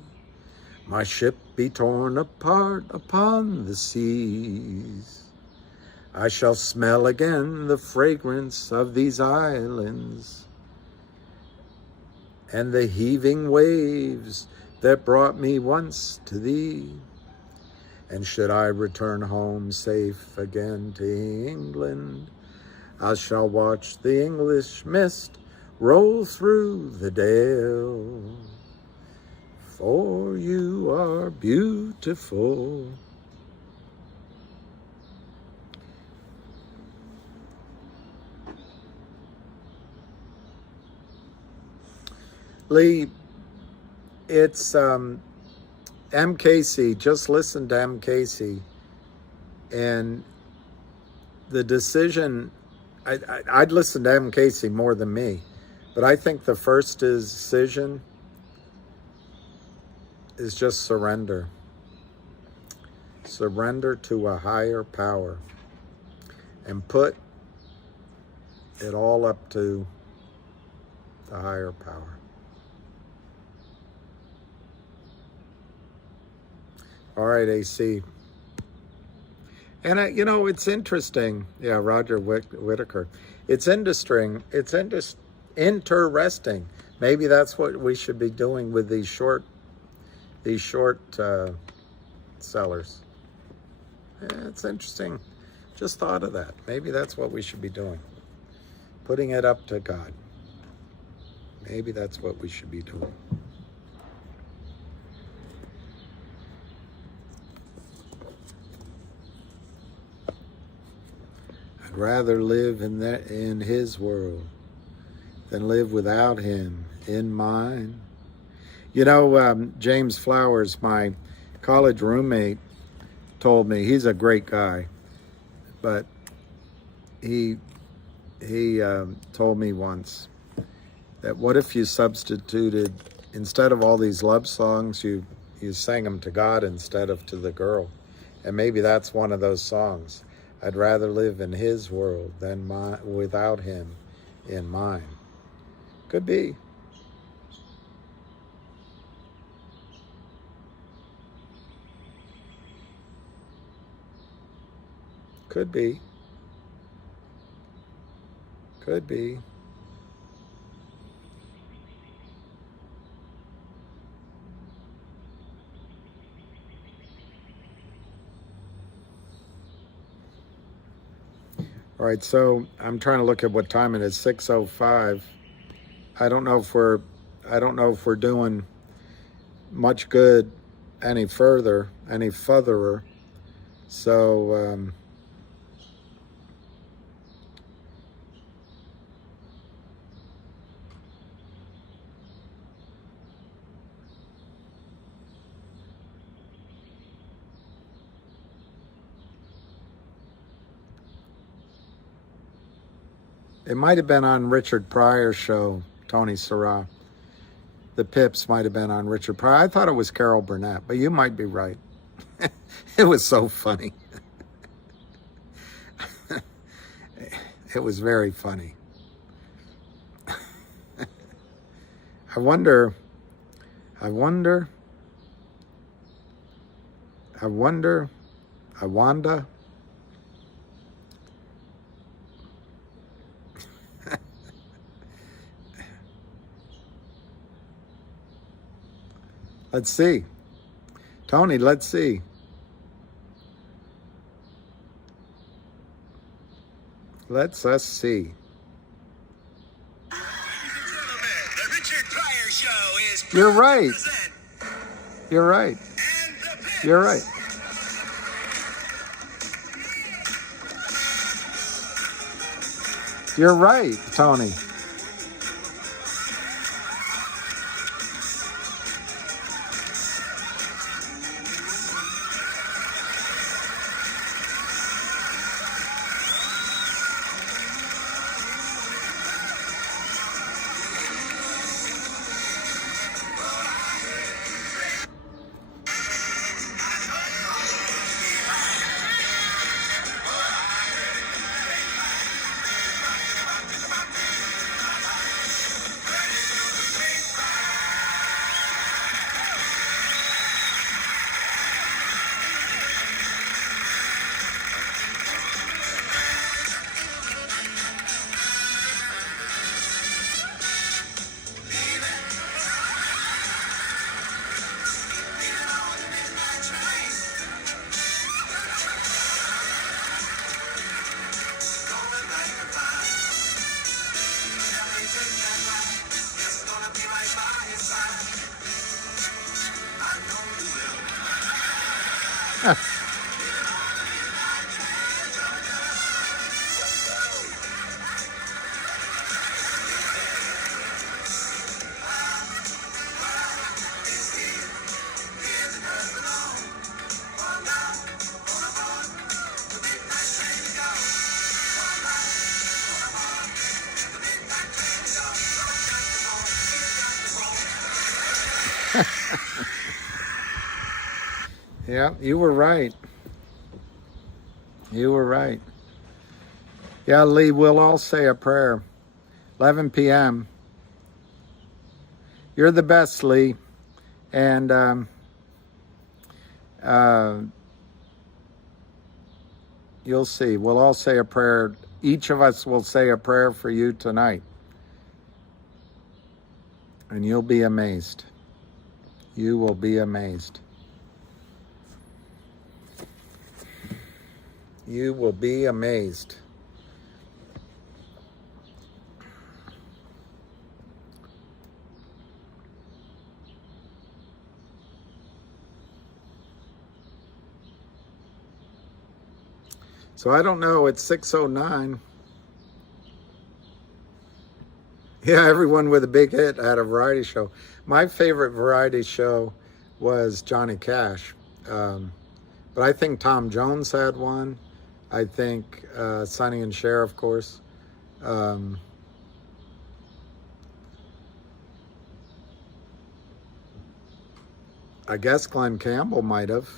my ship be torn apart upon the seas, I shall smell again the fragrance of these islands and the heaving waves that brought me once to thee. And should I return home safe again to England, I shall watch the English mist roll through the dale, for you are beautiful. Lee, it's M. Casey. Just listen to M. Casey. And the decision, I'd listen to M. Casey more than me, but I think the first decision is just surrender. Surrender to a higher power and put it all up to the higher power. All right, AC. And, it's interesting. Yeah, Roger Whittaker. It's interesting. It's interesting. Maybe that's what we should be doing with these short sellers. Yeah, it's interesting. Just thought of that. Maybe that's what we should be doing. Putting it up to God. Maybe that's what we should be doing. I'd rather live in his world than live without him in mine. James Flowers, my college roommate, told me, he's a great guy, but he told me once that what if you substituted, instead of all these love songs, you sang them to God instead of to the girl. And maybe that's one of those songs. I'd rather live in his world than without him in mine. Could be. Could be. Could be. All right, so I'm trying to look at what time it is. 6:05. I don't know if we're doing much good any further. So it might have been on Richard Pryor's show, Tony Sarra. The Pips might have been on Richard Pryor. I thought it was Carol Burnett, but you might be right. It was so funny. It was very funny. I wonder. Let's see. Tony, let's see. Let's us see. The Richard Pryor Show is You're right. You're right. You're right. You're right, Tony. Yeah, you were right. You were right. Yeah, Lee, we'll all say a prayer. 11 p.m. You're the best, Lee. And you'll see. We'll all say a prayer. Each of us will say a prayer for you tonight. And you'll be amazed. You will be amazed. You will be amazed. So I don't know, it's 6:09. Yeah, everyone with a big hit had a variety show. My favorite variety show was Johnny Cash. But I think Tom Jones had one. I think Sonny and Cher, of course. I guess Glenn Campbell might have.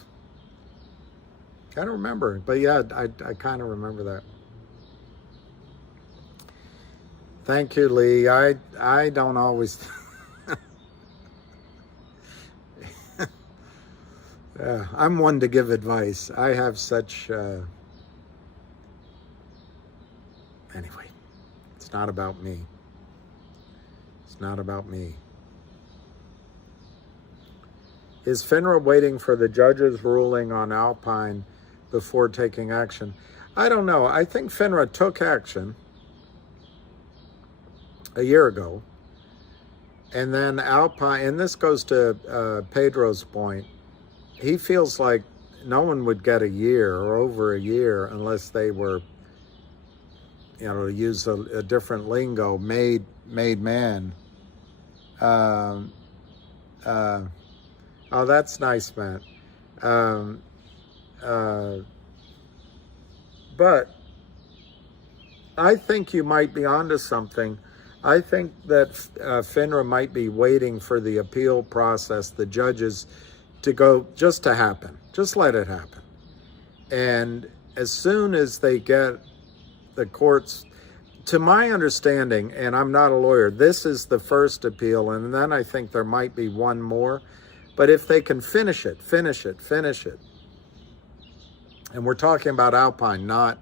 I don't remember, but yeah, I kind of remember that. Thank you, Lee. I don't always. Yeah, I'm one to give advice. I have such. Anyway, it's not about me. It's not about me. Is FINRA waiting for the judge's ruling on Alpine before taking action? I don't know. I think FINRA took action a year ago. And then Alpine, and this goes to Pedro's point, he feels like no one would get a year or over a year unless they were, you know, to use a different lingo, made man. Oh, that's nice, Matt. But I think you might be onto something. I think that FINRA might be waiting for the appeal process, the judges, to go, just to happen. Just let it happen. And as soon as they get the courts, to my understanding, and I'm not a lawyer, this is the first appeal, and then I think there might be one more. But if they can finish it, and we're talking about Alpine, not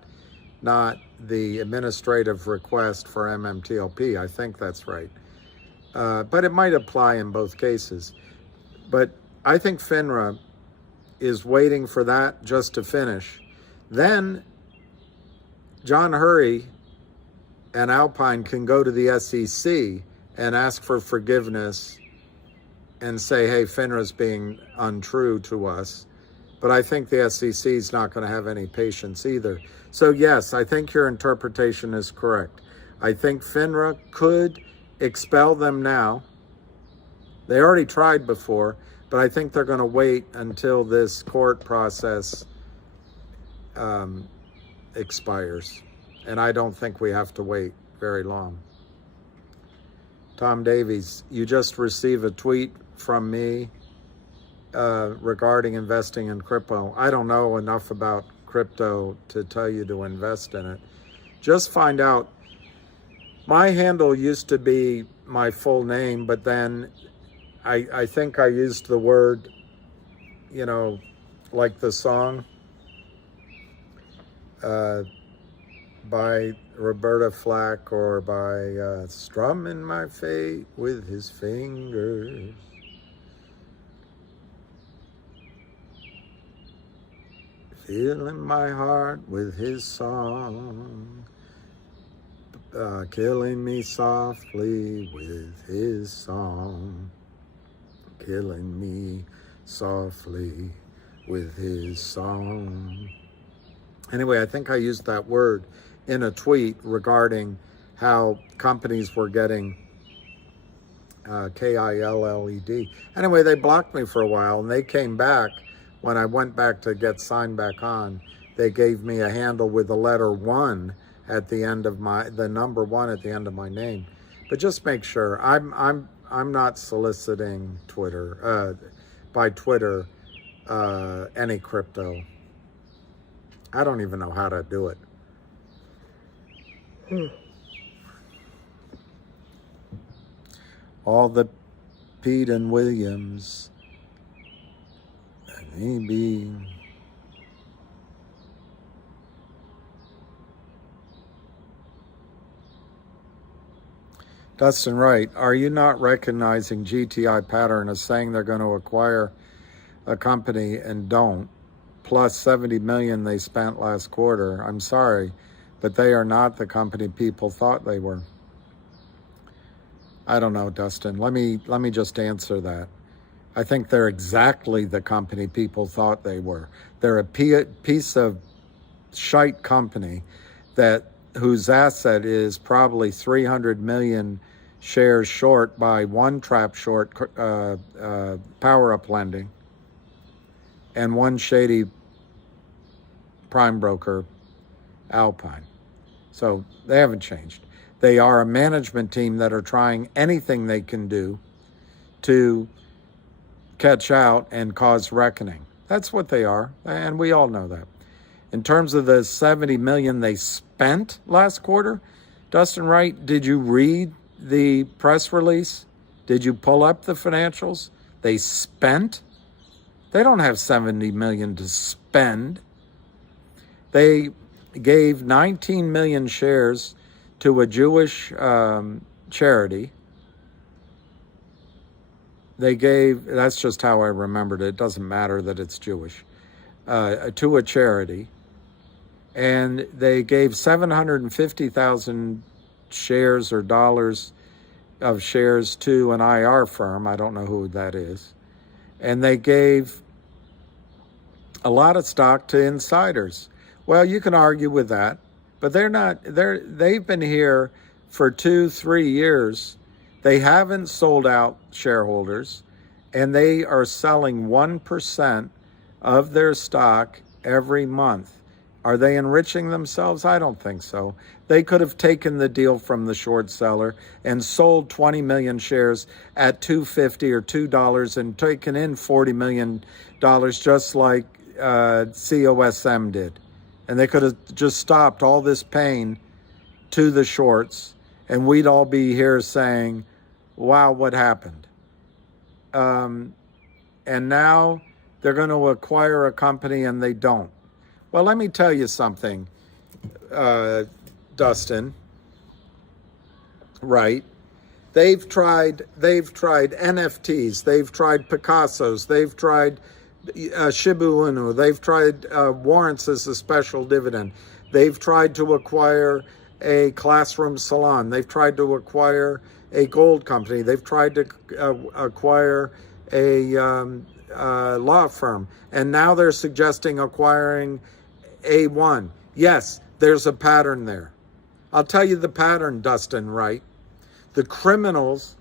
the administrative request for MMTLP, I think that's right. But it might apply in both cases. But I think FINRA is waiting for that just to finish. Then John Hurry and Alpine can go to the SEC and ask for forgiveness and say, hey, FINRA's being untrue to us. But I think the SEC is not going to have any patience either. So yes, I think your interpretation is correct. I think FINRA could expel them now. They already tried before, but I think they're going to wait until this court process expires. And I don't think we have to wait very long. Tom Davies, you just received a tweet from me regarding investing in crypto. I don't know enough about crypto to tell you to invest in it. Just find out. My handle used to be my full name, but then I think I used the word, you know, like the song by Roberta Flack, or by strumming my fate with his fingers. Filling my heart with his song, killing me softly with his song, killing me softly with his song. Anyway, I think I used that word in a tweet regarding how companies were getting KILLED. Anyway, they blocked me for a while, and they came back. When I went back to get signed back on, they gave me a handle with the letter 1 at the end of the number 1 at the end of my name. But just make sure, I'm not soliciting Twitter, by Twitter, any crypto. I don't even know how to do it. All the Pete and Williams, maybe. Dustin Wright, are you not recognizing GTI pattern as saying they're going to acquire a company and don't, plus 70 million they spent last quarter? I'm sorry, but they are not the company people thought they were. I don't know, Dustin. Let me just answer that. I think they're exactly the company people thought they were. They're a piece of shite company whose asset is probably 300 million shares short by one trap short power up lending and one shady prime broker, Alpine. So they haven't changed. They are a management team that are trying anything they can do to catch out and cause reckoning. That's what they are, and we all know that. In terms of the 70 million they spent last quarter, Dustin Wright, did you read the press release? Did you pull up the financials? They spent? They don't have 70 million to spend. They gave 19 million shares to a Jewish charity. They gave, that's just how I remembered it. It doesn't matter that it's Jewish. To a charity. And they gave 750,000 shares or dollars of shares to an IR firm. I don't know who that is. And they gave a lot of stock to insiders. Well, you can argue with that, but they've been here for 2-3 years. They haven't sold out shareholders, and they are selling 1% of their stock every month. Are they enriching themselves? I don't think so. They could have taken the deal from the short seller and sold 20 million shares at $2.50 or $2 and taken in $40 million just like COSM did. And they could have just stopped all this pain to the shorts, and we'd all be here saying, wow, what happened? And now they're going to acquire a company and they don't. Well, let me tell you something, Dustin. Right? They've tried NFTs, they've tried Picassos, they've tried Shibu Inu, they've tried warrants as a special dividend. They've tried to acquire a classroom salon. They've tried to acquire a gold company. They've tried to acquire a law firm. And now they're suggesting acquiring A1. Yes, there's a pattern there. I'll tell you the pattern, Dustin Wright. The criminals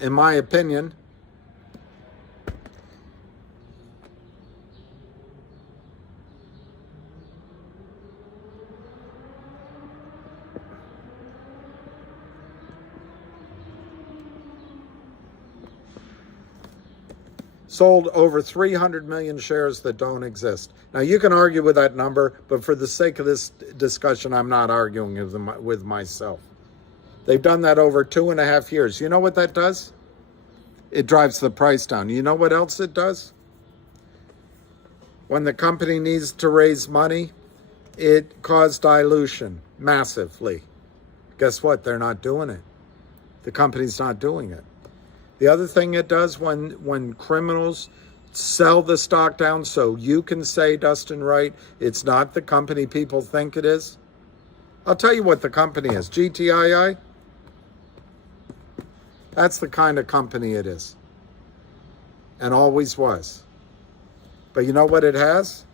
in my opinion, sold over 300 million shares that don't exist. Now, you can argue with that number, but for the sake of this discussion, I'm not arguing with myself. They've done that over 2.5 years. You know what that does? It drives the price down. You know what else it does? When the company needs to raise money, it caused dilution massively. Guess what? They're not doing it. The company's not doing it. The other thing it does when criminals sell the stock down so you can say, Dustin Wright, it's not the company people think it is. I'll tell you what the company is. GTII. That's the kind of company it is. And always was. But you know what it has?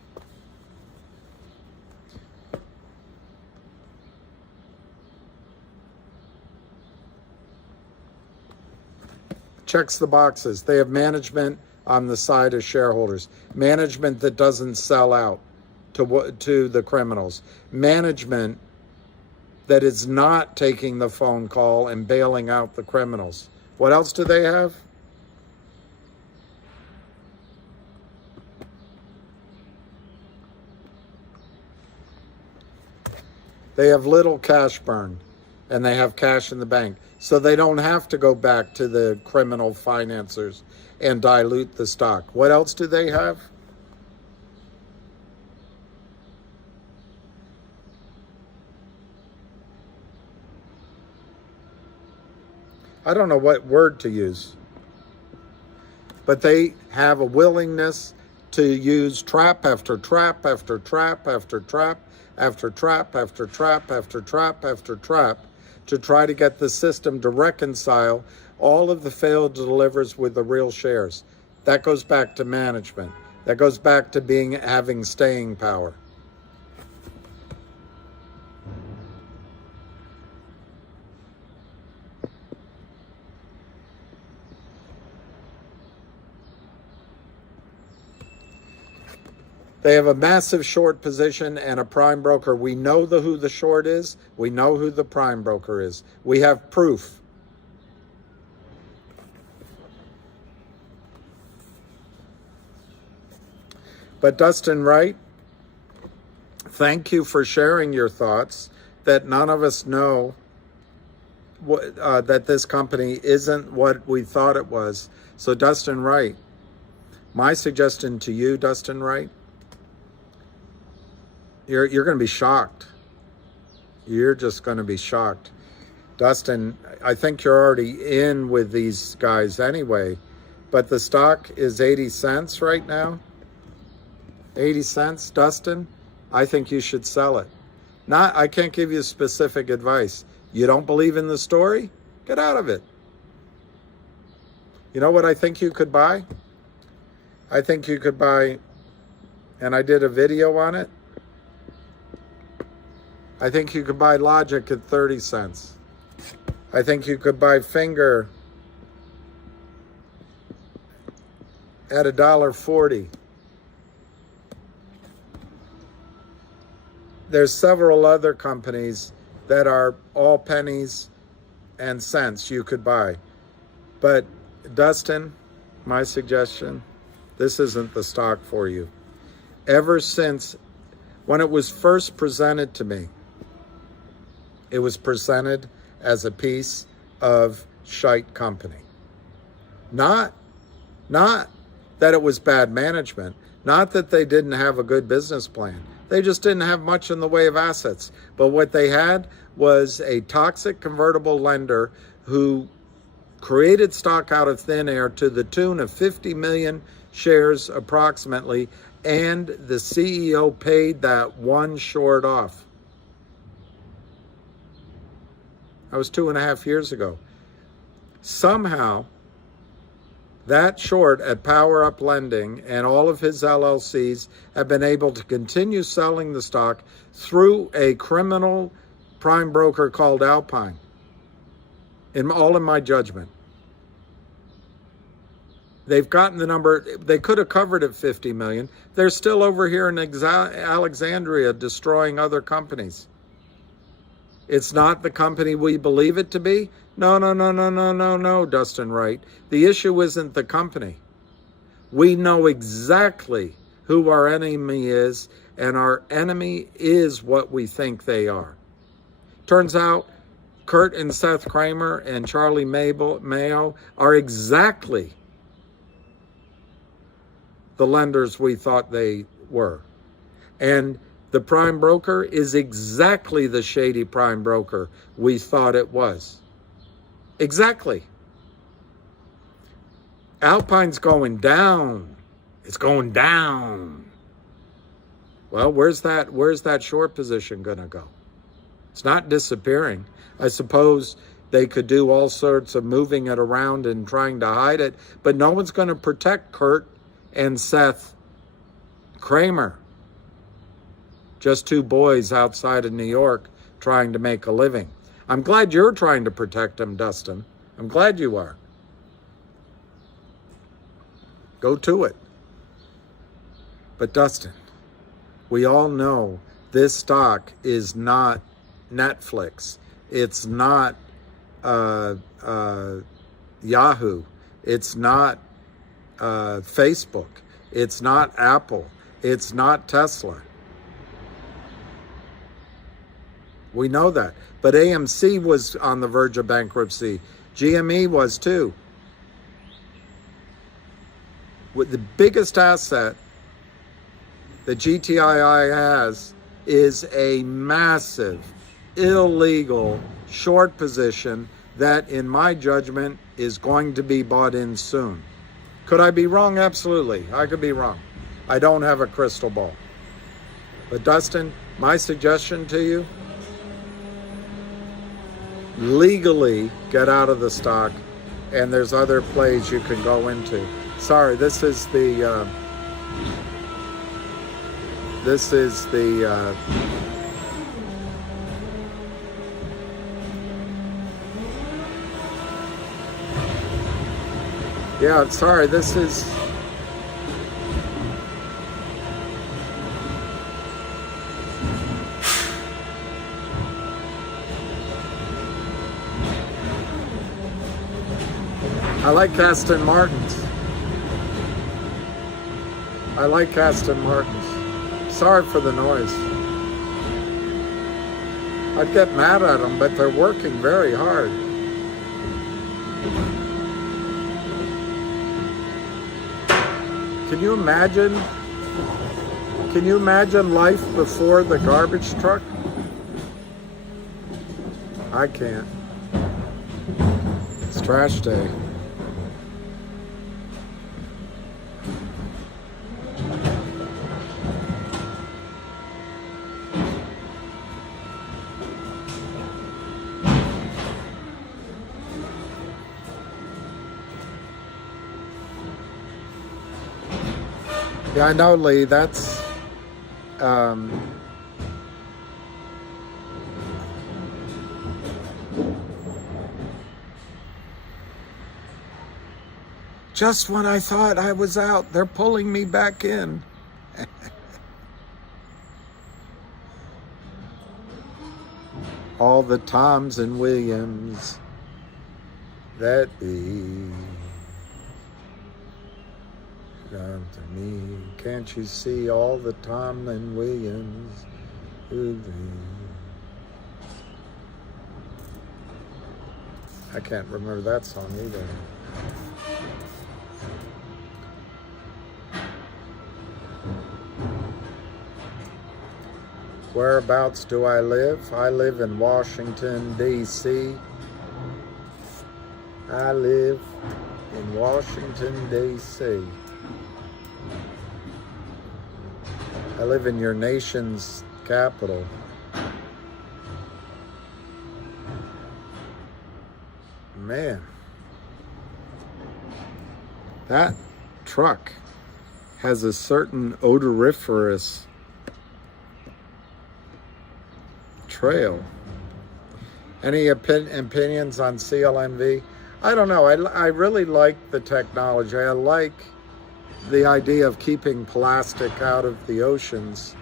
Checks the boxes. They have management on the side of shareholders. Management that doesn't sell out to the criminals. Management that is not taking the phone call and bailing out the criminals. What else do they have? They have little cash burn, and they have cash in the bank. So they don't have to go back to the criminal financiers and dilute the stock. What else do they have? I don't know what word to use. But they have a willingness to use trap after trap after trap after trap after trap after trap after trap after trap to try to get the system to reconcile all of the failed delivers with the real shares. That goes back to management. That goes back to having staying power. They have a massive short position and a prime broker. We know who the short is. We know who the prime broker is. We have proof. But Dustin Wright, thank you for sharing your thoughts that none of us know that this company isn't what we thought it was. So Dustin Wright, my suggestion to you, Dustin Wright, you're going to be shocked. You're just going to be shocked. Dustin, I think you're already in with these guys anyway, but the stock is 80 cents right now. 80 cents, Dustin, I think you should sell it. I can't give you specific advice. You don't believe in the story? Get out of it. You know what I think you could buy? I think you could buy, and I did a video on it, I think you could buy Logic at 30 cents. I think you could buy Finger at $1.40. There's several other companies that are all pennies and cents you could buy. But Dustin, my suggestion, this isn't the stock for you. Ever since when it was first presented to me, it was presented as a piece of shite company. Not that it was bad management, not that they didn't have a good business plan. They just didn't have much in the way of assets. But what they had was a toxic convertible lender who created stock out of thin air to the tune of 50 million shares approximately, and the CEO paid that one short off. That was 2.5 years ago. Somehow, that short at Power Up Lending and all of his LLCs have been able to continue selling the stock through a criminal prime broker called Alpine. All in my judgment. They've gotten the number, they could have covered at 50 million. They're still over here in Alexandria destroying other companies. It's not the company we believe it to be? No, Dustin Wright. The issue isn't the company. We know exactly who our enemy is, and our enemy is what we think they are. Turns out Kurt and Seth Kramer and Charlie Mayo are exactly the lenders we thought they were. And the prime broker is exactly the shady prime broker we thought it was. Exactly. Alpine's going down. It's going down. Well, where's that short position going to go? It's not disappearing. I suppose they could do all sorts of moving it around and trying to hide it, but no one's going to protect Kurt and Seth Kramer. Just two boys outside of New York trying to make a living. I'm glad you're trying to protect them, Dustin. I'm glad you are. Go to it. But Dustin, we all know this stock is not Netflix. It's not Yahoo. It's not Facebook. It's not Apple. It's not Tesla. We know that. But AMC was on the verge of bankruptcy. GME was too. With the biggest asset that GTII has is a massive, illegal short position that, in my judgment, is going to be bought in soon. Could I be wrong? Absolutely. I could be wrong. I don't have a crystal ball. But Dustin, my suggestion to you, legally get out of the stock, and there's other plays you can go into. Sorry, this is the yeah, sorry, this is I like Aston Martins. I like Aston Martins. Sorry for the noise. I'd get mad at them, but they're working very hard. Can you imagine? Can you imagine life before the garbage truck? I can't. It's trash day. Yeah, I know, Lee. That's just when I thought I was out, they're pulling me back in. All the Toms and Williams that be come to me. Can't you see all the Tom and Williams who be? I can't remember that song either. Whereabouts do I live? I live in Washington, D.C. I live in Washington, D.C. I live in your nation's capital. Man, that truck has a certain odoriferous trail. Any opinions on CLNV? I don't know. I really like the technology. I like the idea of keeping plastic out of the oceans.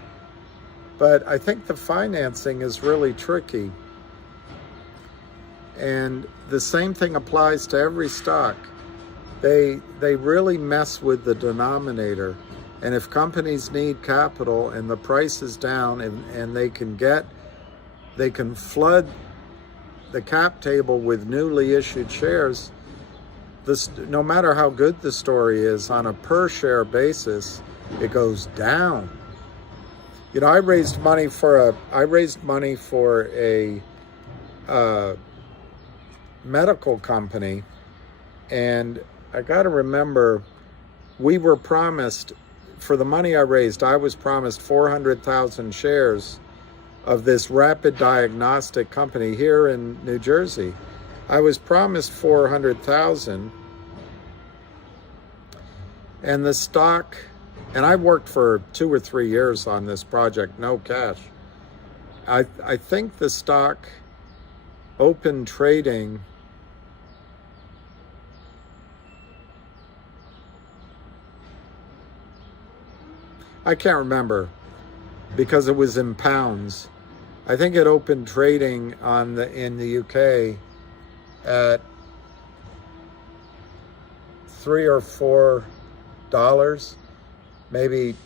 But I think the financing is really tricky. And the same thing applies to every stock. They really mess with the denominator. And if companies need capital and the price is down and they can flood the cap table with newly issued shares, no matter how good the story is, on a per share basis, it goes down. You know, I raised money for a medical company, and I got to remember, we were promised, for the money I raised, I was promised 400,000 shares of this rapid diagnostic company here in New Jersey. I was promised 400,000, and the stock, and I worked for 2 or 3 years on this project, no cash. I think the stock opened trading I can't remember because it was in pounds. I think it opened trading in the UK at $3 or $4, maybe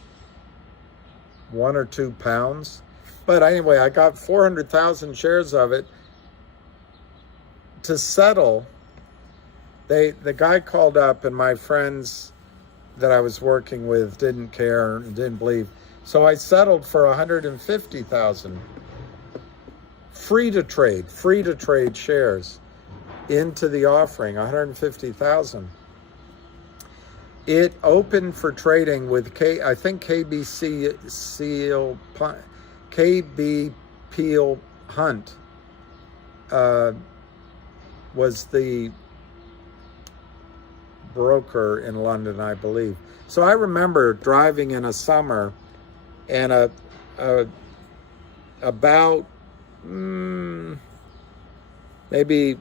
1 or 2 pounds. But anyway, I got 400,000 shares of it. To settle, the guy called up, and my friends that I was working with didn't care and didn't believe. So I settled for 150,000 free to trade shares into the offering, 150,000. It opened for trading with I think KB Peel Hunt was the broker in London, I believe. So I remember driving in a summer, and about maybe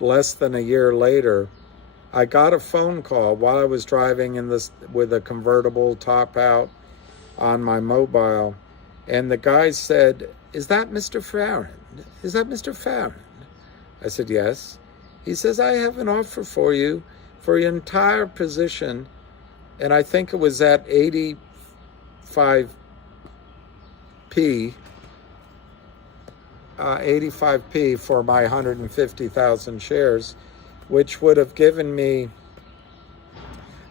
less than a year later, I got a phone call while I was driving with a convertible top out on my mobile, and the guy said, "Is that Mr. Farron? Is that Mr. Farron?" I said, "Yes." He says, "I have an offer for you for your entire position," and I think it was at 85p, 85p for my 150,000 shares, which would have given me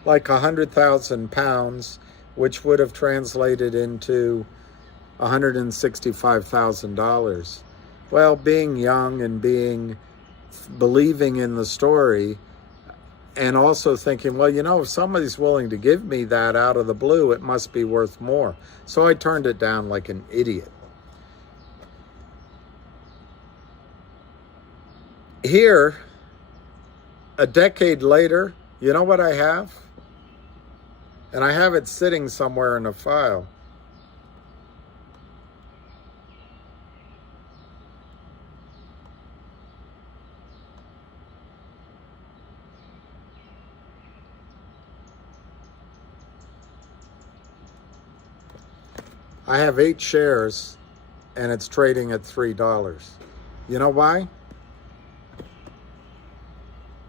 like 100,000 pounds, which would have translated into $165,000. Well, being young and believing in the story, and also thinking, well, you know, if somebody's willing to give me that out of the blue, it must be worth more. So I turned it down like an idiot. Here, a decade later, you know what I have? And I have it sitting somewhere in a file. I have 8 shares, and it's trading at $3. You know why?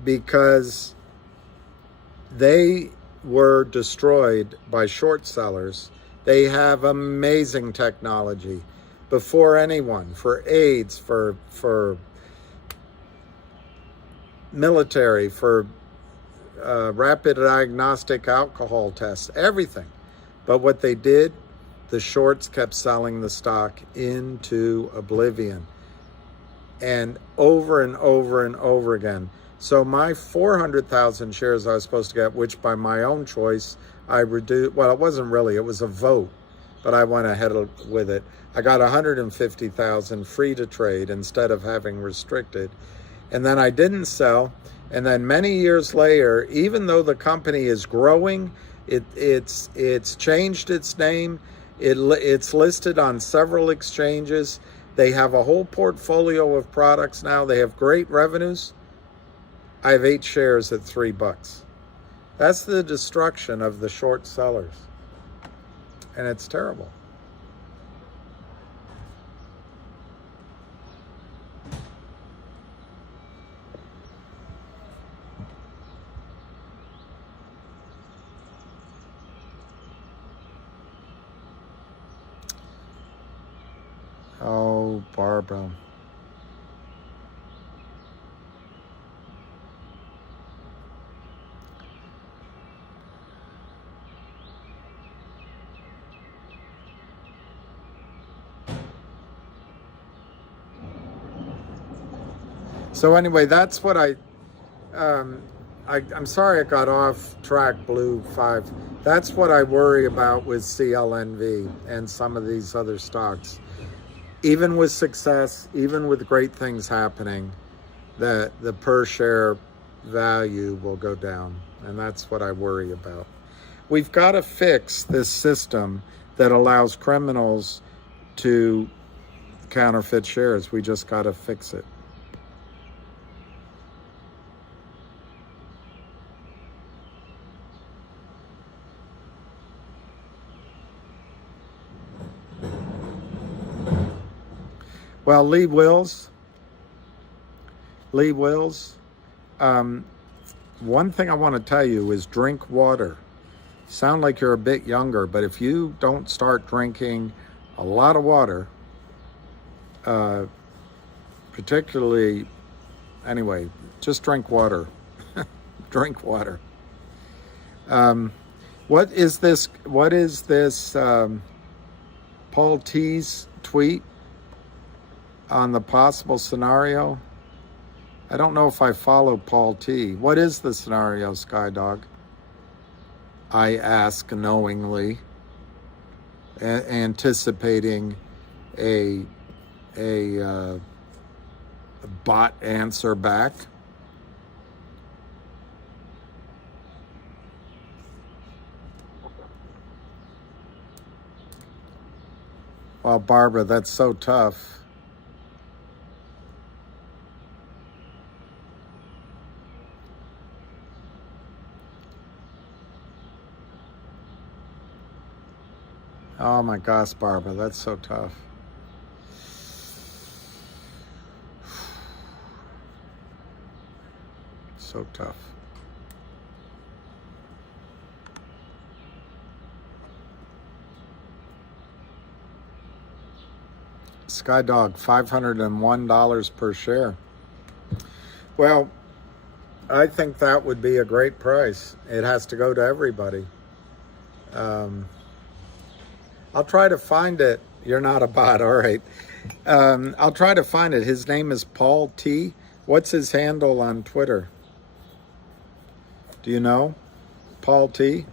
Because they were destroyed by short sellers. They have amazing technology before anyone, for AIDS, for military, for rapid diagnostic alcohol tests, everything. But what they did, the shorts kept selling the stock into oblivion, and over and over and over again. So my 400,000 shares I was supposed to get, which by my own choice, I reduced, well, it wasn't really, it was a vote, but I went ahead with it. I got 150,000 free to trade instead of having restricted. And then I didn't sell. And then many years later, even though the company is growing, it's changed its name. It's listed on several exchanges. They have a whole portfolio of products now. They have great revenues. I have 8 shares at $3. That's the destruction of the short sellers. And it's terrible. Oh, Barbara. So anyway, that's what I'm sorry I got off track, Blue 5. That's what I worry about with CLNV and some of these other stocks. Even with success, even with great things happening, that the per share value will go down. And that's what I worry about. We've got to fix this system that allows criminals to counterfeit shares. We just got to fix it. Well, Lee Wills, one thing I want to tell you is drink water. Sound like you're a bit younger, but if you don't start drinking a lot of water, particularly, anyway, just drink water. Drink water. What is this Paul T's tweet on the possible scenario? I don't know if I follow Paul T. What is the scenario, Skydog? I ask knowingly, anticipating a bot answer back. Well, Barbara, that's so tough. Oh my gosh, Barbara, that's so tough. So tough. Skydog, $501 per share. Well, I think that would be a great price. It has to go to everybody. I'll try to find it. You're not a bot, all right. I'll try to find it. His name is Paul T. What's his handle on Twitter? Do you know? Paul T.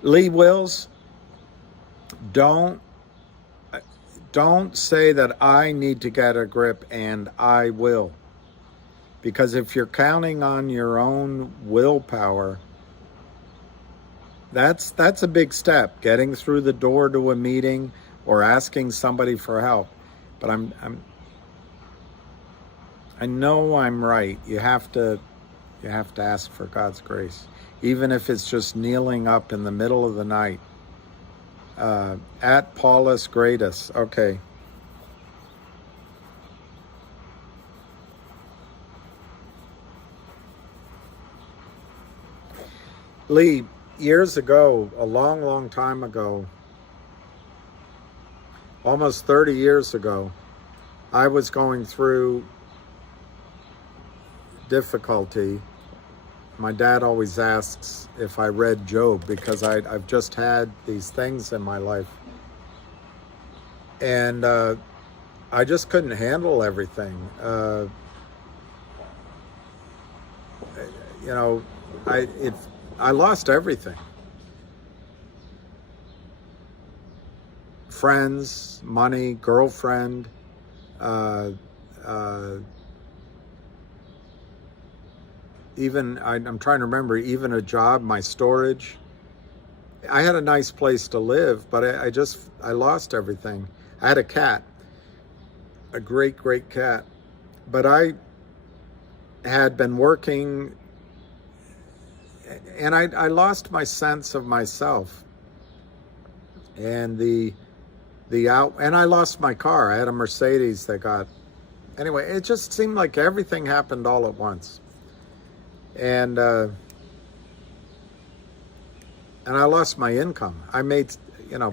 Lee Wills, don't say that I need to get a grip and I will. Because if you're counting on your own willpower, that's a big step, getting through the door to a meeting or asking somebody for help. But I know I'm right. You have to ask for God's grace, even if it's just kneeling up in the middle of the night. At Paulus Gradus. Okay. Lee, years ago, a long, long time ago, almost 30 years ago, I was going through difficulty. My dad always asks if I read Job because I've just had these things in my life. And I just couldn't handle everything. I lost everything. Friends, money, girlfriend, even, I'm trying to remember, even a job, my storage. I had a nice place to live, but I lost everything. I had a cat, a great, great cat. But I had been working, and I lost my sense of myself. And and I lost my car. I had a Mercedes that got, anyway, it just seemed like everything happened all at once. And I lost my income. I made,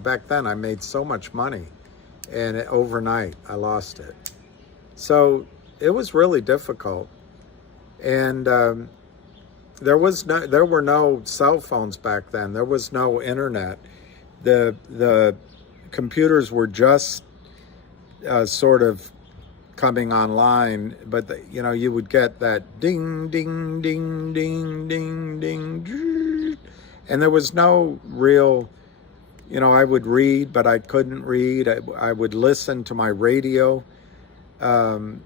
back then I made so much money, and overnight I lost it. So it was really difficult. And there were no cell phones back then. There was no internet. The computers were just sort of coming online, but you know, you would get that ding, ding, ding, ding, ding, ding, and there was no real, you know, I would read, but I couldn't read. I would listen to my radio. And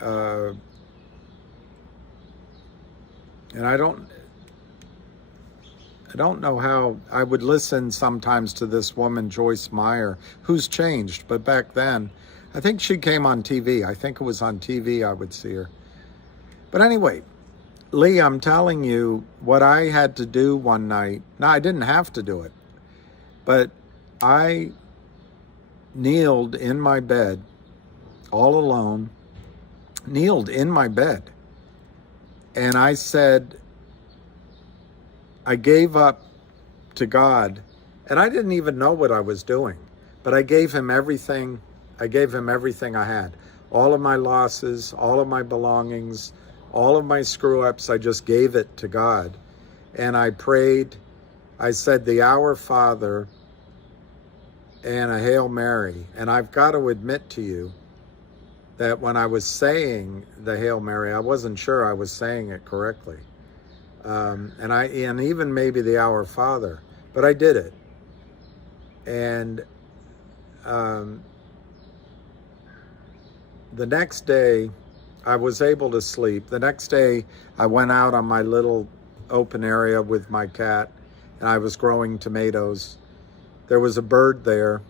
I don't know how. I would listen sometimes to this woman, Joyce Meyer, who's changed, but back then, I think she came on TV. I think it was on TV I would see her. But anyway, Lee, I'm telling you what I had to do one night. No, I didn't have to do it, but I kneeled in my bed, all alone, kneeled in my bed, and I said, I gave up to God, and I didn't even know what I was doing, but I gave him everything. I gave him everything I had. All of my losses, all of my belongings, all of my screw-ups, I just gave it to God. And I prayed. I said the Our Father and a Hail Mary. And I've got to admit to you that when I was saying the Hail Mary, I wasn't sure I was saying it correctly. And even maybe the Our Father, but I did it. And the next day, I was able to sleep. The next day, I went out on my little open area with my cat, and I was growing tomatoes. There was a bird there,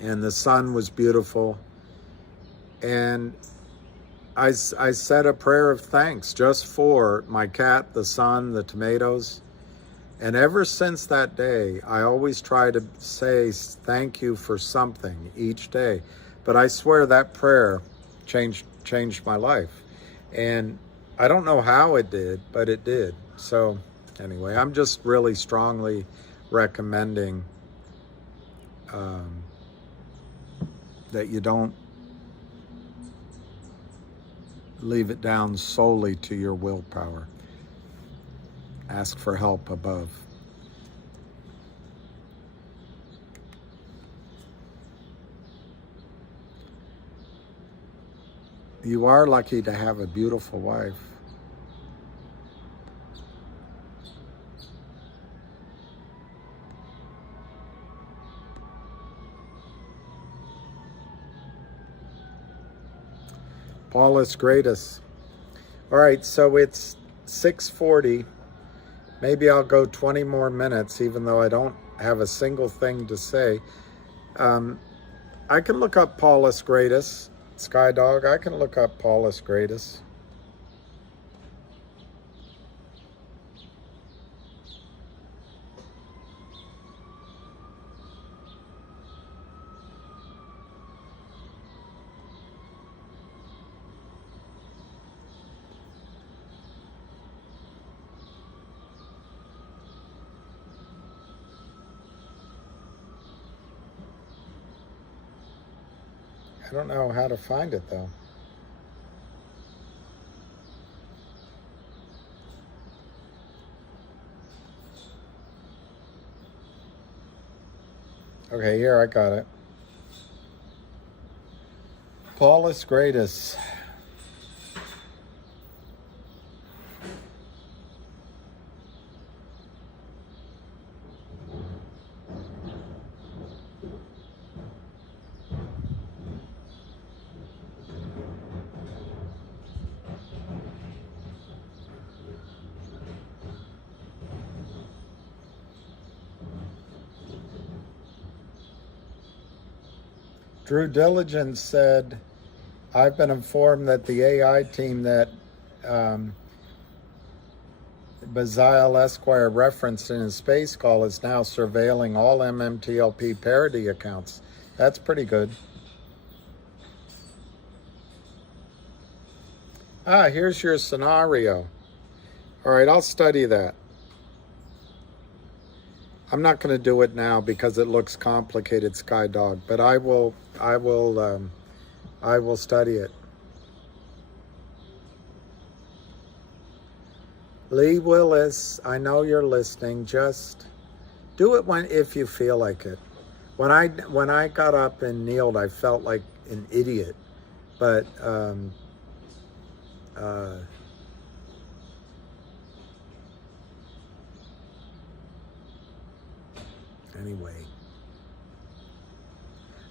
and the sun was beautiful. And I said a prayer of thanks just for my cat, the sun, the tomatoes. And ever since that day, I always try to say thank you for something each day. But I swear that prayer changed my life. And I don't know how it did, but it did. So anyway, I'm just really strongly recommending that you don't leave it down solely to your willpower. Ask for help above. You are lucky to have a beautiful wife. Paulus Gradus. All right, so it's 6:40. Maybe I'll go 20 more minutes, even though I don't have a single thing to say. I can look up Paulus Gradus. Skydog, I can look up Paulus Gradus. I don't know how to find it though. Okay, here I got it. Paulus Gradus. Drew Diligence said, I've been informed that the AI team that Bazile Esquire referenced in his space call is now surveilling all MMTLP parody accounts. That's pretty good. Ah, here's your scenario. All right, I'll study that. I'm not going to do it now because it looks complicated, Skydog, but I will study it. Lee Willis, I know you're listening. Just do it if you feel like it. When I got up and kneeled, I felt like an idiot. But anyway,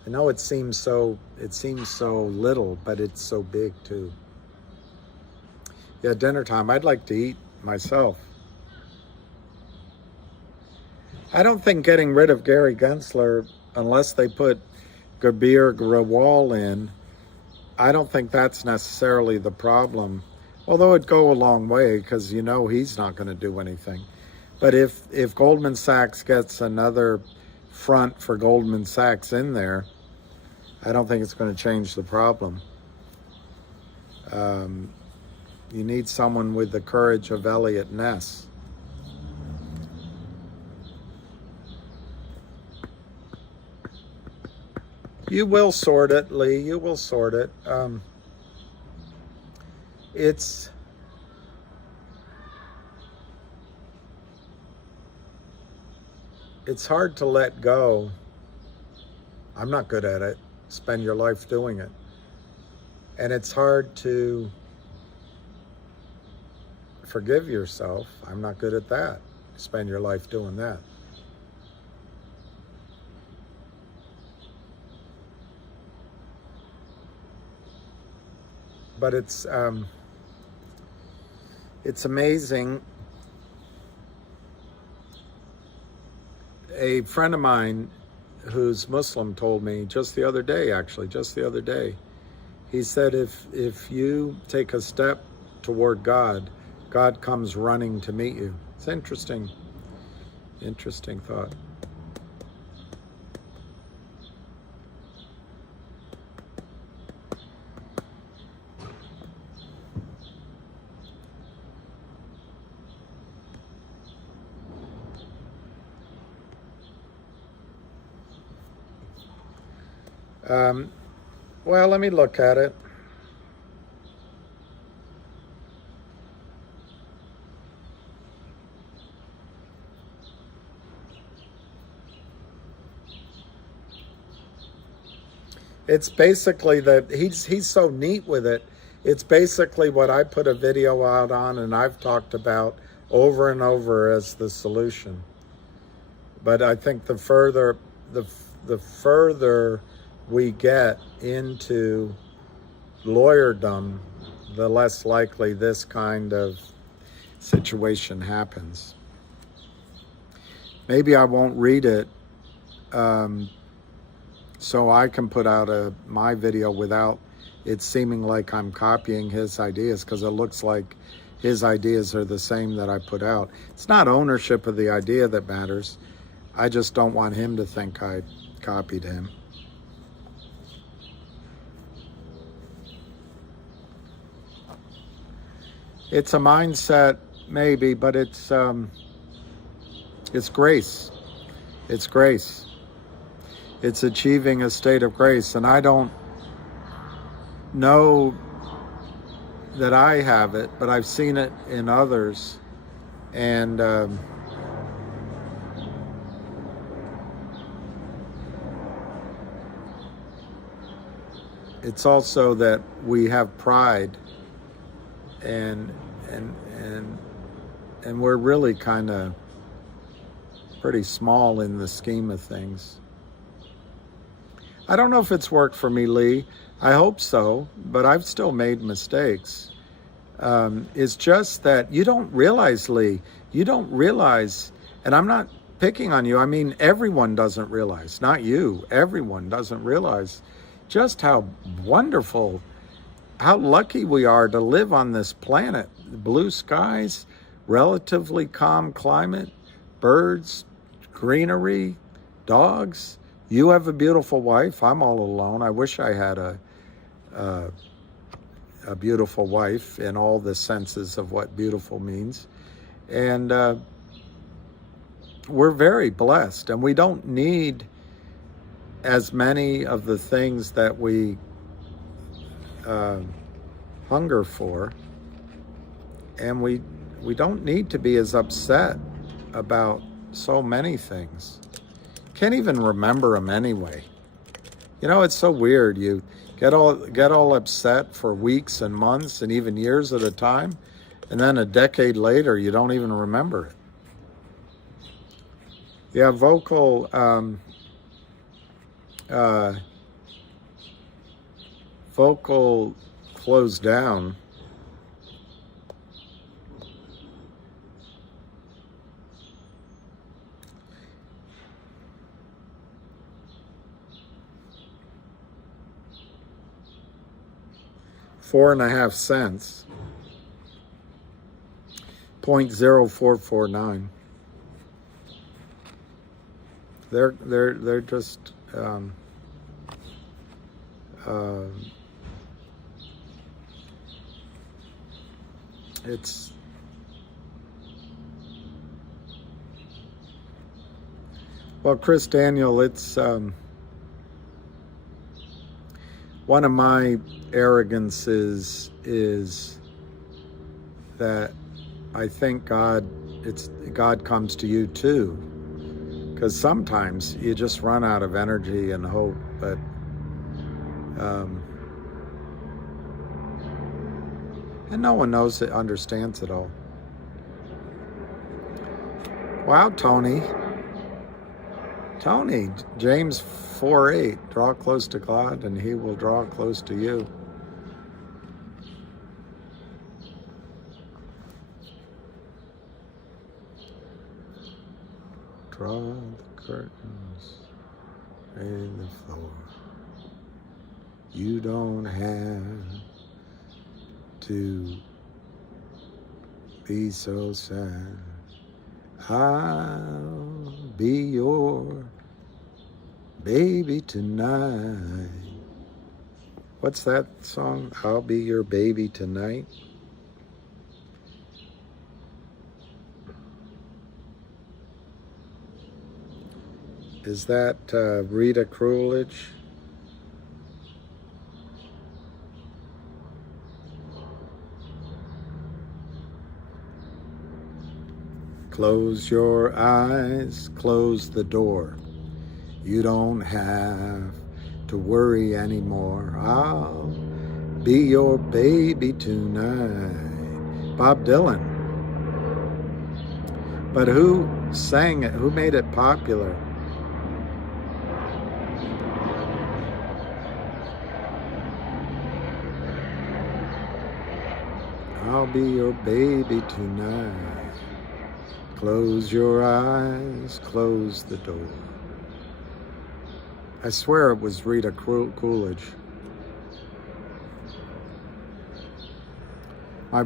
I know it seems so little, but it's so big too. Yeah, dinner time. I'd like to eat myself. I don't think getting rid of Gary Gensler, unless they put Gabir Grawal in, I don't think that's necessarily the problem. Although it'd go a long way, because you know he's not going to do anything. But if Goldman Sachs gets another front for Goldman Sachs in there, I don't think it's going to change the problem. You need someone with the courage of Elliot Ness. You will sort it, Lee. You will sort it. It's hard to let go. I'm not good at it. Spend your life doing it. And it's hard to forgive yourself. I'm not good at that. Spend your life doing that. But it's amazing. A friend of mine who's Muslim told me just the other day, he said, if you take a step toward God, God comes running to meet you. It's interesting thought. Well, let me look at it. It's basically that he's so neat with it. It's basically what I put a video out on and I've talked about over and over as the solution. But I think the further we get into lawyerdom, the less likely this kind of situation happens. Maybe I won't read it so I can put out my video without it seeming like I'm copying his ideas, because it looks like his ideas are the same that I put out. It's not ownership of the idea that matters. I just don't want him to think I copied him. It's a mindset, maybe, but it's grace. It's grace. It's achieving a state of grace. And I don't know that I have it, but I've seen it in others. And it's also that we have pride, and we're really kind of pretty small in the scheme of things. I don't know if it's worked for me, Lee. I hope so, but I've still made mistakes. It's just that you don't realize, Lee, you don't realize, and I'm not picking on you, I mean everyone doesn't realize, not you, everyone doesn't realize just how wonderful, how lucky we are to live on this planet. Blue skies, relatively calm climate, birds, greenery, dogs. You have a beautiful wife. I'm all alone. I wish I had a beautiful wife in all the senses of what beautiful means. And we're very blessed, and we don't need as many of the things that we hunger for, and we don't need to be as upset about so many things. can't even remember them anyway. You know, it's so weird. You get all upset for weeks and months and even years at a time, and then a decade later, you don't even remember it. Yeah, vocal closed down. $4.50, 0.0449. They're just it's well, Chris Daniel, it's one of my arrogances is that I think God comes to you too, because sometimes you just run out of energy and hope, but and no one understands it all. Wow, Tony, James 4:8, draw close to God and he will draw close to you. Draw the curtains in the floor. You don't have to be so sad. I'll be your baby tonight. What's that song? I'll be your baby tonight. Is that Rita Coolidge? Close your eyes, close the door. You don't have to worry anymore. I'll be your baby tonight. Bob Dylan. But who sang it? Who made it popular? I'll be your baby tonight. Close your eyes, close the door. I swear it was Rita Coolidge. My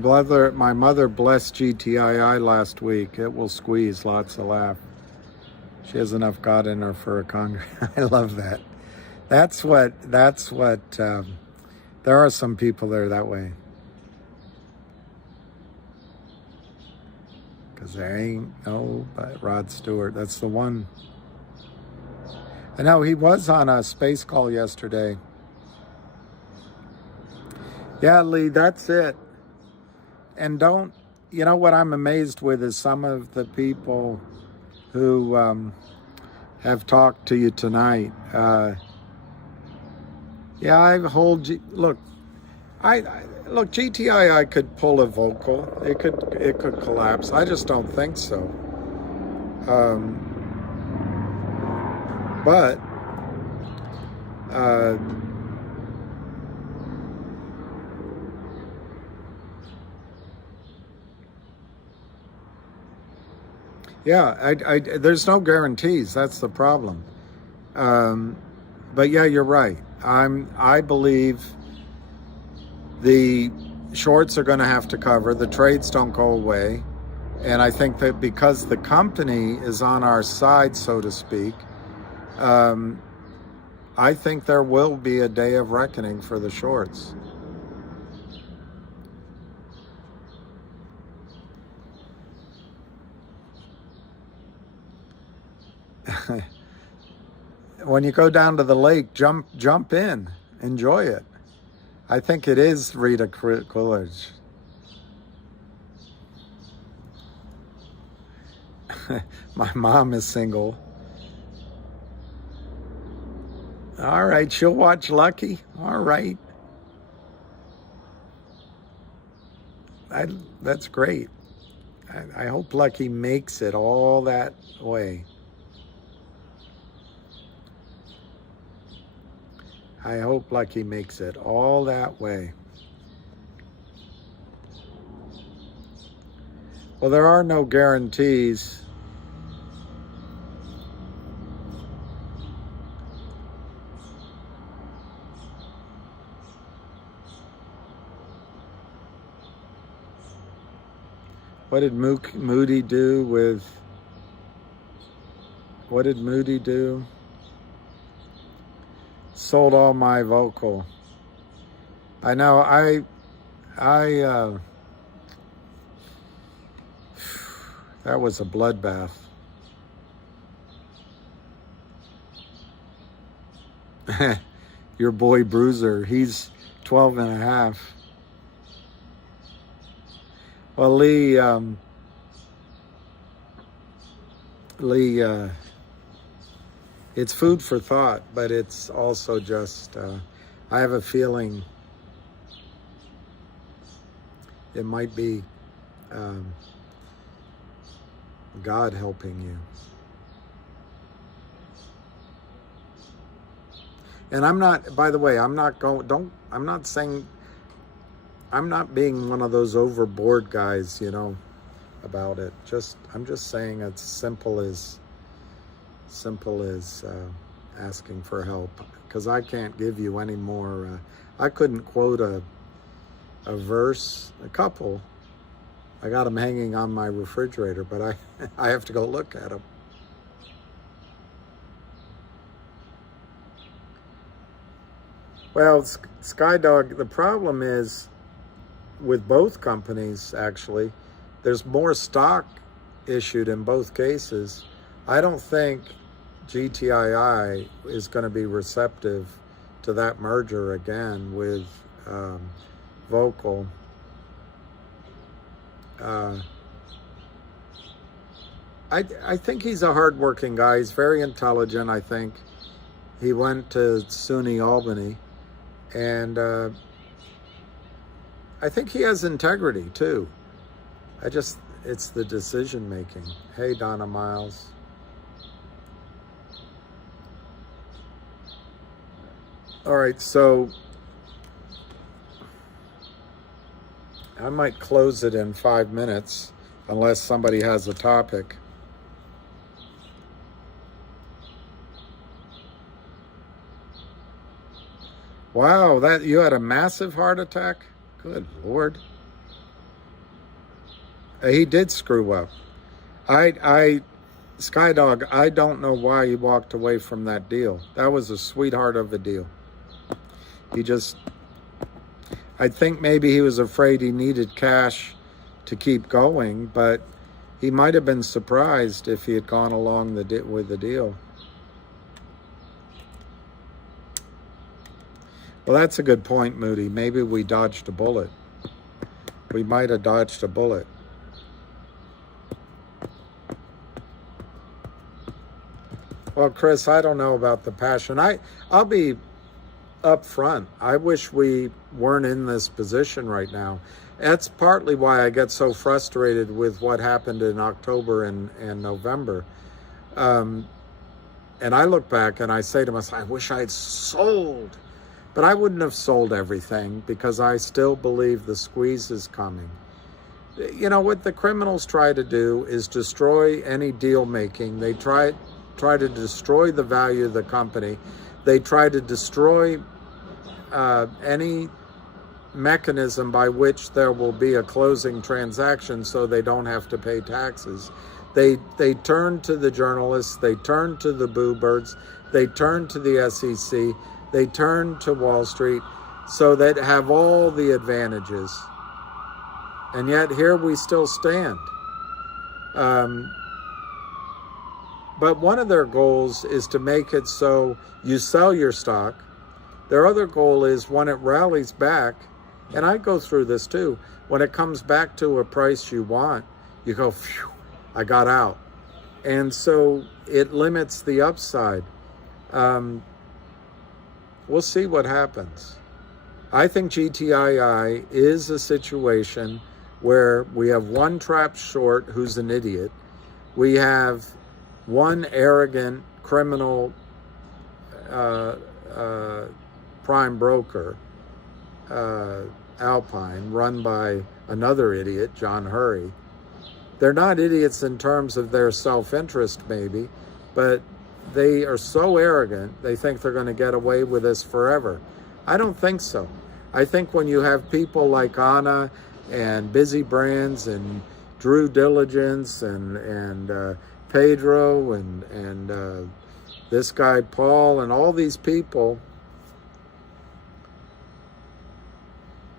mother blessed GTII last week. It will squeeze, lots of laugh. She has enough God in her for a congress. I love that. That's what, there are some people that are that way. Because there ain't no but Rod Stewart. That's the one. I know he was on a space call yesterday. Yeah, Lee, that's it. And you know what I'm amazed with is some of the people who have talked to you tonight. Yeah, I hold, look, look, GTII could pull a vocal. It could collapse. I just don't think so. But yeah, there's no guarantees. That's the problem. But yeah, you're right. I believe the shorts are going to have to cover. The trades don't go away. And I think that because the company is on our side, so to speak, I think there will be a day of reckoning for the shorts. When you go down to the lake, jump in, enjoy it. I think it is Rita Coolidge. My mom is single. All right, she'll watch Lucky. All right. That's great. I hope Lucky makes it all that way. I hope Lucky makes it all that way. Well, there are no guarantees. What did Moody do with... What did Moody do? Sold all my vocal. I know, that was a bloodbath. Your boy Bruiser, he's 12 and a half. Well, Lee, it's food for thought, but it's also just, I have a feeling it might be God helping you. And I'm not, by the way, I'm not saying, I'm not being one of those overboard guys, you know, about it. I'm just saying it's simple as asking for help, because I can't give you any more. I couldn't quote a verse, a couple. I got them hanging on my refrigerator, but I have to go look at them. Well, Skydog, the problem is with both companies, actually, there's more stock issued in both cases. I don't think GTII is going to be receptive to that merger again with Vocal. I think he's a hardworking guy. He's very intelligent, I think. He went to SUNY Albany, and I think he has integrity too. It's the decision making. Hey, Donna Miles. All right, so I might close it in 5 minutes unless somebody has a topic. Wow, that you had a massive heart attack? Good Lord. He did screw up. Skydog, I don't know why he walked away from that deal. That was a sweetheart of a deal. I think maybe he was afraid he needed cash to keep going, but he might have been surprised if he had gone along with the deal. Well, that's a good point, Moody. Maybe we dodged a bullet. We might have dodged a bullet. Well, Chris, I don't know about the passion. I'll be up front. I wish we weren't in this position right now. That's partly why I get so frustrated with what happened in October and November. And I look back and I say to myself, I wish I'd sold. But I wouldn't have sold everything because I still believe the squeeze is coming. You know, what the criminals try to do is destroy any deal making. They try to destroy the value of the company. They try to destroy any mechanism by which there will be a closing transaction so they don't have to pay taxes. They turn to the journalists, they turn to the boo birds, they turn to the SEC, they turn to Wall Street, so that have all the advantages. And yet here we still stand. But one of their goals is to make it so you sell your stock. Their other goal is when it rallies back, and I go through this too, when it comes back to a price you want, you go, phew, I got out. And so it limits the upside. We'll see what happens. I think GTII is a situation where we have one trapped short who's an idiot. We have one arrogant criminal prime broker, Alpine, run by another idiot, John Hurry. They're not idiots in terms of their self-interest, maybe, but they are so arrogant, they think they're going to get away with this forever. I don't think so. I think when you have people like Anna and Busy Brands and Drew Diligence and Pedro and this guy Paul and all these people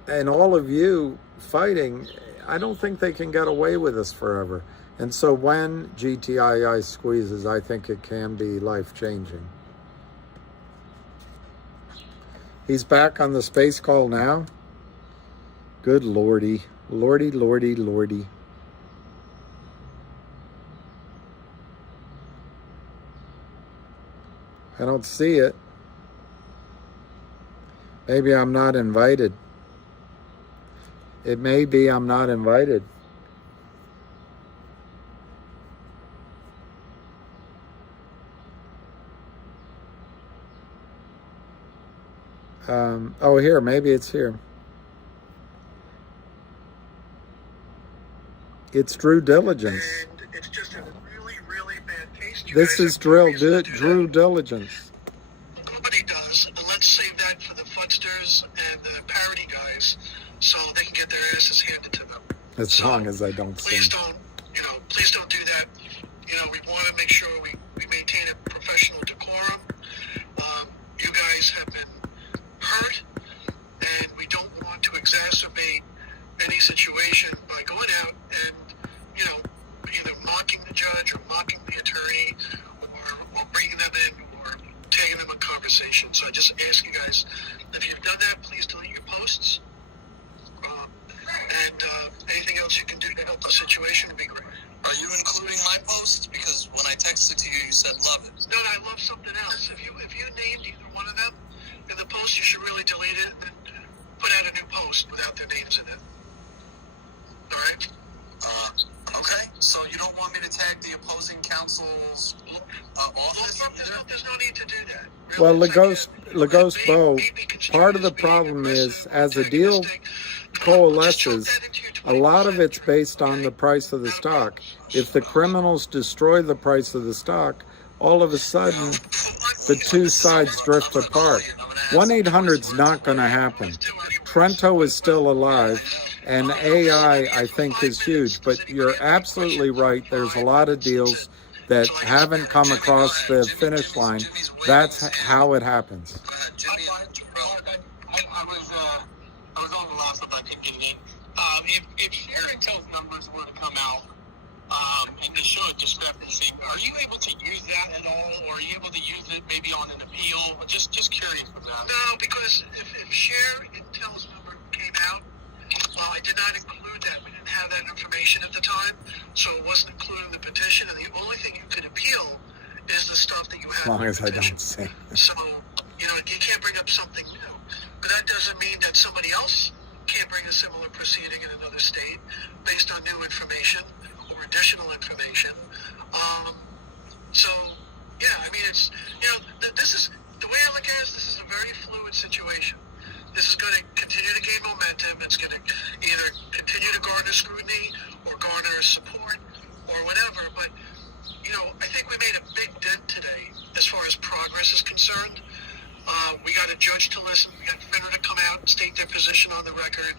and all of you fighting, I don't think they can get away with this forever. And so when GTII squeezes, I think it can be life-changing. He's back on the space call now? Good lordy. Lordy, lordy, lordy. I don't see it. Maybe I'm not invited. It may be I'm not invited. Oh, here, maybe it's here. It's Drew Diligence. And it's just a really, really bad taste. This is Drew Diligence. Nobody does, and let's save that for the fudsters and the parody guys, so they can get their asses handed to them. As long as I don't sing. Please don't do that. We want to make sure we maintain a professional decorum. You guys have been hurt, and we don't want to exacerbate any situation by going out and, either mocking the judge or mocking the attorney or bringing them in or taking them a conversation. So I just ask you guys, if you've done that, please delete your posts. And anything else you can do to help the situation would be great. Are you including my posts? Because when I texted to you, you said love it. No, I love something else. If you named either one of them in the post, you should really delete it and put out a new post without their names in it. All right? Okay. So you don't want me to tag the opposing counsel's office? There's no need to do that. Well, Lagos Bo, part of the problem is, as a deal coalesces, a lot of it's based on the price of the stock. If the criminals destroy the price of the stock, all of a sudden, the two sides drift apart. 1-800's not going to happen. Trento is still alive, and AI, I think, is huge. But you're absolutely right. There's a lot of deals that haven't come across the finish line. That's how it happens. I was on the last one, but I couldn't get it in. If Sharon tells numbers were to come out and to show a discrepancy, are you able to use that at all, or are you able to use it maybe on an appeal? Just curious with that. No, because if Sharon Intel's number came out, I did not include that. We didn't have that information at the time, so it wasn't included in the petition, and the only thing you could appeal is the stuff that you have. As long as I don't sing. So, you can't bring up something new. But that doesn't mean that somebody else can't bring a similar proceeding in another state based on new information or additional information. So, yeah, I mean, it's, this is, the way I look at it is this is a very fluid situation. This is going to continue to gain momentum. It's going to either continue to garner scrutiny or garner support or whatever. But, I think we made a big dent today as far as progress is concerned. We got a judge to listen. We got Finner to come out and state their position on the record.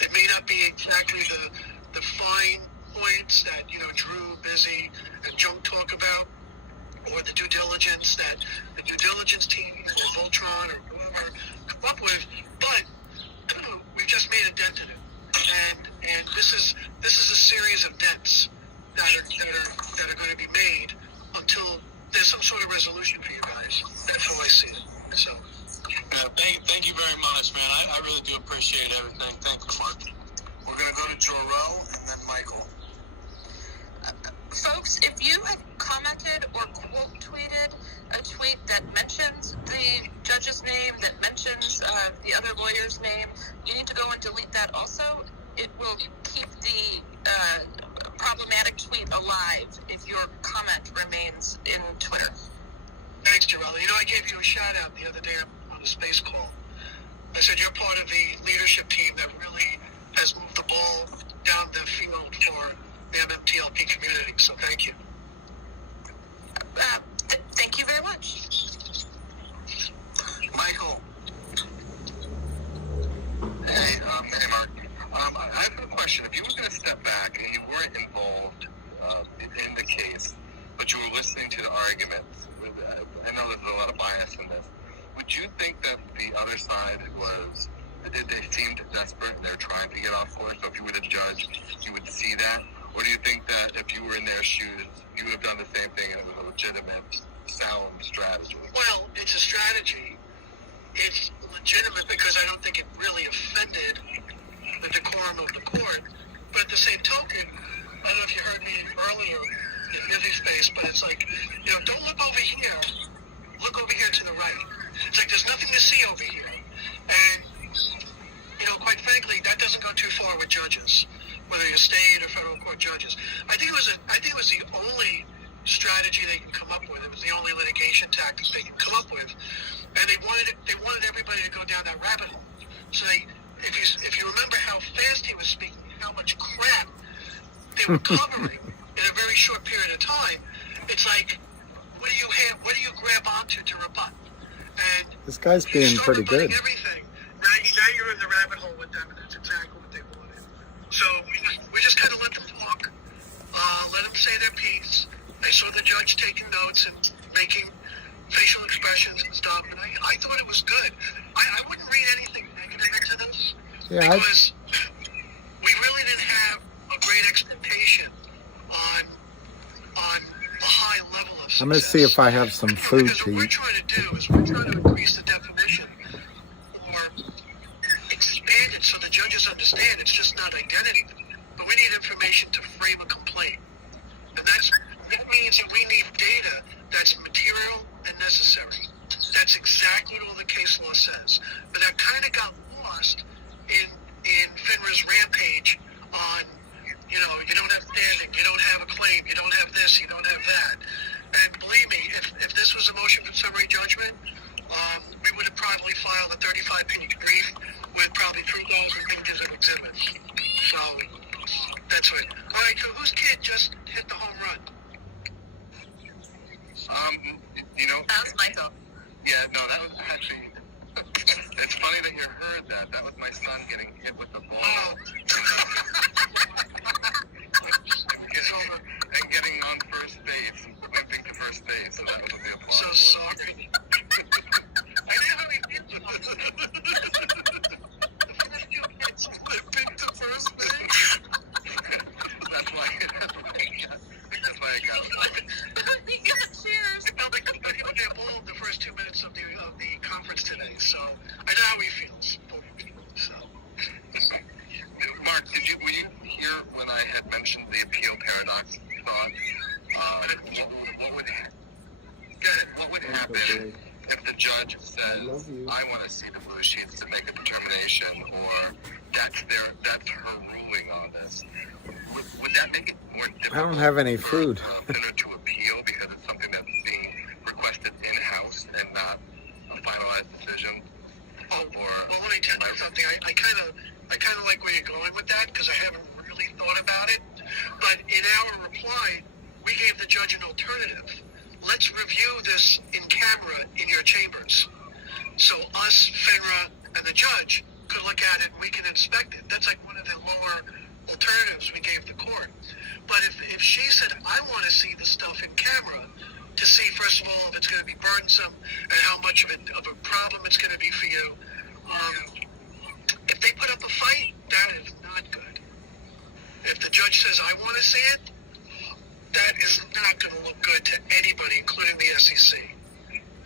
It may not be exactly the fine points that, Drew, Busy, and Junk talk about, or the due diligence that the due diligence team or Voltron or whoever come up with, but we've just made a dent in it. And this is a series of dents that are going to be made until there's some sort of resolution for you guys. That's how I see it. So, thank you very much, man. I really do appreciate everything. Thank you, Mark. We're going to go to Jor-El and then Michael. Folks, if you had commented or quote tweeted a tweet that mentions the judge's name, that mentions the other lawyer's name, you need to go and delete that also. It will keep the problematic tweet alive if your comment remains in Twitter. Thanks, Jarella. You know, I gave you a shout out the other day on a space call. I said you're part of the leadership team that really has moved the ball down the field for the MMTLP community, so thank you. Thank you very much. Michael. Hey, Mark. I have a question. If you were going to step back and you weren't involved in the case, but you were listening to the arguments, I know there's a lot of bias in this. Would you think that the other side they seemed desperate and they're trying to get off course? So if you were the judge, you would see that? Or do you think that if you were in their shoes, you would have done the same thing and it was a legitimate, sound strategy? Well, it's a strategy. It's legitimate because I don't think it really offended the decorum of the court. But at the same token, I don't know if you heard me earlier in Busy Space, but it's like, you know, don't look over here. Look over here to the right. It's like there's nothing to see over here. And, you know, quite frankly, that doesn't go too far with judges, whether you're state or federal court judges. I think it was the only strategy they can come up with. It was the only litigation tactic they can come up with. And they wanted everybody to go down that rabbit hole. So if you remember how fast he was speaking, how much crap they were covering in a very short period of time, it's like, what do you grab onto to rebut? And this guy's being pretty good. Everything. Now you're in the rabbit hole with them, and that's exactly what they wanted. So we just kind of let them talk, let them say their piece. I saw the judge taking notes and making facial expressions and stuff, and I thought it was good. I wouldn't read anything negative into this, because we really didn't have a great expectation on a high level of success. I'm going to see if I have some food to eat. What we're trying to do is we're trying to increase the definition or expand it so the judges understand it's just not identity, but we need information to frame a complaint. And that means that we need data that's material and necessary. That's exactly what all the case law says. But that kind of got lost in FINRA's rampage on, you know, you don't have standing, you don't have a claim, you don't have this, you don't have that. And believe me, if this was a motion for summary judgment, we would have probably filed a 35-page brief with probably 3,000 pages of exhibits. So that's it. All right, so whose kid just hit the home run? You know, that was Michael. Yeah, no, that was actually. It's funny that you heard that. That was my son getting hit with the ball. Oh. and getting on first base, limping to first base. So that was the applause. So sorry. I know how he feels about it. The first two kids limping to first base. That's why I got it. Cheers. It felt like he was getting ball the first 2 minutes of the conference today, so I know how he feels. So. Mark, were you here when I had mentioned the appeal paradox thought? What would happen if the judge says, I want to see the blue sheets to make a determination, or that's her ruling on this? Would that make it more difficult? I don't have any food. For to appeal because it's something that's being requested in-house and not a finalized decision? Well, let me tell you something. I kind of like where you're going with that because I haven't really thought about it. But in our reply, we gave the judge an alternative. Let's review this in camera in your chambers. So us, FINRA, and the judge could look at it and we can inspect it. That's like one of the lower alternatives we gave the court. But if she said, I want to see the stuff in camera to see, first of all, if it's going to be burdensome and how much of a problem it's going to be for you, if they put up a fight, that is not good. If the judge says, I want to see it, that is not going to look good to anybody, including the SEC.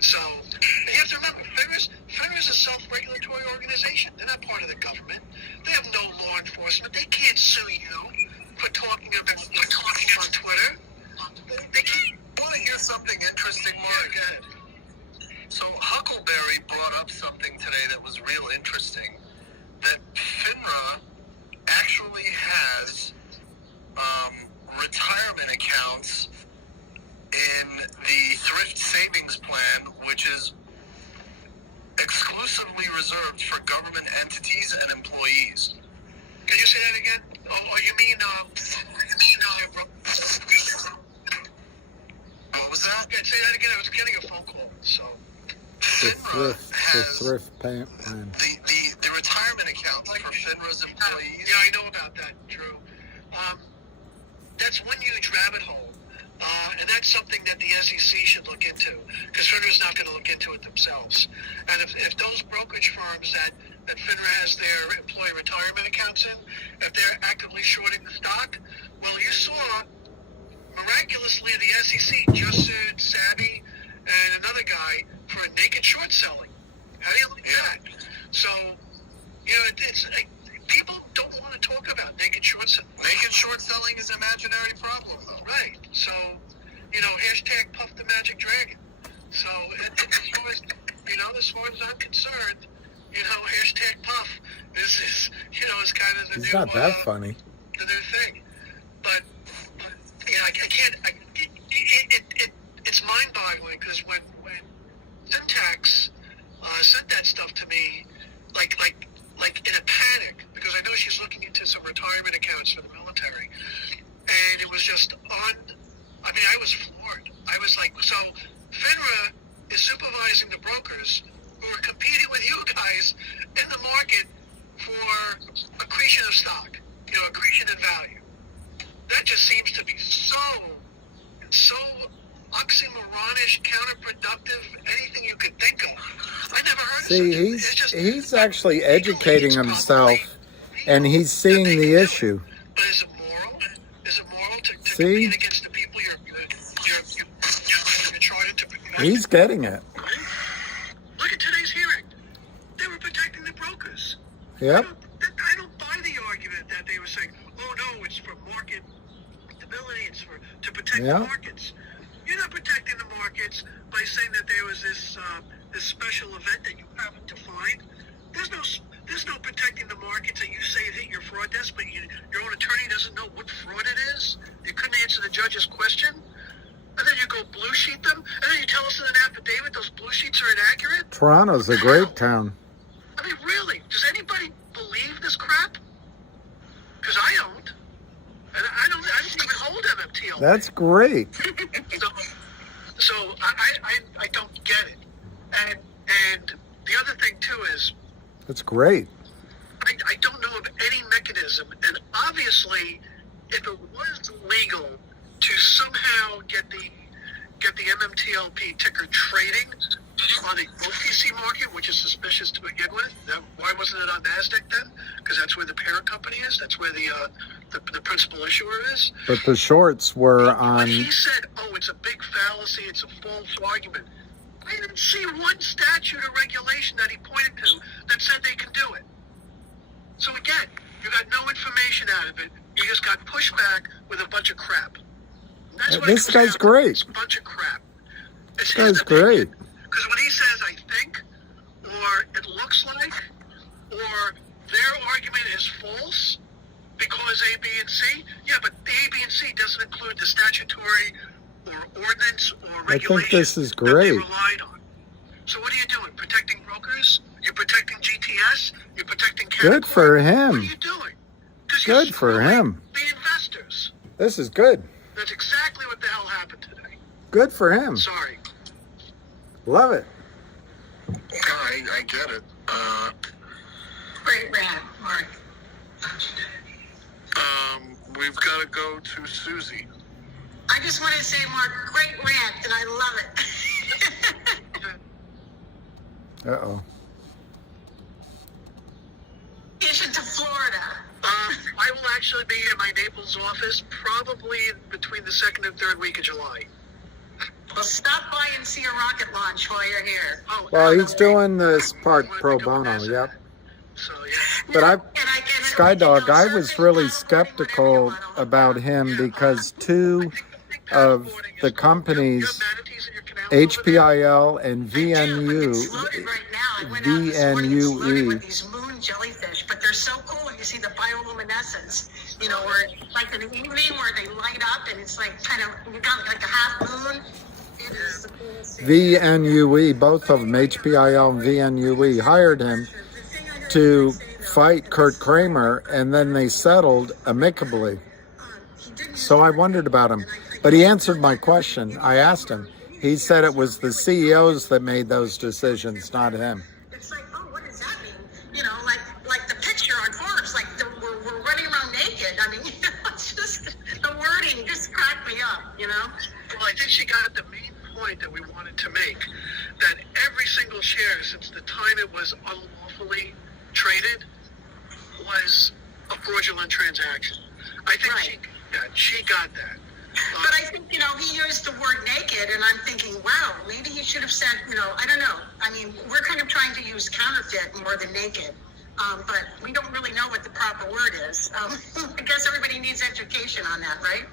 So, you have to remember, FINRA is a self-regulatory organization. They're not part of the government. They have no law enforcement. They can't sue you for talking on Twitter. They can't. Want to hear something interesting, Mark? Yeah, go ahead. reserved for government entities and employees. Can you say that again? Oh, you mean, what was that? Yeah, say that again. I was getting a phone call, so. The thrift plan. The retirement accounts for FINRA's employees. Yeah, I know about that, Drew. That's one huge rabbit hole. And that's something that the SEC should look into, because FINRA's not going to look into it themselves. And if those brokerage firms that FINRA has their employee retirement accounts in, if they're actively shorting the stock, well, you saw, miraculously, the SEC just sued Savvy and another guy for naked short selling. How do you look at that? So, it's people don't want to talk about naked short selling. Naked short selling is an imaginary problem, though. Right. So, hashtag Puff the Magic Dragon. So, as far as I'm concerned, hashtag Puff is kind of the He's new, not that funny. The new thing. But I can't. It's mind-boggling, because when Syntax sent that stuff to me, like in a panic, because I know she's looking into some retirement accounts for the military, and it was just I was floored. I was like, so FINRA is supervising the brokers who are competing with you guys in the market for accretion of stock, accretion in value. That just seems to be so oxymoronish, counterproductive, anything you could think of. I never heard of such. He's actually educating himself, and he's seeing the issue. But is it moral? Is it moral to See? compete against the people you're charged to protect? He's getting it. Look at today's hearing. They were protecting the brokers. Yep. I don't buy the argument that they were saying, oh no, it's for market stability, it's to protect the markets. You're not protecting the markets by saying that there was this special event that you haven't defined. There's no protecting the markets that you say hit your fraud desk, but your own attorney doesn't know what fraud it is. You couldn't answer the judge's question, and then you go blue sheet them, and then you tell us in an affidavit those blue sheets are inaccurate. Toronto's a great town. I mean, really, does anybody believe this crap? Because I don't. And I don't even hold MMTLP. That's great. So I don't get it. And the other thing too is, That's great. I don't know of any mechanism, and obviously, if it was legal to somehow get the MMTLP ticker trading on the OTC market, which is suspicious to begin with, why wasn't it on NASDAQ then? Because that's where the parent company is. That's where the principal issuer is. But the shorts were on. When he said, "Oh, it's a big fallacy. It's a false argument," I didn't see one statute or regulation that he pointed to that said they can do it. So again, you got no information out of it. You just got pushed back with a bunch of crap. That's what This guy's great. It's a bunch of crap. This guy's great. Because when he says, "I think," or "it looks like," or "their argument is false because A, B, and C," yeah, but the A, B, and C doesn't include the statutory or ordinance or regulation I think this is that great. they relied on. So what are you doing? Protecting brokers? You're protecting GTS? You're protecting Canaccord? Good for What are him. you doing? 'Cause Good you're for screwing him. the investors. This is good. That's exactly what the hell happened today. Good for him. Sorry. Love it. I get it. Great rant, Mark. We've got to go to Susie. I just want to say, Mark, great rant, and I love it. Uh-oh. Vacation to Florida. I will actually be in my Naples office probably between the 2nd and 3rd week of July. Well, stop by and see a rocket launch while you're here. Oh, Well, he's doing this part pro bono, yep. So, yeah. But Skydog, I was really skeptical about him because two of the companies, HPIL and VNUE, These moon jellyfish, but they're so cool when you see the bioluminescence. Where like in the evening where they light up and it's like kind of you got like a half moon. It is the coolest thing. VNUE, both of them, HPIL and VNUE, hired him to fight Kurt Kramer, and then they settled amicably. So I wondered about him, but he answered my question. I asked him. He said it was the CEOs that made those decisions, not him. It's like, oh, what does that mean? You know, like the picture on Forbes, like we're running around naked. I mean, it's just the wording just cracked me up, you know? Well, I think she got at the main point that we wanted to make, that every single share since the time it was unlawfully traded was a fraudulent transaction. I think she got that. But I think, you know, he used the word naked, and I'm thinking, wow, maybe he should have said, you know, I don't know. I mean, we're kind of trying to use counterfeit more than naked, but we don't really know what the proper word is. I guess everybody needs education on that, right?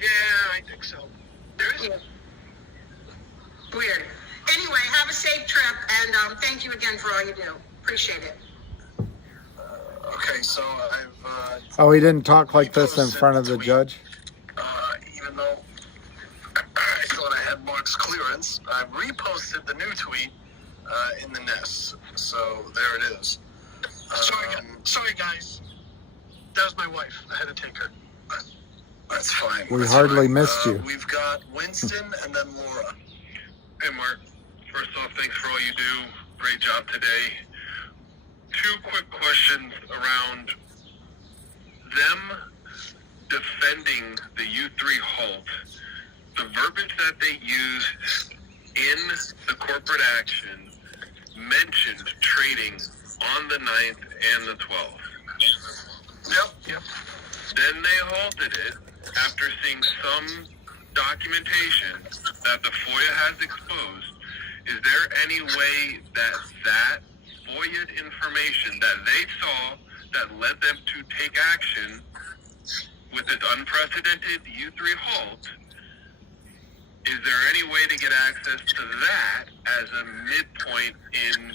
Yeah, I think so. There is. Yeah. Weird. Anyway, have a safe trip, and thank you again for all you do. Appreciate it. Okay, so I've... Oh, he didn't talk like this in front of the judge? Even though I thought I had Mark's clearance, I reposted the new tweet in the nest. So there it is. Sorry, guys. That was my wife. I had to take her. That's fine. We hardly missed you. We've got Winston and then Laura. Hey, Mark. First off, thanks for all you do. Great job today. 2 quick questions around them defending the U3 halt. The verbiage that they used in the corporate action mentioned trading on the 9th and the 12th. Yep. Then they halted it after seeing some documentation that the FOIA has exposed. Is there any way that that FOIA'd information that they saw that led them to take action with this unprecedented U3 halt, is there any way to get access to that as a midpoint in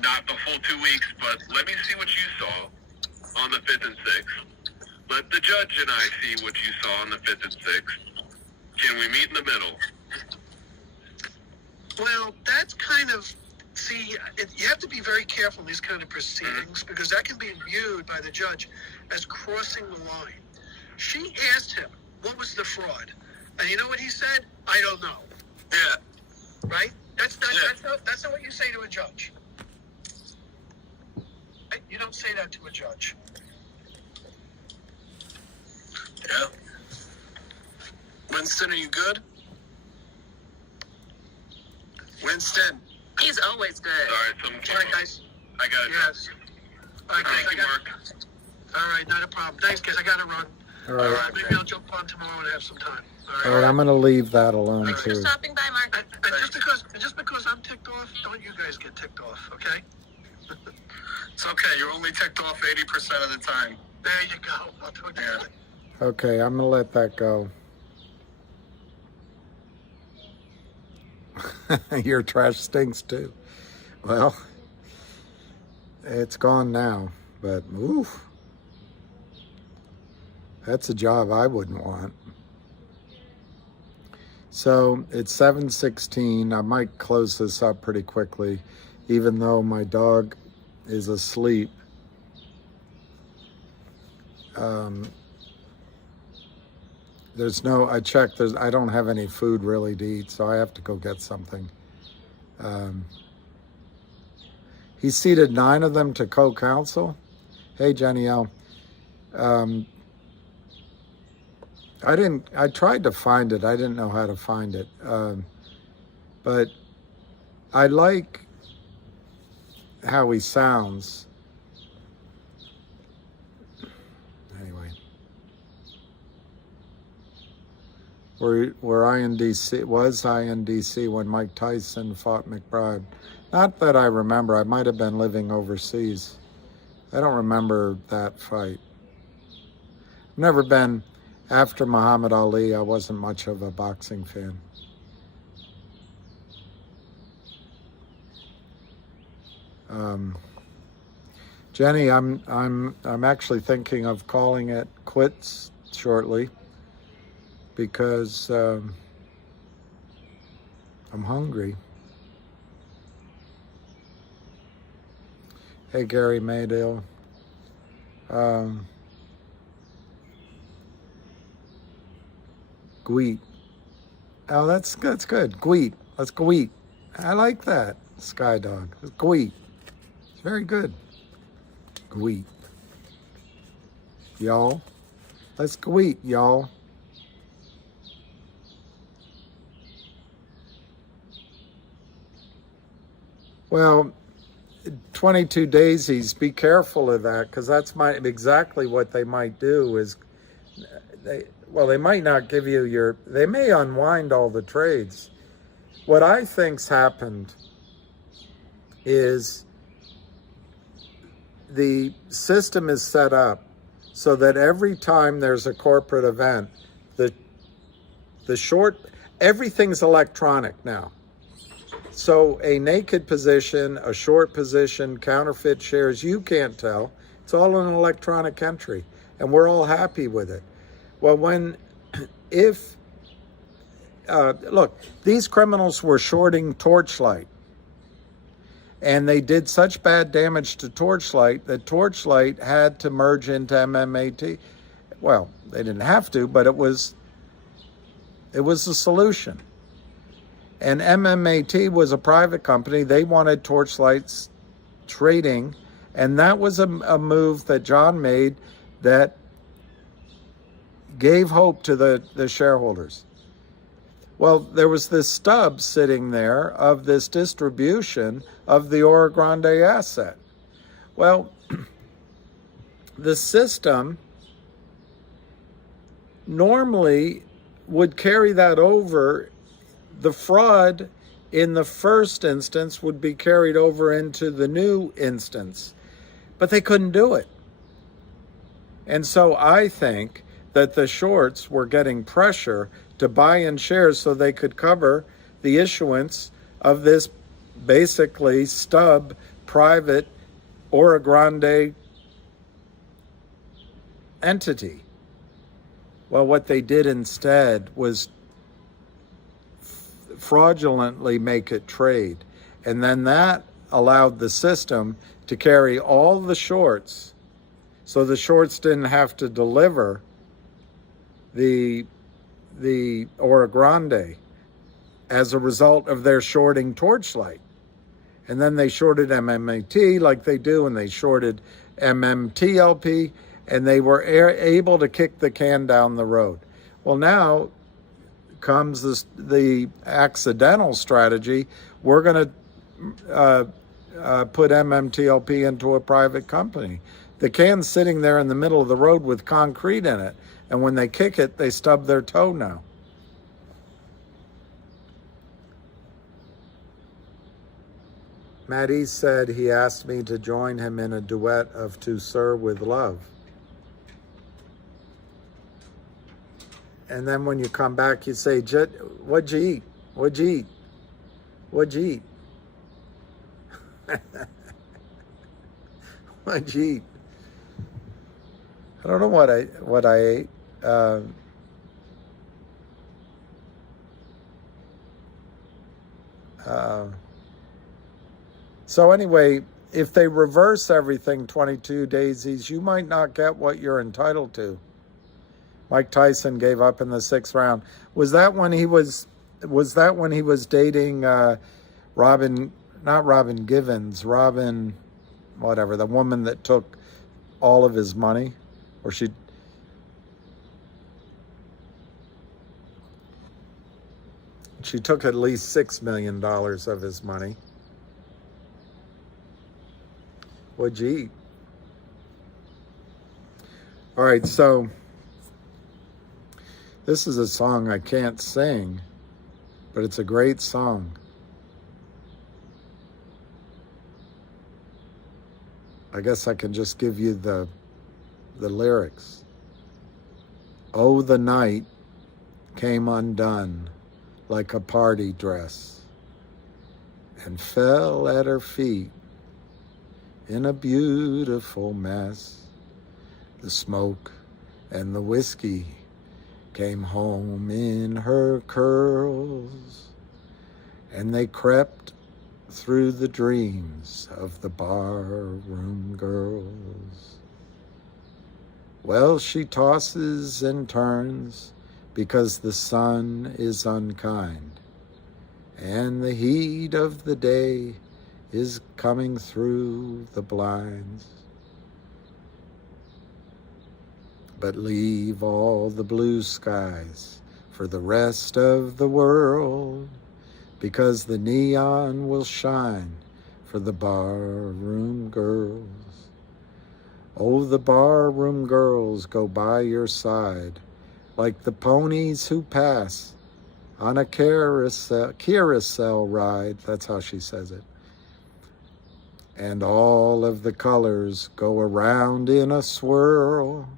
not the full 2 weeks, but let me see what you saw on the 5th and 6th. Let the judge and I see what you saw on the 5th and 6th. Can we meet in the middle? Well, that's kind of... See, you have to be very careful in these kind of proceedings because that can be viewed by the judge as crossing the line. She asked him, what was the fraud? And you know what he said? I don't know. Yeah. Right? That's not what you say to a judge. You don't say that to a judge. Yeah. Winston, are you good? Winston. He's always good. Sorry, All right, guys. I got it. Yes. All right, guys. Thank you, Mark. All right, not a problem. Thanks, guys. I got to run. All right. Maybe I'll jump on tomorrow and have some time. All right, I'm going to leave that alone, Thanks for too. stopping by, Mark. And just because I'm ticked off, don't you guys get ticked off, okay? It's okay. You're only ticked off 80% of the time. There you go. I'll do it again. Okay, I'm going to let that go. Your trash stinks, too. Well, it's gone now, but oof. That's a job I wouldn't want. So it's 7:16. I might close this up pretty quickly, even though my dog is asleep. I checked, I don't have any food really to eat, so I have to go get something. He seated 9 of them to co-counsel. Hey, Jenny L. I tried to find it. I didn't know how to find it. But I like how he sounds. Anyway. Where INDC was INDC when Mike Tyson fought McBride. Not that I remember. I might have been living overseas. I don't remember that fight. I've never been... After Muhammad Ali, I wasn't much of a boxing fan. Jenny, I'm actually thinking of calling it quits shortly because I'm hungry. Hey, Gary Maydale. Gweet. Oh, that's good. Gweet. Let's Gweet. I like that. Sky Dog. Gweet. It's very good. Gweet. Y'all. Let's Gweet, y'all. Well, 22 daisies, be careful of that, because that's exactly what they might do is, they might not give you they may unwind all the trades. What I think's happened is the system is set up so that every time there's a corporate event, everything's electronic now. So a naked position, a short position, counterfeit shares, you can't tell. It's all an electronic entry, and we're all happy with it. Well, look, these criminals were shorting Torchlight, and they did such bad damage to Torchlight that Torchlight had to merge into MMAT. Well, they didn't have to, but it was a solution. And MMAT was a private company. They wanted Torchlight's trading, and that was a move that John made that gave hope to the shareholders. Well, there was this stub sitting there of this distribution of the Oro Grande asset. Well, the system normally would carry that over. The fraud in the first instance would be carried over into the new instance, but they couldn't do it. And so I think that the shorts were getting pressure to buy in shares so they could cover the issuance of this basically stub private Oro Grande entity. Well, what they did instead was fraudulently make it trade. And then that allowed the system to carry all the shorts, so the shorts didn't have to deliver the Oro Grande as a result of their shorting Torchlight. And then they shorted MMAT like they do, and they shorted MMTLP, and they were able to kick the can down the road. Well, now comes the accidental strategy. We're going to put MMTLP into a private company. The can's sitting there in the middle of the road with concrete in it, and when they kick it, they stub their toe now. Matt East said he asked me to join him in a duet of To Sir with Love. And then when you come back, you say, what'd you eat? What'd you eat? What'd you eat? What'd you eat? I don't know what I ate. So anyway, if they reverse everything 22 daisies, you might not get what you're entitled to. Mike Tyson gave up in the 6th round. Was that when he was dating Robin Givens, whatever, the woman that took all of his money? Or she took at least $6 million of his money. What'd you eat? All right, so this is a song I can't sing, but it's a great song. I guess I can just give you the lyrics. Oh, the night came undone like a party dress and fell at her feet in a beautiful mess. The smoke and the whiskey came home in her curls, and they crept through the dreams of the barroom girls. Well, she tosses and turns because the sun is unkind, and the heat of the day is coming through the blinds. But leave all the blue skies for the rest of the world, because the neon will shine for the barroom girls. Oh, the barroom girls go by your side like the ponies who pass on a carousel ride. That's how she says it. And all of the colors go around in a swirl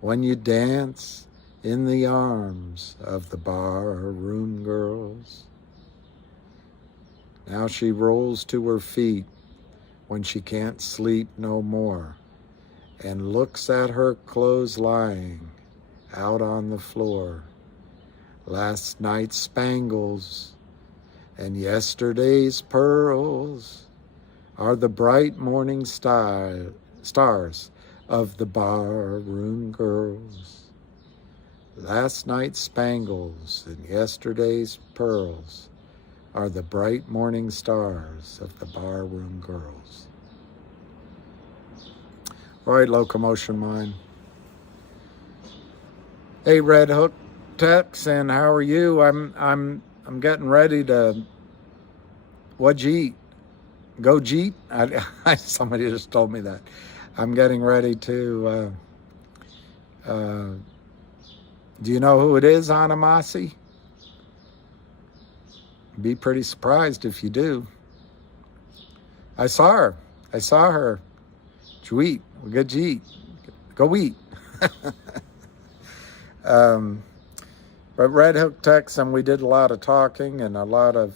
when you dance in the arms of the barroom girls. Now she rolls to her feet when she can't sleep no more, and looks at her clothes lying out on the floor. Last night's spangles and yesterday's pearls are the bright morning stars of the barroom girls. Last night's spangles and yesterday's pearls are the bright morning stars of the barroom girls. All right, Locomotion Mind. Hey, Red Hook Texan, how are you? I'm getting ready to. What'd you eat? Go Jeet? Somebody just told me that. I'm getting ready to. Do you know who it is, Anamasi? Be pretty surprised if you do. I saw her. Did you eat? Well, good you eat. Go eat. But Red Hook Texan, we did a lot of talking and a lot of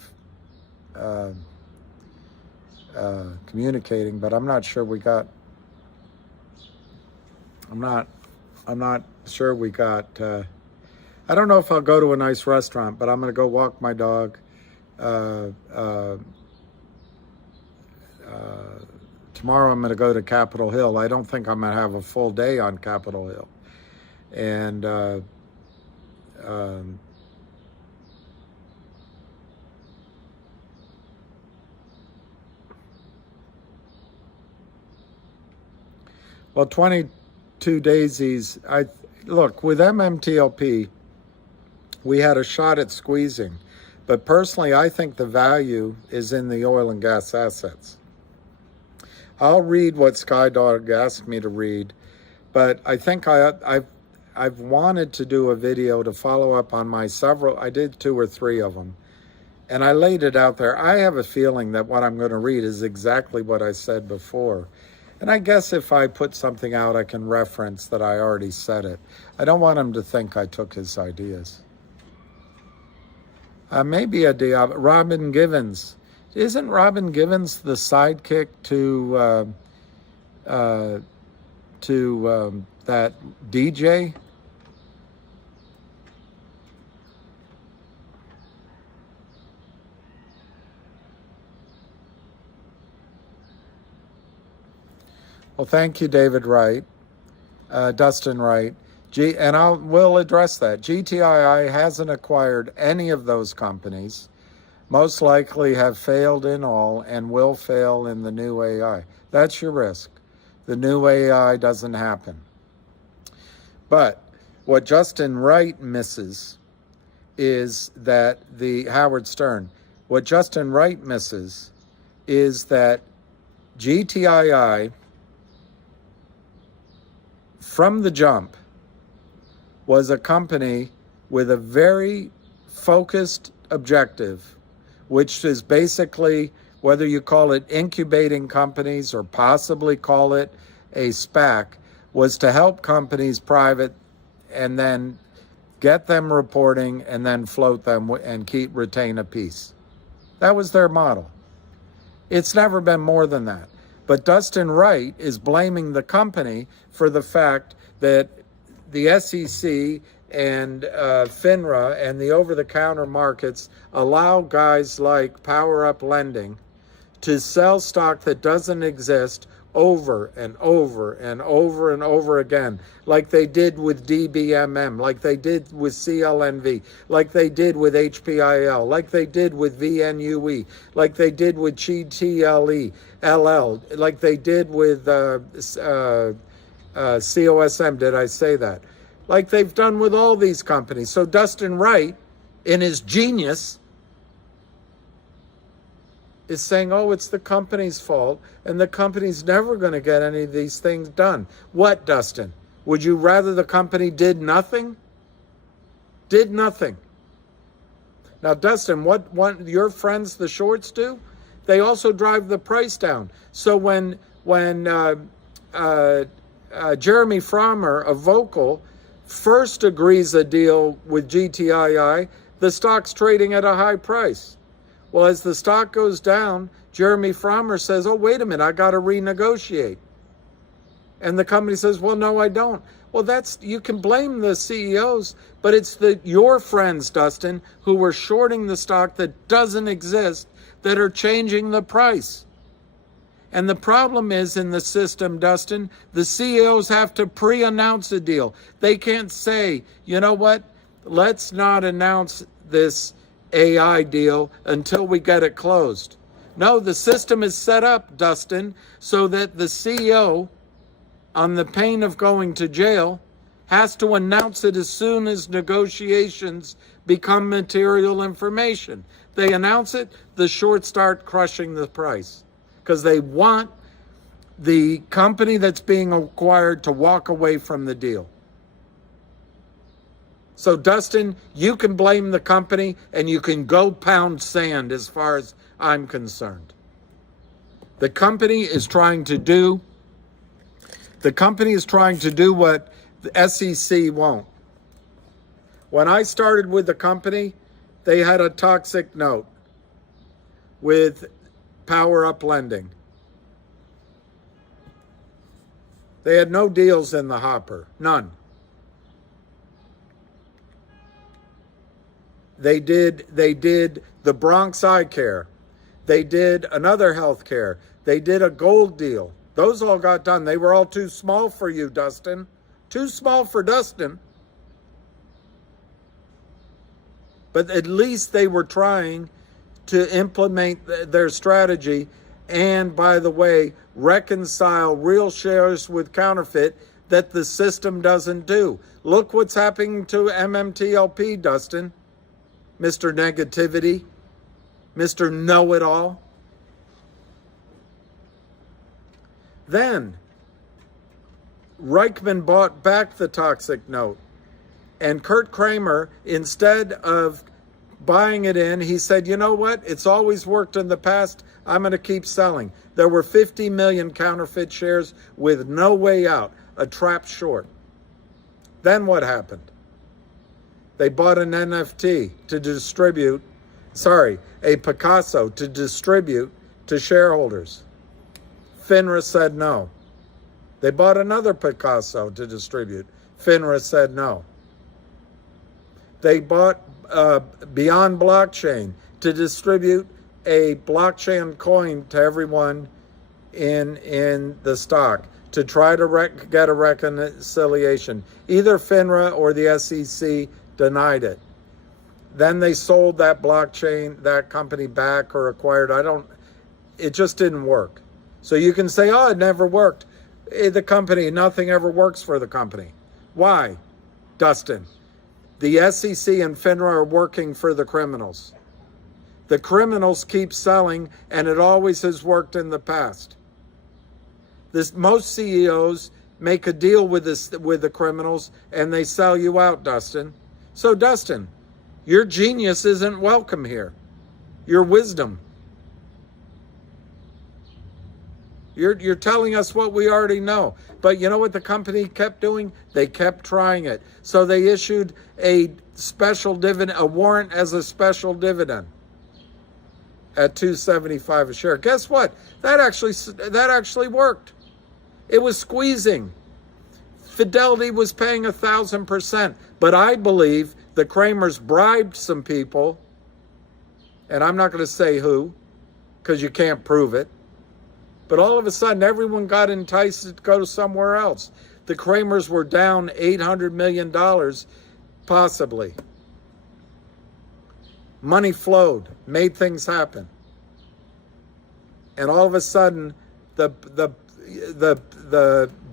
communicating, but I'm not sure we got. I'm not sure we got. I don't know if I'll go to a nice restaurant, but I'm going to go walk my dog. Tomorrow I'm going to go to Capitol Hill. I don't think I'm going to have a full day on Capitol Hill. And well, 22 Daisies. Look, with MMTLP, we had a shot at squeezing. But personally, I think the value is in the oil and gas assets. I'll read what Skydog asked me to read, but I think I've wanted to do a video to follow up on my several. I did 2 or 3 of them, and I laid it out there. I have a feeling that what I'm going to read is exactly what I said before. And I guess if I put something out, I can reference that I already said it. I don't want him to think I took his ideas. Maybe Robin Givens. Isn't Robin Givens the sidekick to that DJ? Well, thank you, David Wright, Dustin Wright. And we'll address that. GTII hasn't acquired any of those companies. Most likely have failed in all and will fail in the new AI. That's your risk. The new AI doesn't happen. But what Justin Wright misses is that Howard Stern, what Justin Wright misses is that GTII, from the jump, was a company with a very focused objective, which is basically, whether you call it incubating companies or possibly call it a SPAC, was to help companies private and then get them reporting and then float them and retain a piece. That was their model. It's never been more than that. But Dustin Wright is blaming the company for the fact that the SEC and FINRA and the over-the-counter markets allow guys like Power Up Lending to sell stock that doesn't exist over and over and over and over again, like they did with DBMM, like they did with CLNV, like they did with HPIL, like they did with VNUE, like they did with GTII LL, like they did with COSM, did I say that? Like they've done with all these companies. So Dustin Wright, in his genius, is saying, oh, it's the company's fault, and the company's never going to get any of these things done. What, Dustin? Would you rather the company did nothing? Did nothing. Now, Dustin, what your friends, the shorts, do? They also drive the price down. So when Jeremy Frommer of Vocal first agrees a deal with GTII, the stock's trading at a high price. Well, as the stock goes down, Jeremy Frommer says, oh, wait a minute, I got to renegotiate. And the company says, well, no, I don't. Well, you can blame the CEOs, but it's your friends, Dustin, who were shorting the stock that doesn't exist that are changing the price. And the problem is in the system, Dustin, the CEOs have to pre-announce a deal. They can't say, you know what, let's not announce this AI deal until we get it closed. No, the system is set up, Dustin, so that the CEO, on the pain of going to jail, has to announce it as soon as negotiations become material information. They announce it, the shorts start crushing the price because they want the company that's being acquired to walk away from the deal. So, Dustin, you can blame the company and you can go pound sand as far as I'm concerned. The company is trying to do what the SEC won't. When I started with the company, they had a toxic note with Power Up Lending. They had no deals in the hopper, none. They did the Bronx Eye Care. They did another health care. They did a gold deal. Those all got done. They were all too small for you, Dustin. Too small for Dustin. But at least they were trying to implement their strategy and, by the way, reconcile real shares with counterfeit that the system doesn't do. Look what's happening to MMTLP, Dustin. Mr. Negativity, Mr. Know-It-All. Then, Reichman bought back the toxic note. And Kurt Kramer, instead of buying it in, he said, you know what? It's always worked in the past. I'm going to keep selling. There were 50 million counterfeit shares with no way out, a trap short. Then what happened? They bought an NFT to distribute, a Picasso to distribute to shareholders. FINRA said no. They bought another Picasso to distribute. FINRA said no. They bought Beyond Blockchain to distribute a blockchain coin to everyone in the stock to try to get a reconciliation. Either FINRA or the SEC denied it. Then they sold that blockchain, that company back or acquired. It just didn't work. So you can say, oh, it never worked. The company, nothing ever works for the company. Why, Dustin? The SEC and FINRA are working for the criminals. The criminals keep selling, and it always has worked in the past. Most CEOs make a deal with the criminals, and they sell you out, Dustin. So, Dustin, your genius isn't welcome here. Your wisdom. You're telling us what we already know. But you know what the company kept doing? They kept trying it. So they issued a special dividend, a warrant as a special dividend at $2.75 a share. Guess what? That actually worked. It was squeezing. Fidelity was paying 1,000%. But I believe the Kramers bribed some people, and I'm not going to say who, because you can't prove it. But all of a sudden, everyone got enticed to go to somewhere else. The Kramers were down $800 million, possibly. Money flowed, made things happen. And all of a sudden, the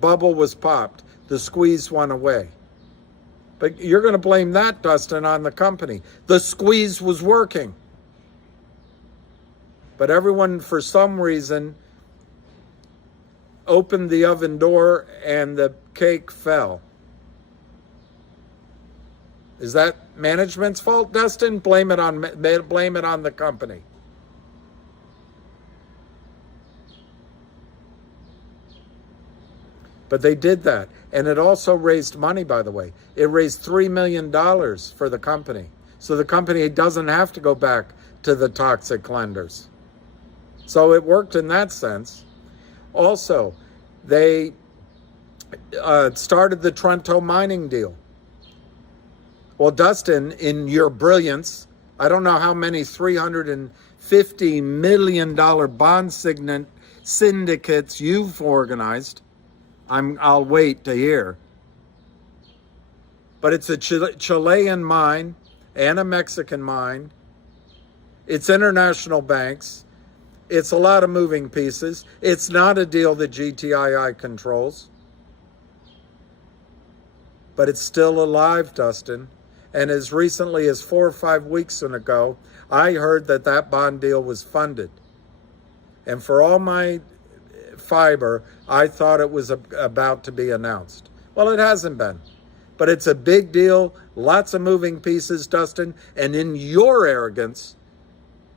bubble was popped. The squeeze went away. But you're going to blame that, Dustin, on the company. The squeeze was working. But everyone, for some reason, opened the oven door and the cake fell. Is that management's fault, Dustin? Blame it on the company. But they did that. And it also raised money, by the way. It raised $3 million for the company. So the company doesn't have to go back to the toxic lenders. So it worked in that sense. Also, they started the Trento mining deal. Well, Dustin, in your brilliance, I don't know how many $350 million bond syndicates you've organized. I'll wait to hear. But it's a Chilean mine and a Mexican mine. It's international banks. It's a lot of moving pieces. It's not a deal that GTII controls. But it's still alive, Dustin. And as recently as 4 or 5 weeks ago, I heard that that bond deal was funded. And for all my fiber, I thought it was about to be announced. Well, it hasn't been. But it's a big deal, lots of moving pieces, Dustin. And in your arrogance,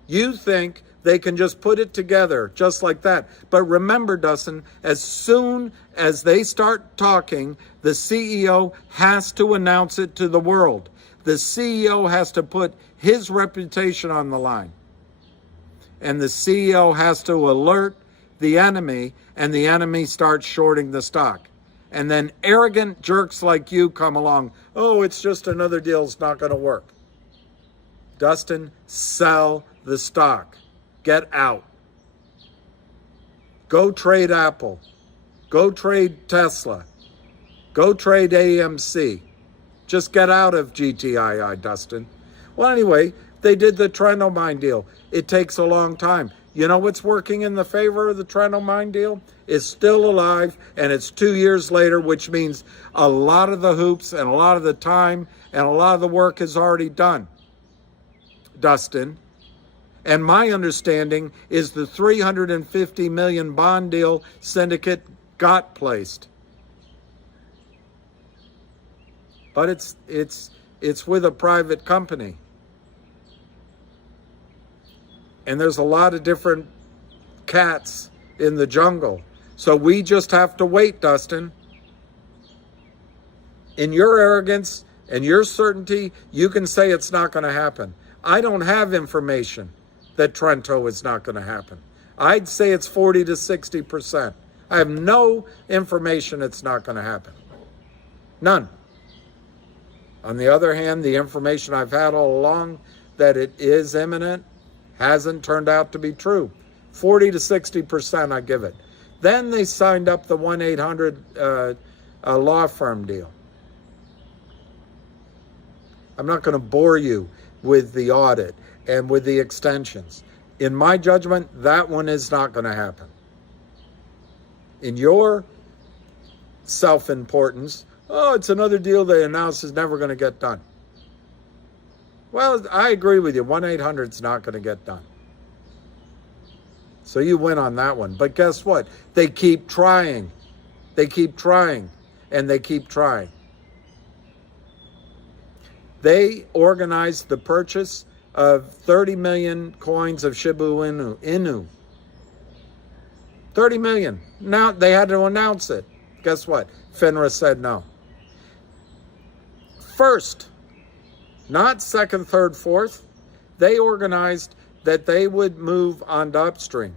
you think they can just put it together just like that. But remember, Dustin, as soon as they start talking, the CEO has to announce it to the world. The CEO has to put his reputation on the line. And the CEO has to alert the enemy, and the enemy starts shorting the stock. And then arrogant jerks like you come along. Oh, it's just another deal. It's not going to work. Dustin, sell the stock. Get out. Go trade Apple. Go trade Tesla. Go trade AMC. Just get out of GTII, Dustin. Well, anyway, they did the Trento mine deal. It takes a long time. You know what's working in the favor of the Trento mine deal? It's still alive, and it's 2 years later, which means a lot of the hoops and a lot of the time and a lot of the work is already done, Dustin. And my understanding is the $350 million bond deal syndicate got placed. But it's with a private company. And there's a lot of different cats in the jungle. So we just have to wait, Dustin. In your arrogance and your certainty, you can say it's not going to happen. I don't have information that Trento is not going to happen. I'd say it's 40 to 60%. I have no information it's not going to happen. None. On the other hand, the information I've had all along that it is imminent hasn't turned out to be true. 40 to 60% I give it. Then they signed up the 1-800 law firm deal. I'm not going to bore you with the audit and with the extensions. In my judgment, that one is not going to happen. In your self-importance, oh, it's another deal they announced is never going to get done. Well, I agree with you. 1-800 is not going to get done. So you win on that one. But guess what? They keep trying. They keep trying. And they keep trying. They organized the purchase of 30 million coins of Shiba Inu. 30 million. Now they had to announce it. Guess what? FINRA said no. First, not second, third, fourth, they organized that they would move on to upstream.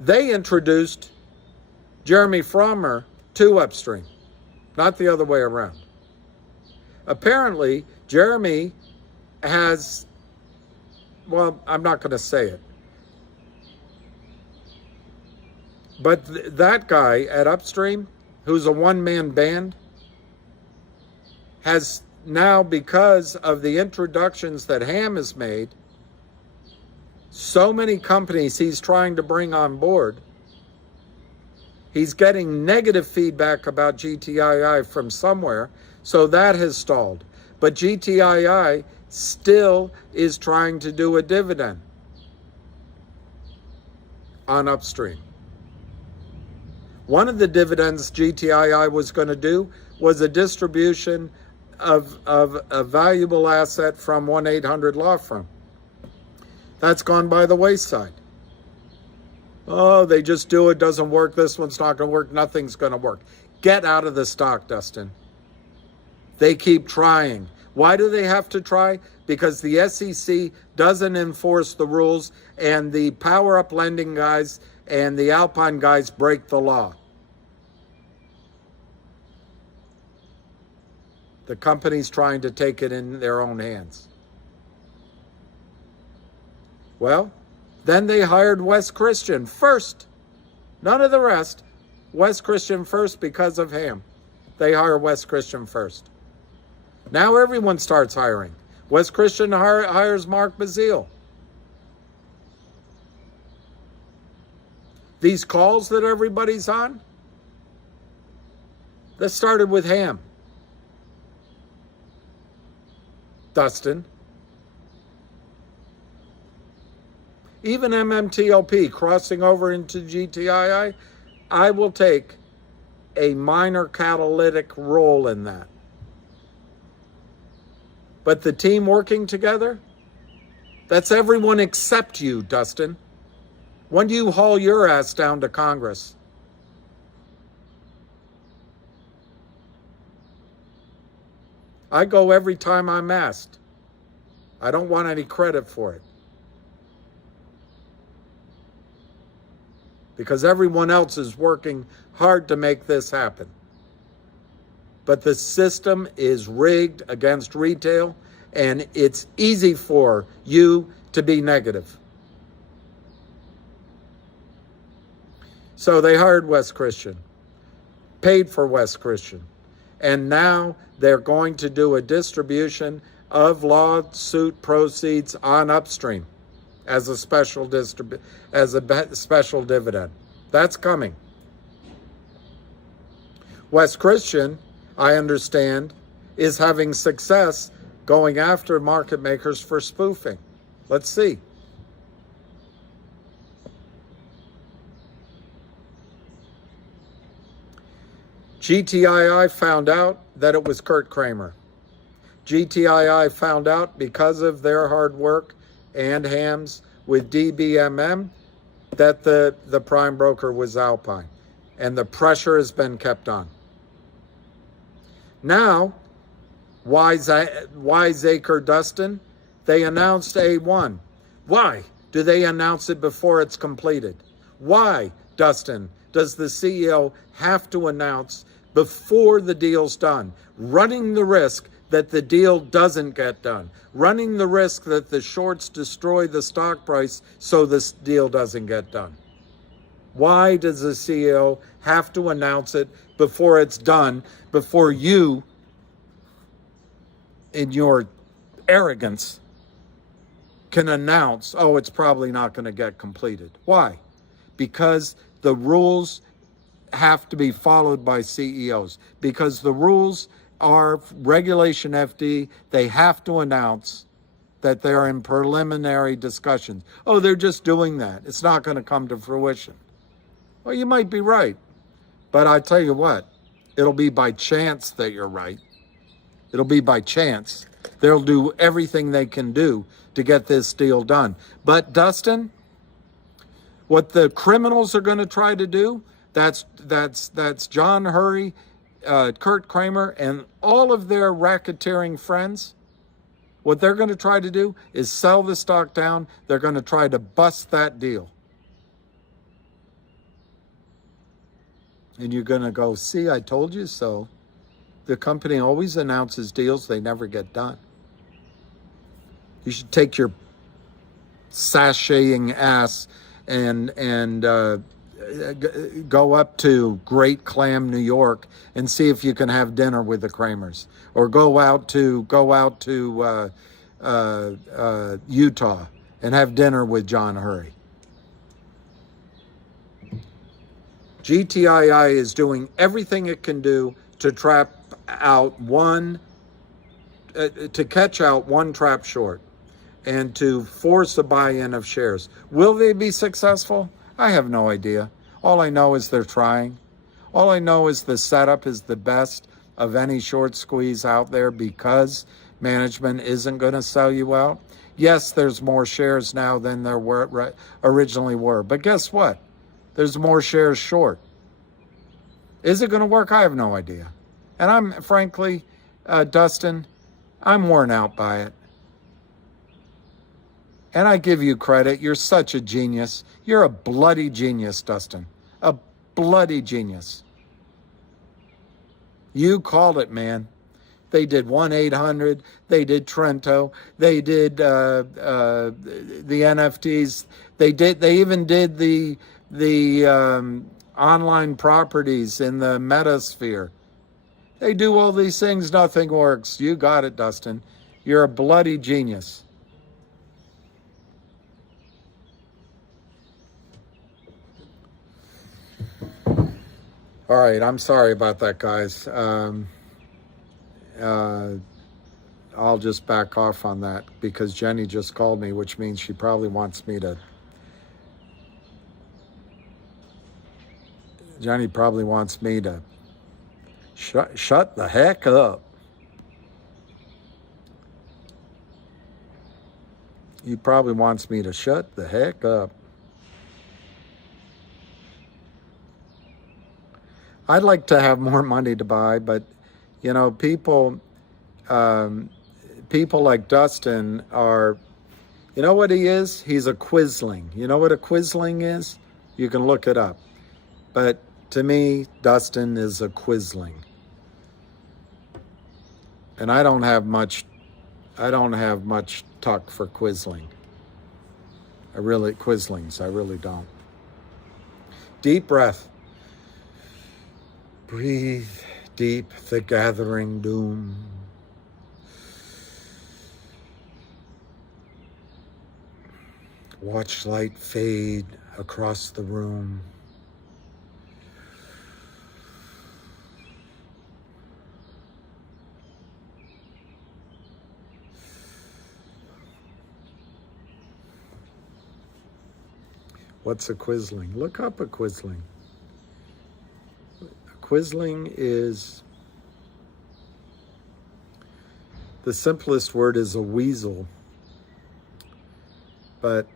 They introduced Jeremy Frommer to upstream, not the other way around. well, I'm not going to say it. But that guy at Upstream, who's a one-man band, has now, because of the introductions that Ham has made, so many companies he's trying to bring on board, he's getting negative feedback about GTII from somewhere, so that has stalled. But GTII still is trying to do a dividend on Upstream. One of the dividends GTII was going to do was a distribution of a valuable asset from 1-800 law firm. That's gone by the wayside. Oh, they just do it, doesn't work, this one's not going to work, nothing's going to work. Get out of the stock, Dustin. They keep trying. Why do they have to try? Because the SEC doesn't enforce the rules, and the Power Up Lending guys and the Alpine guys break the law. The company's trying to take it in their own hands. Well, then they hired Wes Christian first. None of the rest. Wes Christian first because of Ham. They hire Wes Christian first. Now everyone starts hiring. Wes Christian hires Mark Bazile. These calls that everybody's on, that started with Ham. Dustin. Even MMTLP crossing over into GTII, I will take a minor catalytic role in that. But the team working together, that's everyone except you, Dustin. When do you haul your ass down to Congress? I go every time I'm asked. I don't want any credit for it. Because everyone else is working hard to make this happen. But the system is rigged against retail, and it's easy for you to be negative. So they hired Wes Christian, paid for Wes Christian, and now they're going to do a distribution of lawsuit proceeds on Upstream as a special special dividend. That's coming. Wes Christian, I understand, is having success going after market makers for spoofing. Let's see. GTII found out that it was Kurt Kramer. GTII found out because of their hard work and Ham's with DBMM that the prime broker was Alpine, and the pressure has been kept on. Now, wiseacre Dustin, they announced A1. Why do they announce it before it's completed? Why, Dustin, does the CEO have to announce before the deal's done, running the risk that the deal doesn't get done, running the risk that the shorts destroy the stock price so this deal doesn't get done? Why does the CEO have to announce it before it's done, before you, in your arrogance, can announce, oh, it's probably not going to get completed? Why? Because the rules have to be followed by CEOs, because the rules are Regulation FD. They have to announce that they're in preliminary discussions. Oh, they're just doing that. It's not going to come to fruition. Well, you might be right, but I tell you what, it'll be by chance that you're right. It'll be by chance. They'll do everything they can do to get this deal done. But Dustin, what the criminals are going to try to do, that's John Hurry, Kurt Kramer, and all of their racketeering friends. What they're going to try to do is sell the stock down. They're going to try to bust that deal. And you're going to go, see, I told you so. The company always announces deals, they never get done. You should take your sashaying ass and go up to Great Clam, New York, and see if you can have dinner with the Kramers, or go out to Utah and have dinner with John Hurry. GTII is doing everything it can do to catch out one trap short and to force a buy-in of shares. Will they be successful? I have no idea. All I know is they're trying. All I know is the setup is the best of any short squeeze out there because management isn't going to sell you out. Yes, there's more shares now than there originally were, but guess what? There's more shares short. Is it going to work? I have no idea. And I'm, frankly, Dustin, I'm worn out by it. And I give you credit. You're such a genius. You're a bloody genius, Dustin. A bloody genius. You called it, man. They did 1-800. They did Trento. They did the NFTs. They even did the online properties in the metasphere. They do all these things. Nothing works. You got it, Dustin. You're a bloody genius. All right, I'm sorry about that, guys. I'll just back off on that because Jenny just called me, which means she probably wants me to... Jenny probably wants me to shut the heck up. He probably wants me to shut the heck up. I'd like to have more money to buy, but, you know, people like Dustin are, you know what he is? He's a quisling. You know what a quisling is? You can look it up. But to me, Dustin is a quisling. And I don't have much tuck for quislings. I really don't. Deep breath. Breathe deep the gathering doom. Watch light fade across the room. What's a quisling? Look up a quisling. Quisling is, the simplest word is a weasel, but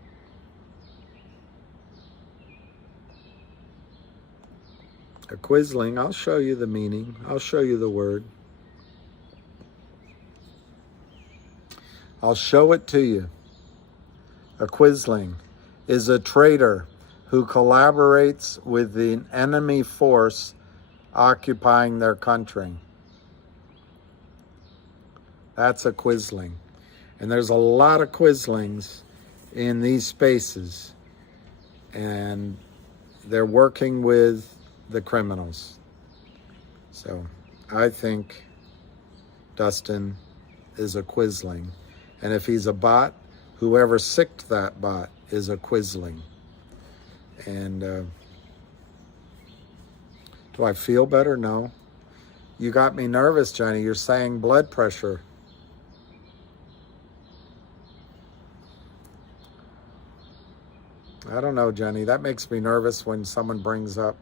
a quisling, I'll show you the meaning, I'll show you the word. I'll show it to you. A quisling is a traitor who collaborates with the enemy force occupying their country. That's a quisling. And there's a lot of quislings in these spaces. And they're working with the criminals. So I think Dustin is a quisling. And if he's a bot, whoever sicked that bot is a quisling. And do I feel better? No. You got me nervous, Jenny. You're saying blood pressure. I don't know, Jenny. That makes me nervous when someone brings up.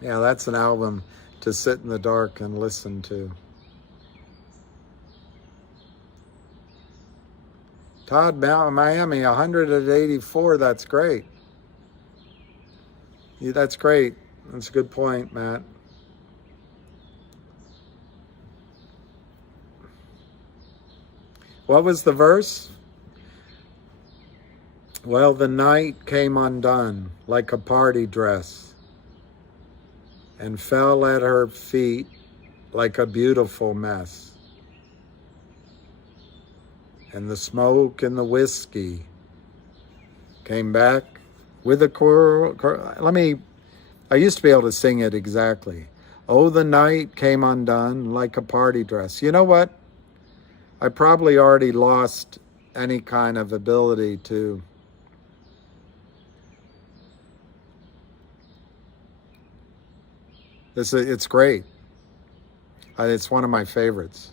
Yeah, that's an album to sit in the dark and listen to. Todd, Miami, 184. That's great. Yeah, that's great. That's a good point, Matt. What was the verse? Well, the night came undone like a party dress and fell at her feet like a beautiful mess. and the smoke and the whiskey came back with a I used to be able to sing it exactly. Oh, the night came undone like a party dress. You know what? I probably already lost any kind of ability to it's great. It's one of my favorites.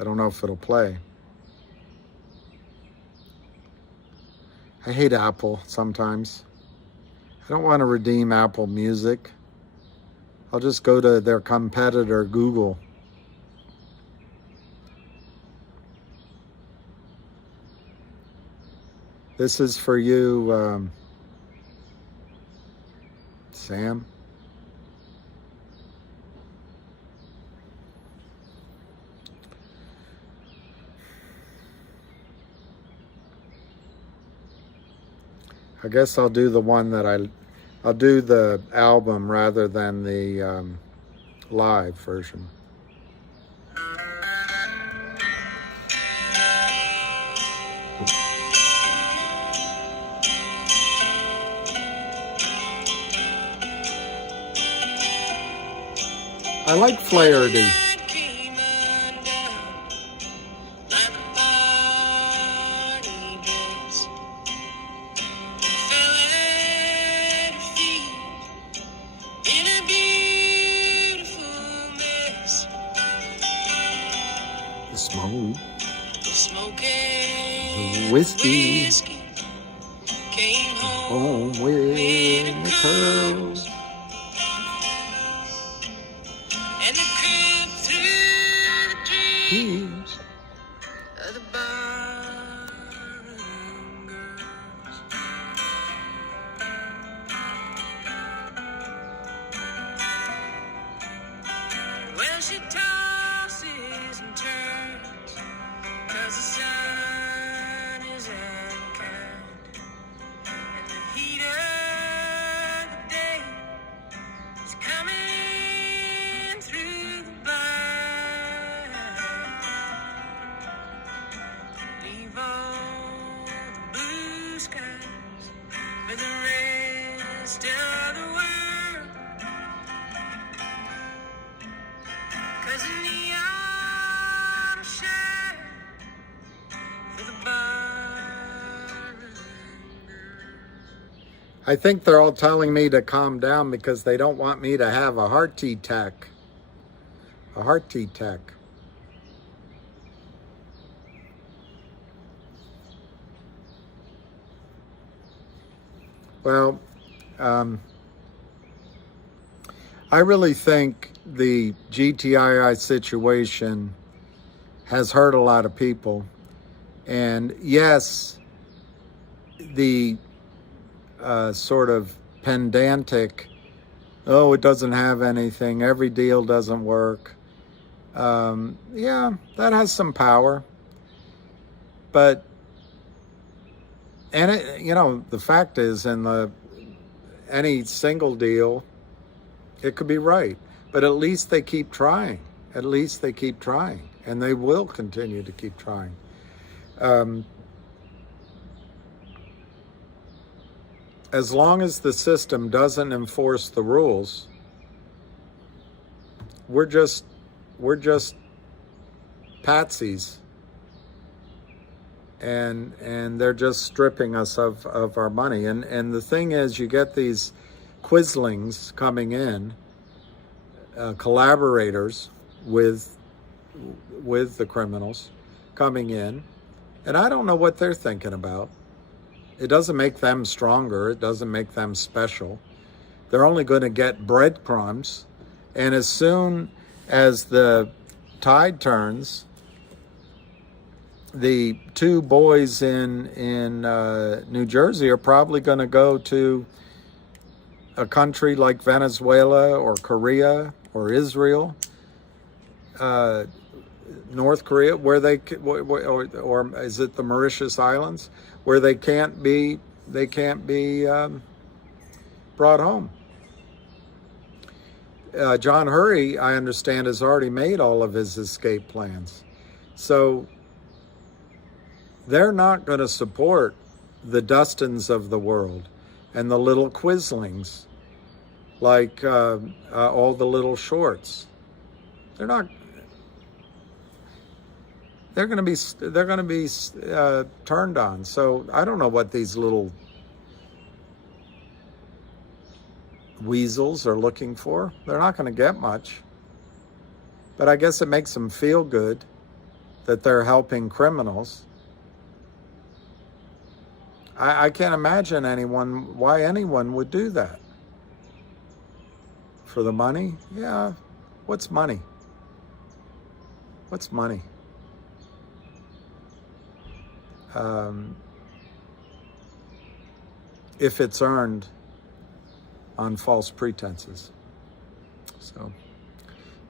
I don't know if it'll play. I hate Apple sometimes. I don't want to redeem Apple Music. I'll just go to their competitor, Google. This is for you, Sam. I guess I'll do the one that I'll do the album rather than the live version. I like Flaherty. The smoke, the whiskey, came home with the curls. And it crept through the dreams of the barroom girls. Well, she tosses and turns, 'cause the sun is unkind, and the heat of the day is coming through the blind. Leave all the blue skies for the rest of the world, 'cause the neon will shine for the barroom girls. I think they're all telling me to calm down because they don't want me to have a heart attack. A heart attack. Well, I really think the GTII situation has hurt a lot of people. And yes, the sort of pedantic, oh, it doesn't have anything, every deal doesn't work. Yeah, that has some power. But, and it, you know, the fact is, in any single deal, it could be right. But at least they keep trying. At least they keep trying. And they will continue to keep trying. As long as the system doesn't enforce the rules, we're just patsies. And they're just stripping us of our money. And the thing is, you get these quislings coming in, collaborators with the criminals coming in, and I don't know what they're thinking about. It doesn't make them stronger. It doesn't make them special. They're only going to get breadcrumbs, and as soon as the tide turns, the two boys in New Jersey are probably going to go to a country like Venezuela or Korea or Israel, North Korea, where they or is it the Mauritius Islands, where they can't be brought home. John Hurry, I understand, has already made all of his escape plans. So they're not going to support the Dustins of the world and the little Quislings, like all the little shorts. They're not. They're going to be turned on. So I don't know what these little weasels are looking for. They're not going to get much. But I guess it makes them feel good that they're helping criminals. I can't imagine why anyone would do that. For the money? Yeah. What's money? What's money? If it's earned on false pretenses. So,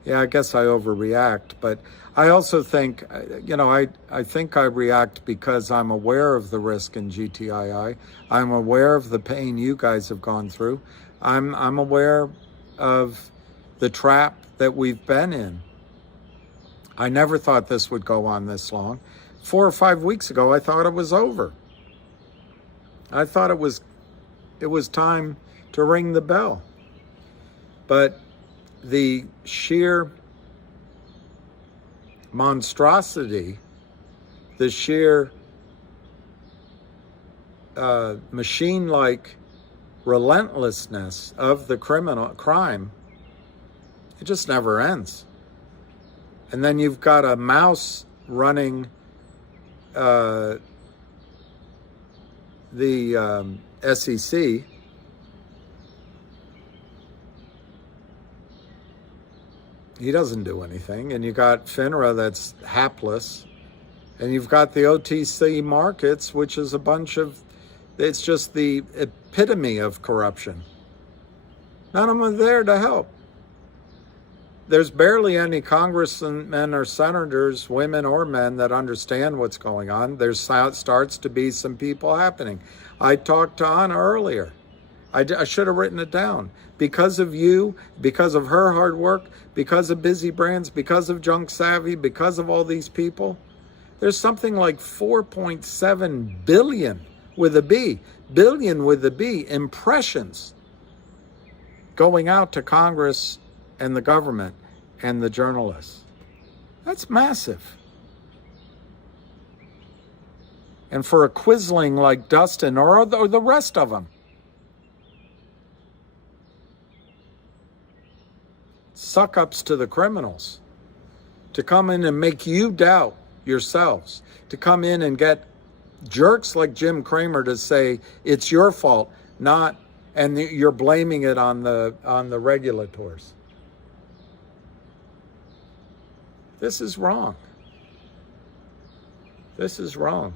yeah, I guess I overreact, but I also think, I think I react because I'm aware of the risk in GTII. I'm aware of the pain you guys have gone through. I'm aware of the trap that we've been in. I never thought this would go on this long. 4 or 5 weeks ago, I thought it was over. I thought it was time to ring the bell. But the sheer monstrosity, the sheer machine-like relentlessness of the crime, it just never ends. And then you've got a mouse running the SEC. He doesn't do anything. And you got FINRA that's hapless. And you've got the OTC markets, which is it's just the epitome of corruption. None of them are there to help. There's barely any congressmen or senators, women or men, that understand what's going on. There starts to be some people happening. I talked to Anna earlier. I should have written it down. Because of you, because of her hard work, because of Busy Brands, because of Junk Savvy, because of all these people, there's something like 4.7 billion with a B, billion with a B, impressions going out to Congress and the government and the journalists. That's massive. And for a quisling like Dustin or the rest of them, suck-ups to the criminals, to come in and make you doubt yourselves, to come in and get jerks like Jim Cramer to say it's your fault, and you're blaming it on the regulators. This is wrong. This is wrong.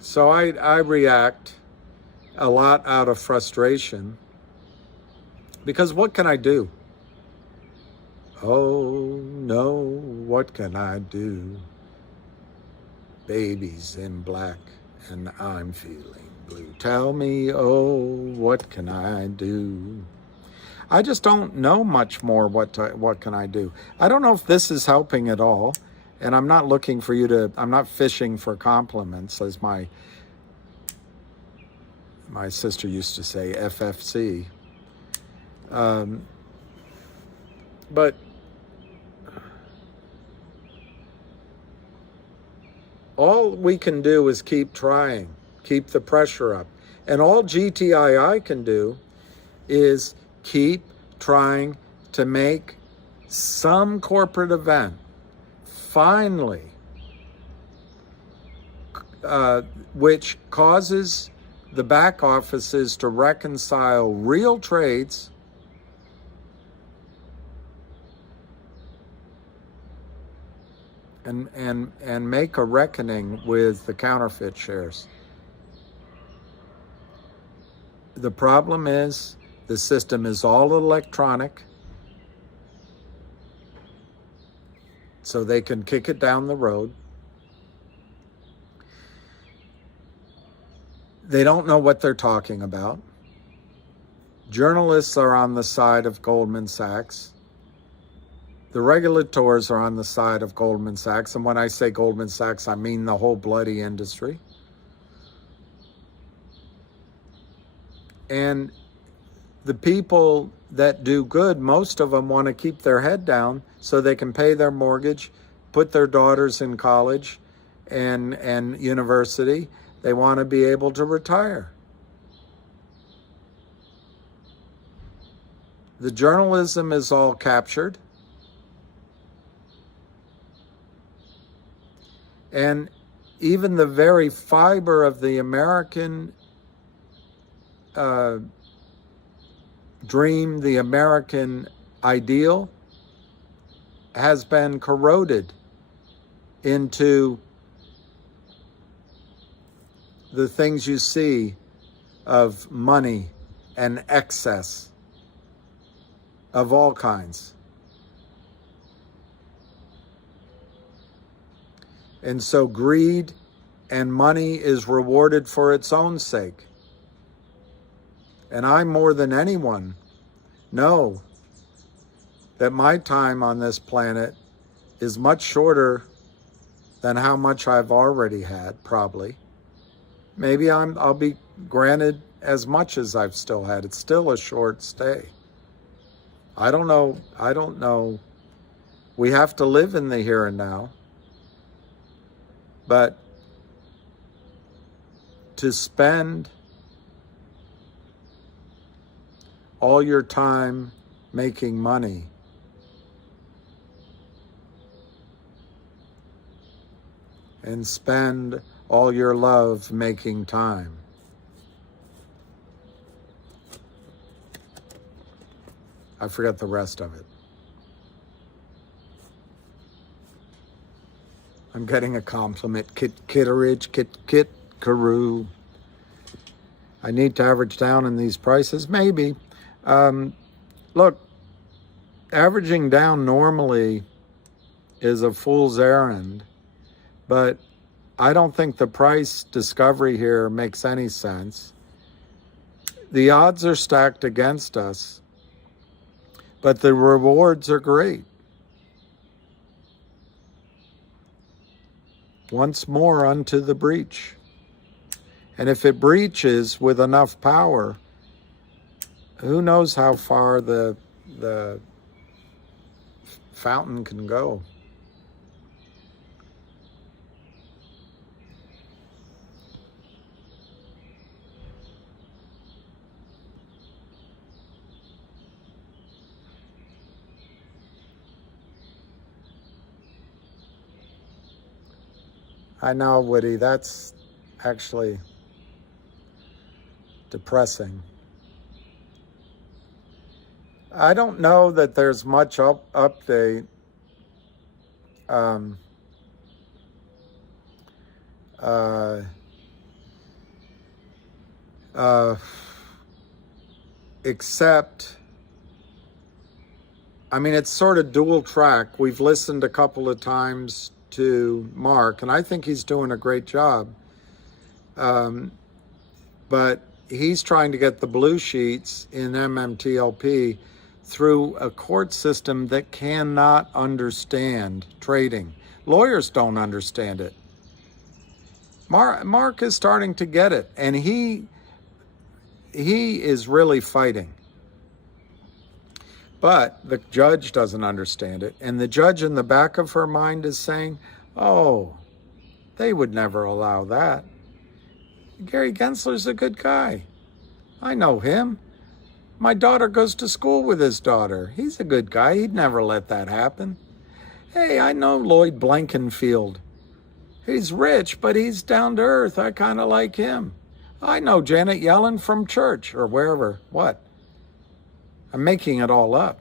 So I react a lot out of frustration, because what can I do? Oh no, what can I do? Baby's in black and I'm feeling blue. Tell me, oh, what can I do? I just don't know much more what can I do. I don't know if this is helping at all, and I'm not looking for I'm not fishing for compliments, as my sister used to say, FFC. But all we can do is keep trying, keep the pressure up. And all GTII can do is keep trying to make some corporate event finally, which causes the back offices to reconcile real trades and make a reckoning with the counterfeit shares. The problem is the system is all electronic, so they can kick it down the road. They don't know what they're talking about. Journalists are on the side of Goldman Sachs. The regulators are on the side of Goldman Sachs. And when I say Goldman Sachs, I mean the whole bloody industry. And the people that do good, most of them want to keep their head down so they can pay their mortgage, put their daughters in college and university. They want to be able to retire. The journalism is all captured. And even the very fiber of the American dream, the American ideal, has been corroded into the things you see of money and excess of all kinds. And so greed and money is rewarded for its own sake. And I, more than anyone, know that my time on this planet is much shorter than how much I've already had, probably. Maybe I'll be granted as much as I've still had. It's still a short stay. I don't know. We have to live in the here and now. But to spend all your time making money and spend all your love making time. I forgot the rest of it. I'm getting a compliment. Kitteridge, Kit Carew. I need to average down in these prices? Maybe. Look, averaging down normally is a fool's errand, but I don't think the price discovery here makes any sense. The odds are stacked against us, but the rewards are great. Once more unto the breach. And if it breaches with enough power, who knows how far the fountain can go. I know, Woody, that's actually depressing. I don't know that there's much update. Except, I mean, it's sort of dual track. We've listened a couple of times to Mark, and I think he's doing a great job. But he's trying to get the blue sheets in MMTLP through a court system that cannot understand trading. Lawyers don't understand it. Mark is starting to get it, and he is really fighting. But the judge doesn't understand it. And the judge in the back of her mind is saying, oh, they would never allow that. Gary Gensler's a good guy. I know him. My daughter goes to school with his daughter. He's a good guy. He'd never let that happen. Hey, I know Lloyd Blankenfield. He's rich, but he's down to earth. I kind of like him. I know Janet Yellen from church or wherever. What? I'm making it all up.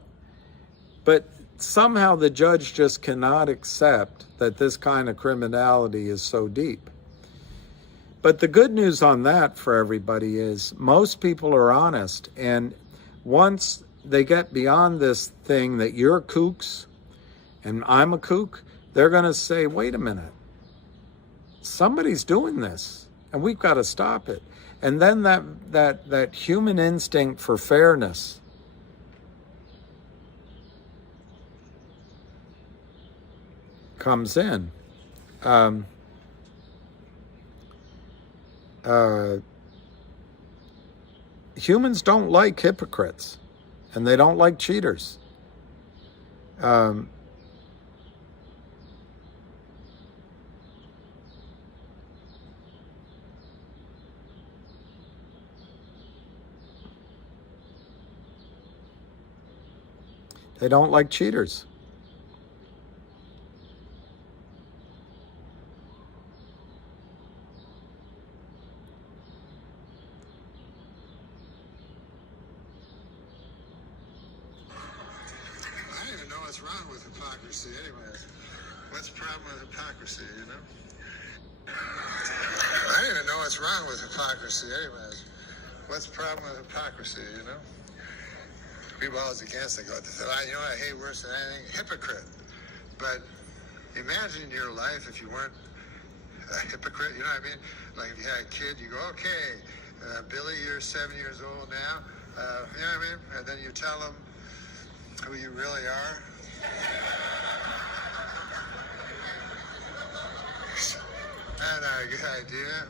But somehow the judge just cannot accept that this kind of criminality is so deep. But the good news on that for everybody is most people are honest. And once they get beyond this thing that you're kooks and I'm a kook, they're going to say, wait a minute, somebody's doing this. And we've got to stop it. And then that human instinct for fairness comes in. Humans don't like hypocrites, and they don't like cheaters. They don't like cheaters. I don't even know what's wrong with hypocrisy anyways. What's the problem with hypocrisy, you know? I don't even know what's wrong with hypocrisy anyways. What's the problem with hypocrisy, you know? People always against it. Go, you know what I hate worse than anything? Hypocrite. But imagine your life if you weren't a hypocrite, you know what I mean? Like if you had a kid, you go, okay, Billy, you're 7 years old now, you know what I mean? And then you tell them who you really are. Not a good idea.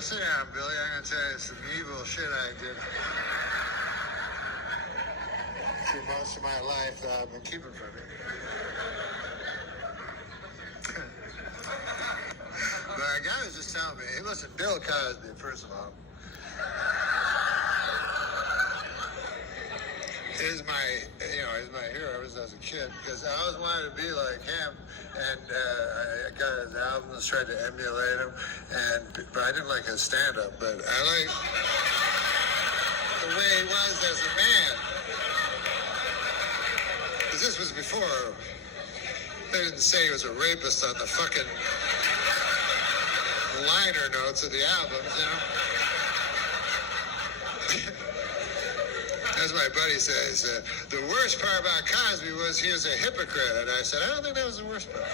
Sit down, Billy, I'm going to tell you some evil shit I did. For most of my life that I've been keeping from you. But a guy was just telling me, hey, listen, Bill Cosby, first of all, is my hero ever since I was a kid, because I always wanted to be like him, and I got his albums, tried to emulate him, but I didn't like his stand-up, but I like the way he was as a man. Because this was before, they didn't say he was a rapist on the fucking liner notes of the albums, you know? As my buddy says, the worst part about Cosby was he was a hypocrite. And I said, I don't think that was the worst part.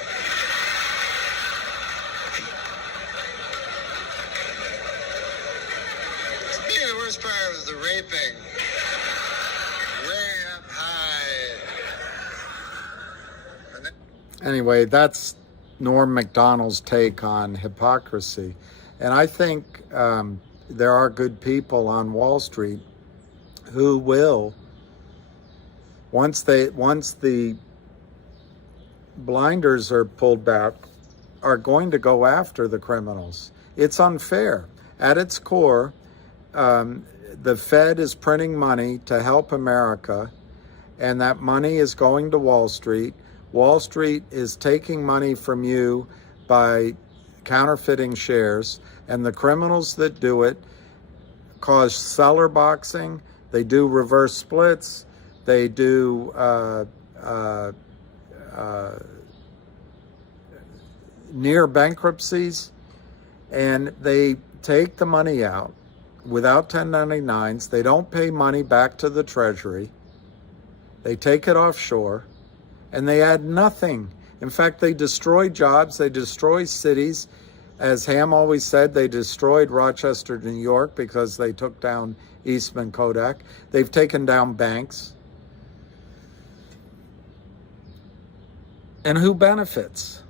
To me, the worst part was the raping. Way up high. Anyway, that's Norm Macdonald's take on hypocrisy. And I think there are good people on Wall Street who will, once the blinders are pulled back, are going to go after the criminals. It's unfair. At its core, the Fed is printing money to help America, and that money is going to Wall Street. Wall Street is taking money from you by counterfeiting shares, and the criminals that do it cause seller boxing. They do reverse splits. They do near bankruptcies, and they take the money out without 1099s. They don't pay money back to the Treasury. They take it offshore, and they add nothing. In fact, they destroy jobs. They destroy cities. As Ham always said, they destroyed Rochester, New York, because they took down Eastman Kodak. They've taken down banks. And who benefits?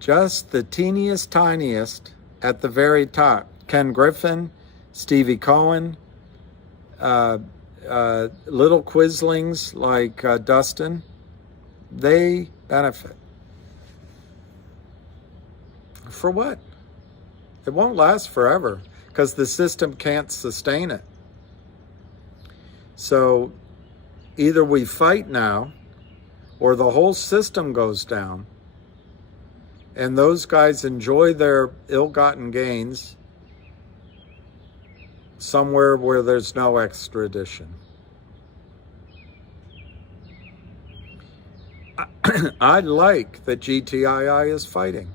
Just the teeniest, tiniest at the very top. Ken Griffin, Stevie Cohen, little quislings like Dustin, they benefit. For what? It won't last forever because the system can't sustain it. So either we fight now or the whole system goes down and those guys enjoy their ill-gotten gains somewhere where there's no extradition. I like that GTII is fighting.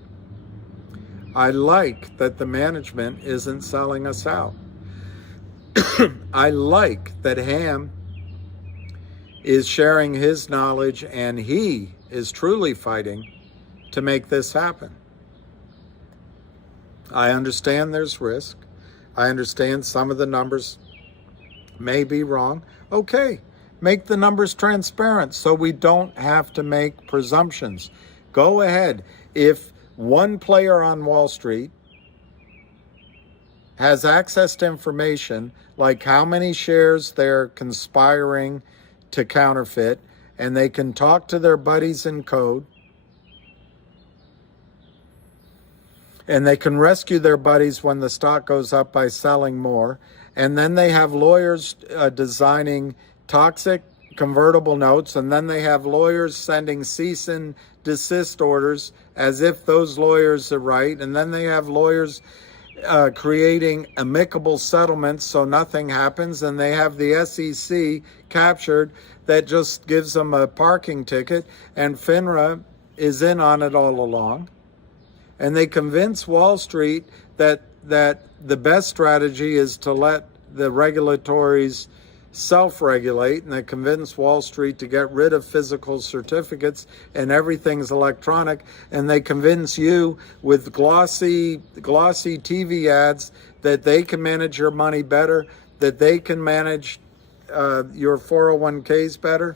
I like that the management isn't selling us out. I like that Ham is sharing his knowledge and he is truly fighting to make this happen. I understand there's risk. I understand some of the numbers may be wrong. Okay, make the numbers transparent so we don't have to make presumptions. Go ahead. If one player on Wall Street has access to information like how many shares they're conspiring to counterfeit, and they can talk to their buddies in code, and they can rescue their buddies when the stock goes up by selling more, and then they have lawyers designing toxic convertible notes, and then they have lawyers sending cease and desist orders as if those lawyers are right, and then they have lawyers creating amicable settlements so nothing happens, and they have the SEC captured that just gives them a parking ticket, and FINRA is in on it all along. And they convince Wall Street that the best strategy is to let the regulatories self-regulate, and they convince Wall Street to get rid of physical certificates and everything's electronic, and they convince you with glossy TV ads that they can manage your money better, that they can manage your 401ks better.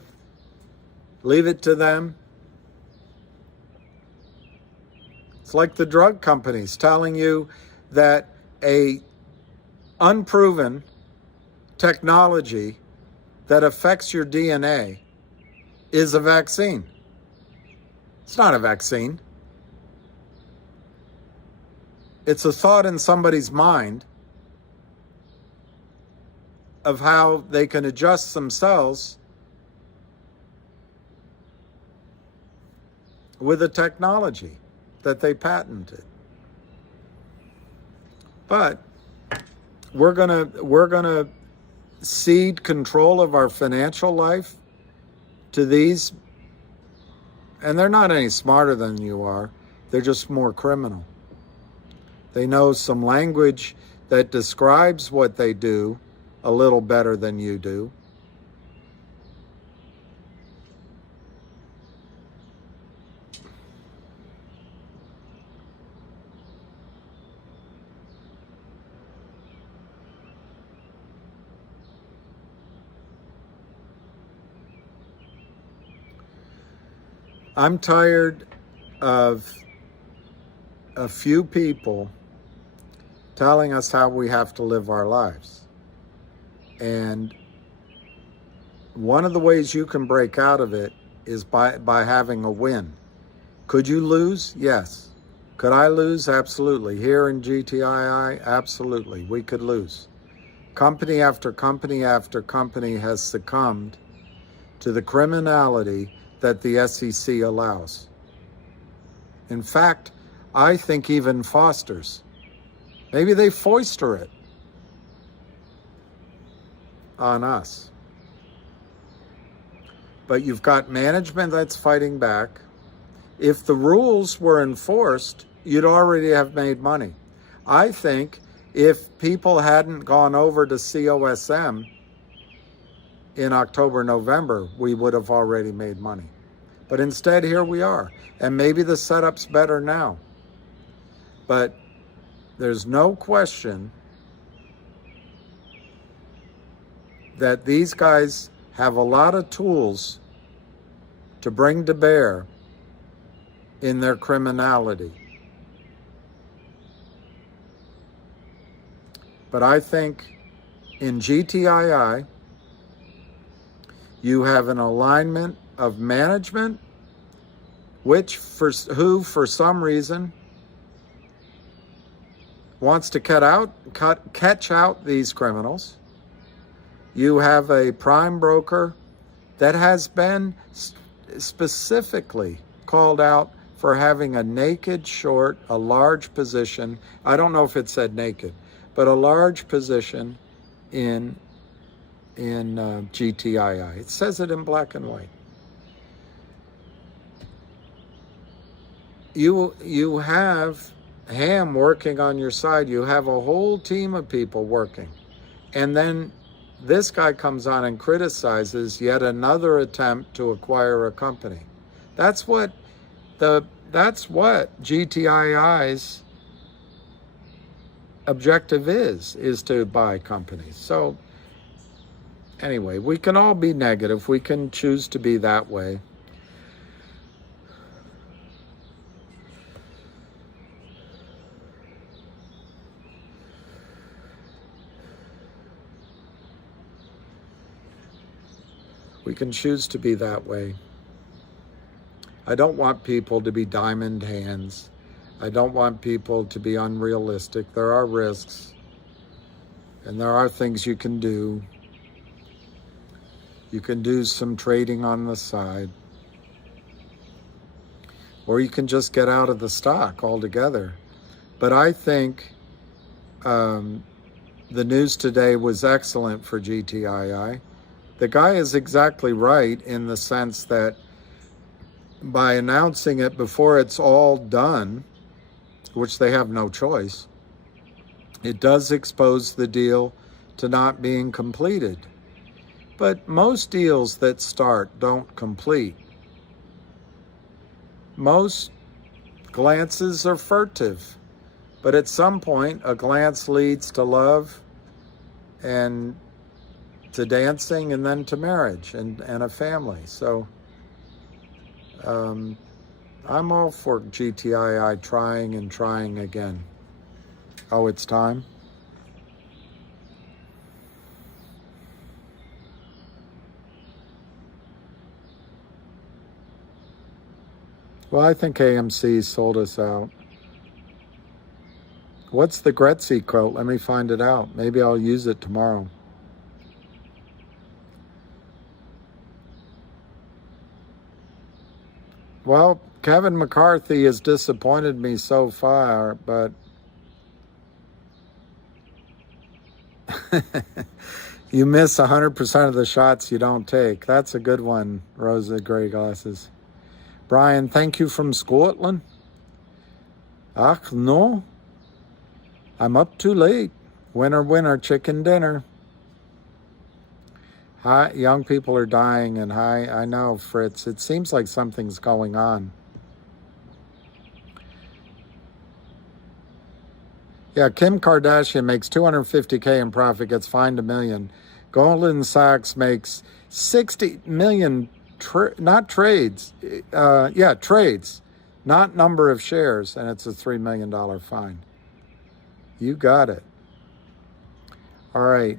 Leave it to them. It's like the drug companies telling you that a unproven technology that affects your DNA is a vaccine. It's not a vaccine. It's a thought in somebody's mind of how they can adjust themselves with a technology that they patented. But we're gonna cede control of our financial life to these, and they're not any smarter than you are. They're just more criminal. They know some language that describes what they do a little better than you do. I'm tired of a few people telling us how we have to live our lives. And one of the ways you can break out of it is by having a win. Could you lose? Yes. Could I lose? Absolutely. Here in GTII, absolutely. We could lose. Company after company after company has succumbed to the criminality that the SEC allows. In fact, I think even fosters. Maybe they foister it on us. But you've got management that's fighting back. If the rules were enforced, you'd already have made money. I think if people hadn't gone over to COSM in October, November, we would have already made money. But instead, here we are. And maybe the setup's better now. But there's no question that these guys have a lot of tools to bring to bear in their criminality. But I think in GTII, you have an alignment of management, who for some reason wants to catch out these criminals. You have a prime broker that has been specifically called out for having a naked short, a large position. I don't know if it said naked, but a large position in GTII. It says it in black and white. You have Ham working on your side. You have a whole team of people working. And then this guy comes on and criticizes yet another attempt to acquire a company. That's what GTII's objective is to buy companies. So anyway, we can all be negative. We can choose to be that way. We can choose to be that way. I don't want people to be diamond hands. I don't want people to be unrealistic. There are risks, and there are things you can do. You can do some trading on the side, or you can just get out of the stock altogether. But I think the news today was excellent for GTII. The guy is exactly right in the sense that by announcing it before it's all done, which they have no choice, it does expose the deal to not being completed. But most deals that start don't complete. Most glances are furtive, but at some point a glance leads to love and to dancing and then to marriage and a family. So I'm all for GTII trying and trying again. Oh, it's time? Well, I think AMC sold us out. What's the Gretzky quote? Let me find it out. Maybe I'll use it tomorrow. Well, Kevin McCarthy has disappointed me so far, but you miss 100% of the shots you don't take. That's a good one, Rosa Gray Glasses. Brian, thank you from Scotland. Ach, no. I'm up too late. Winner, winner, chicken dinner. Hi, young people are dying, and hi, I know, Fritz. It seems like something's going on. Yeah, Kim Kardashian makes $250K in profit, gets fined $1 million. Goldman Sachs makes 60 million, not trades, trades, not number of shares, and it's a $3 million fine. You got it. All right.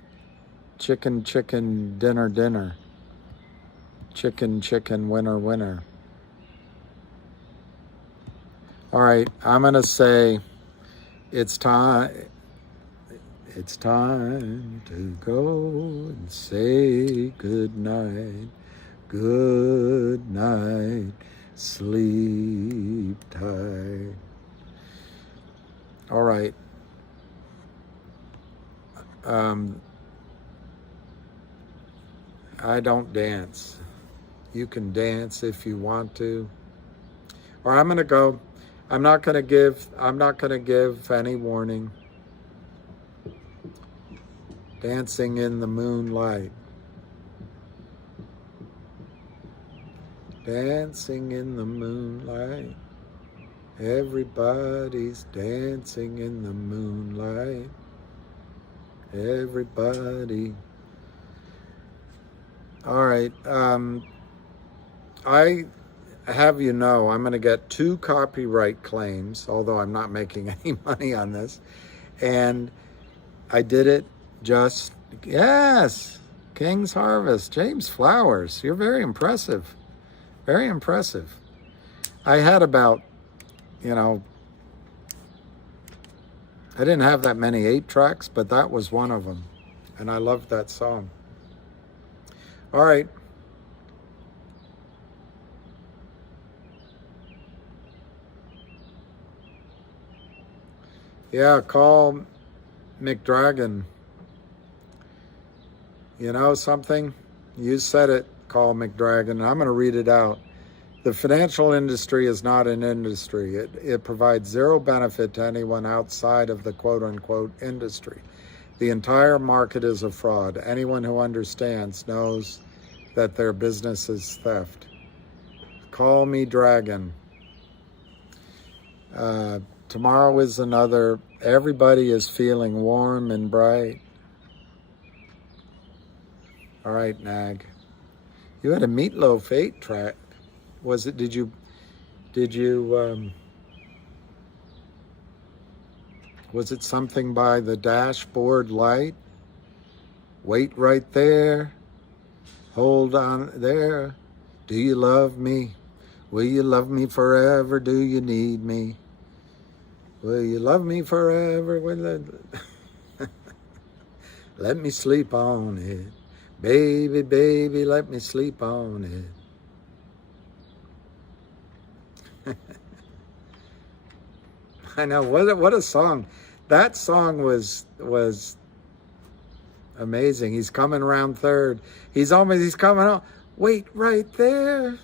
Chicken, chicken, dinner, dinner. Chicken, chicken, winner, winner. All right, I'm going to say it's time. It's time to go and say good night. Good night. Sleep tight. All right. I don't dance. You can dance if you want to. Or I'm going to go. I'm not going to give any warning. Dancing in the moonlight. Dancing in the moonlight. Everybody's dancing in the moonlight. Everybody. All right. I have you know I'm going to get 2 copyright claims, although I'm not making any money on this. And I did it just, yes, King's Harvest, James Flowers. You're very impressive. Very impressive. I had about, I didn't have that many 8 tracks, but that was one of them. And I loved that song. All right. Yeah, call McDragon. You know something? You said it, call McDragon. I'm going to read it out. The financial industry is not an industry. It provides zero benefit to anyone outside of the quote-unquote industry. The entire market is a fraud. Anyone who understands knows that their business is theft. Call me Dragon. Tomorrow is another. Everybody is feeling warm and bright. All right, Nag. You had a Meatloaf 8-track. Was it, did you, was it something by the dashboard light? Wait right there. Hold on there. Do you love me? Will you love me forever? Do you need me? Will you love me forever? Let me sleep on it. Baby, baby, let me sleep on it. I know, what a song. That song was amazing. He's coming around third. He's coming out. Wait right there.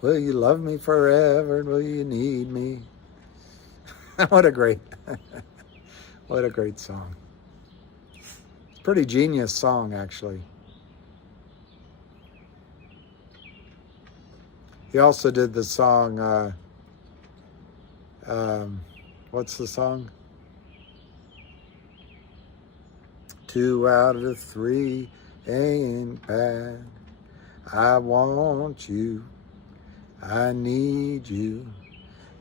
Will you love me forever? Will you need me? What a great song. Pretty genius song, actually. He also did the song, what's the song? 2 out of 3 ain't bad. I want you, I need you,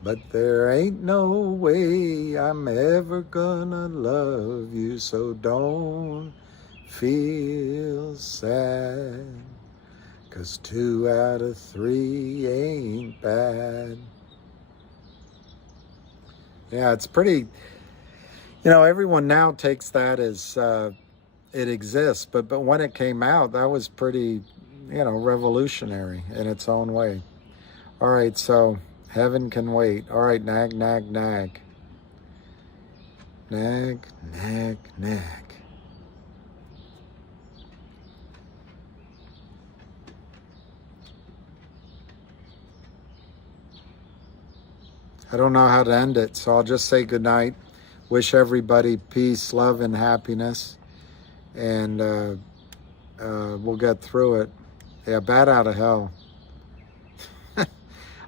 but there ain't no way I'm ever gonna love you, so don't feel sad, 'cause 2 out of 3 ain't bad. Yeah, it's pretty, everyone now takes that as it exists, but when it came out, that was pretty, revolutionary in its own way. All right, so heaven can wait. All right, nag, nag, nag. Nag, nag, nag. I don't know how to end it, so I'll just say goodnight. Wish everybody peace, love, and happiness. And we'll get through it. Yeah, Bat Out of Hell.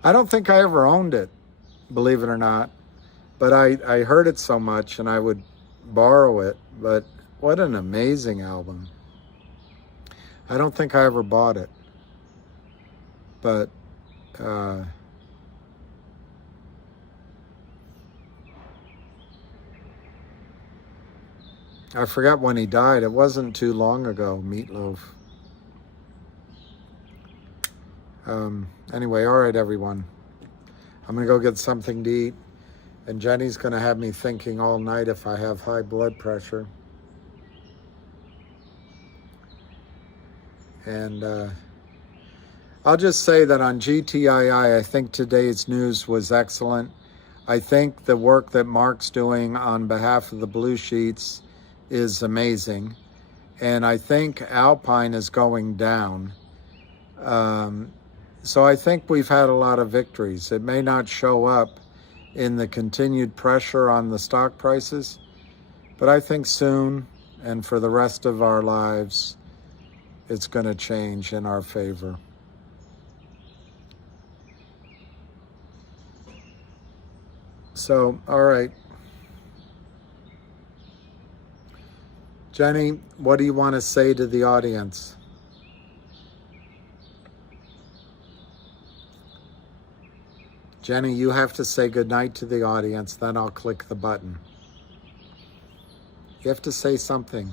I don't think I ever owned it, believe it or not. But I heard it so much and I would borrow it. But what an amazing album. I don't think I ever bought it. But I forgot when he died. It wasn't too long ago, Meatloaf. Anyway, all right, everyone. I'm going to go get something to eat. And Jenny's going to have me thinking all night if I have high blood pressure. And I'll just say that on GTII, I think today's news was excellent. I think the work that Mark's doing on behalf of the Blue Sheets is amazing. And I think Alpine is going down. So I think we've had a lot of victories. It may not show up in the continued pressure on the stock prices, but I think soon and for the rest of our lives, it's going to change in our favor. So, all right. Jenny, what do you want to say to the audience? Jenny, you have to say goodnight to the audience, then I'll click the button. You have to say something.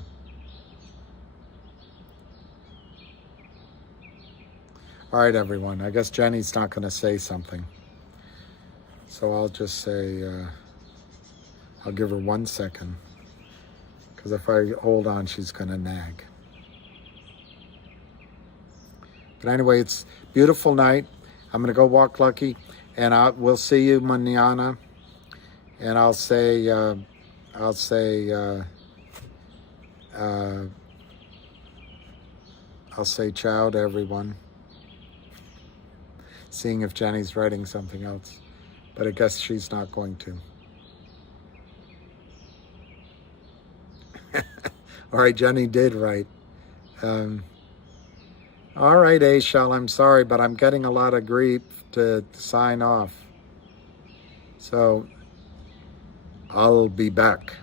All right, everyone. I guess Jenny's not going to say something. So I'll just say, I'll give her 1 second. Because if I hold on, she's going to nag. But anyway, it's a beautiful night. I'm going to go walk Lucky. And we'll see you mañana. And I'll say ciao to everyone. Seeing if Jenny's writing something else. But I guess she's not going to. All right, Jenny did write. All right, Ashel, I'm sorry, but I'm getting a lot of grief to sign off. So I'll be back.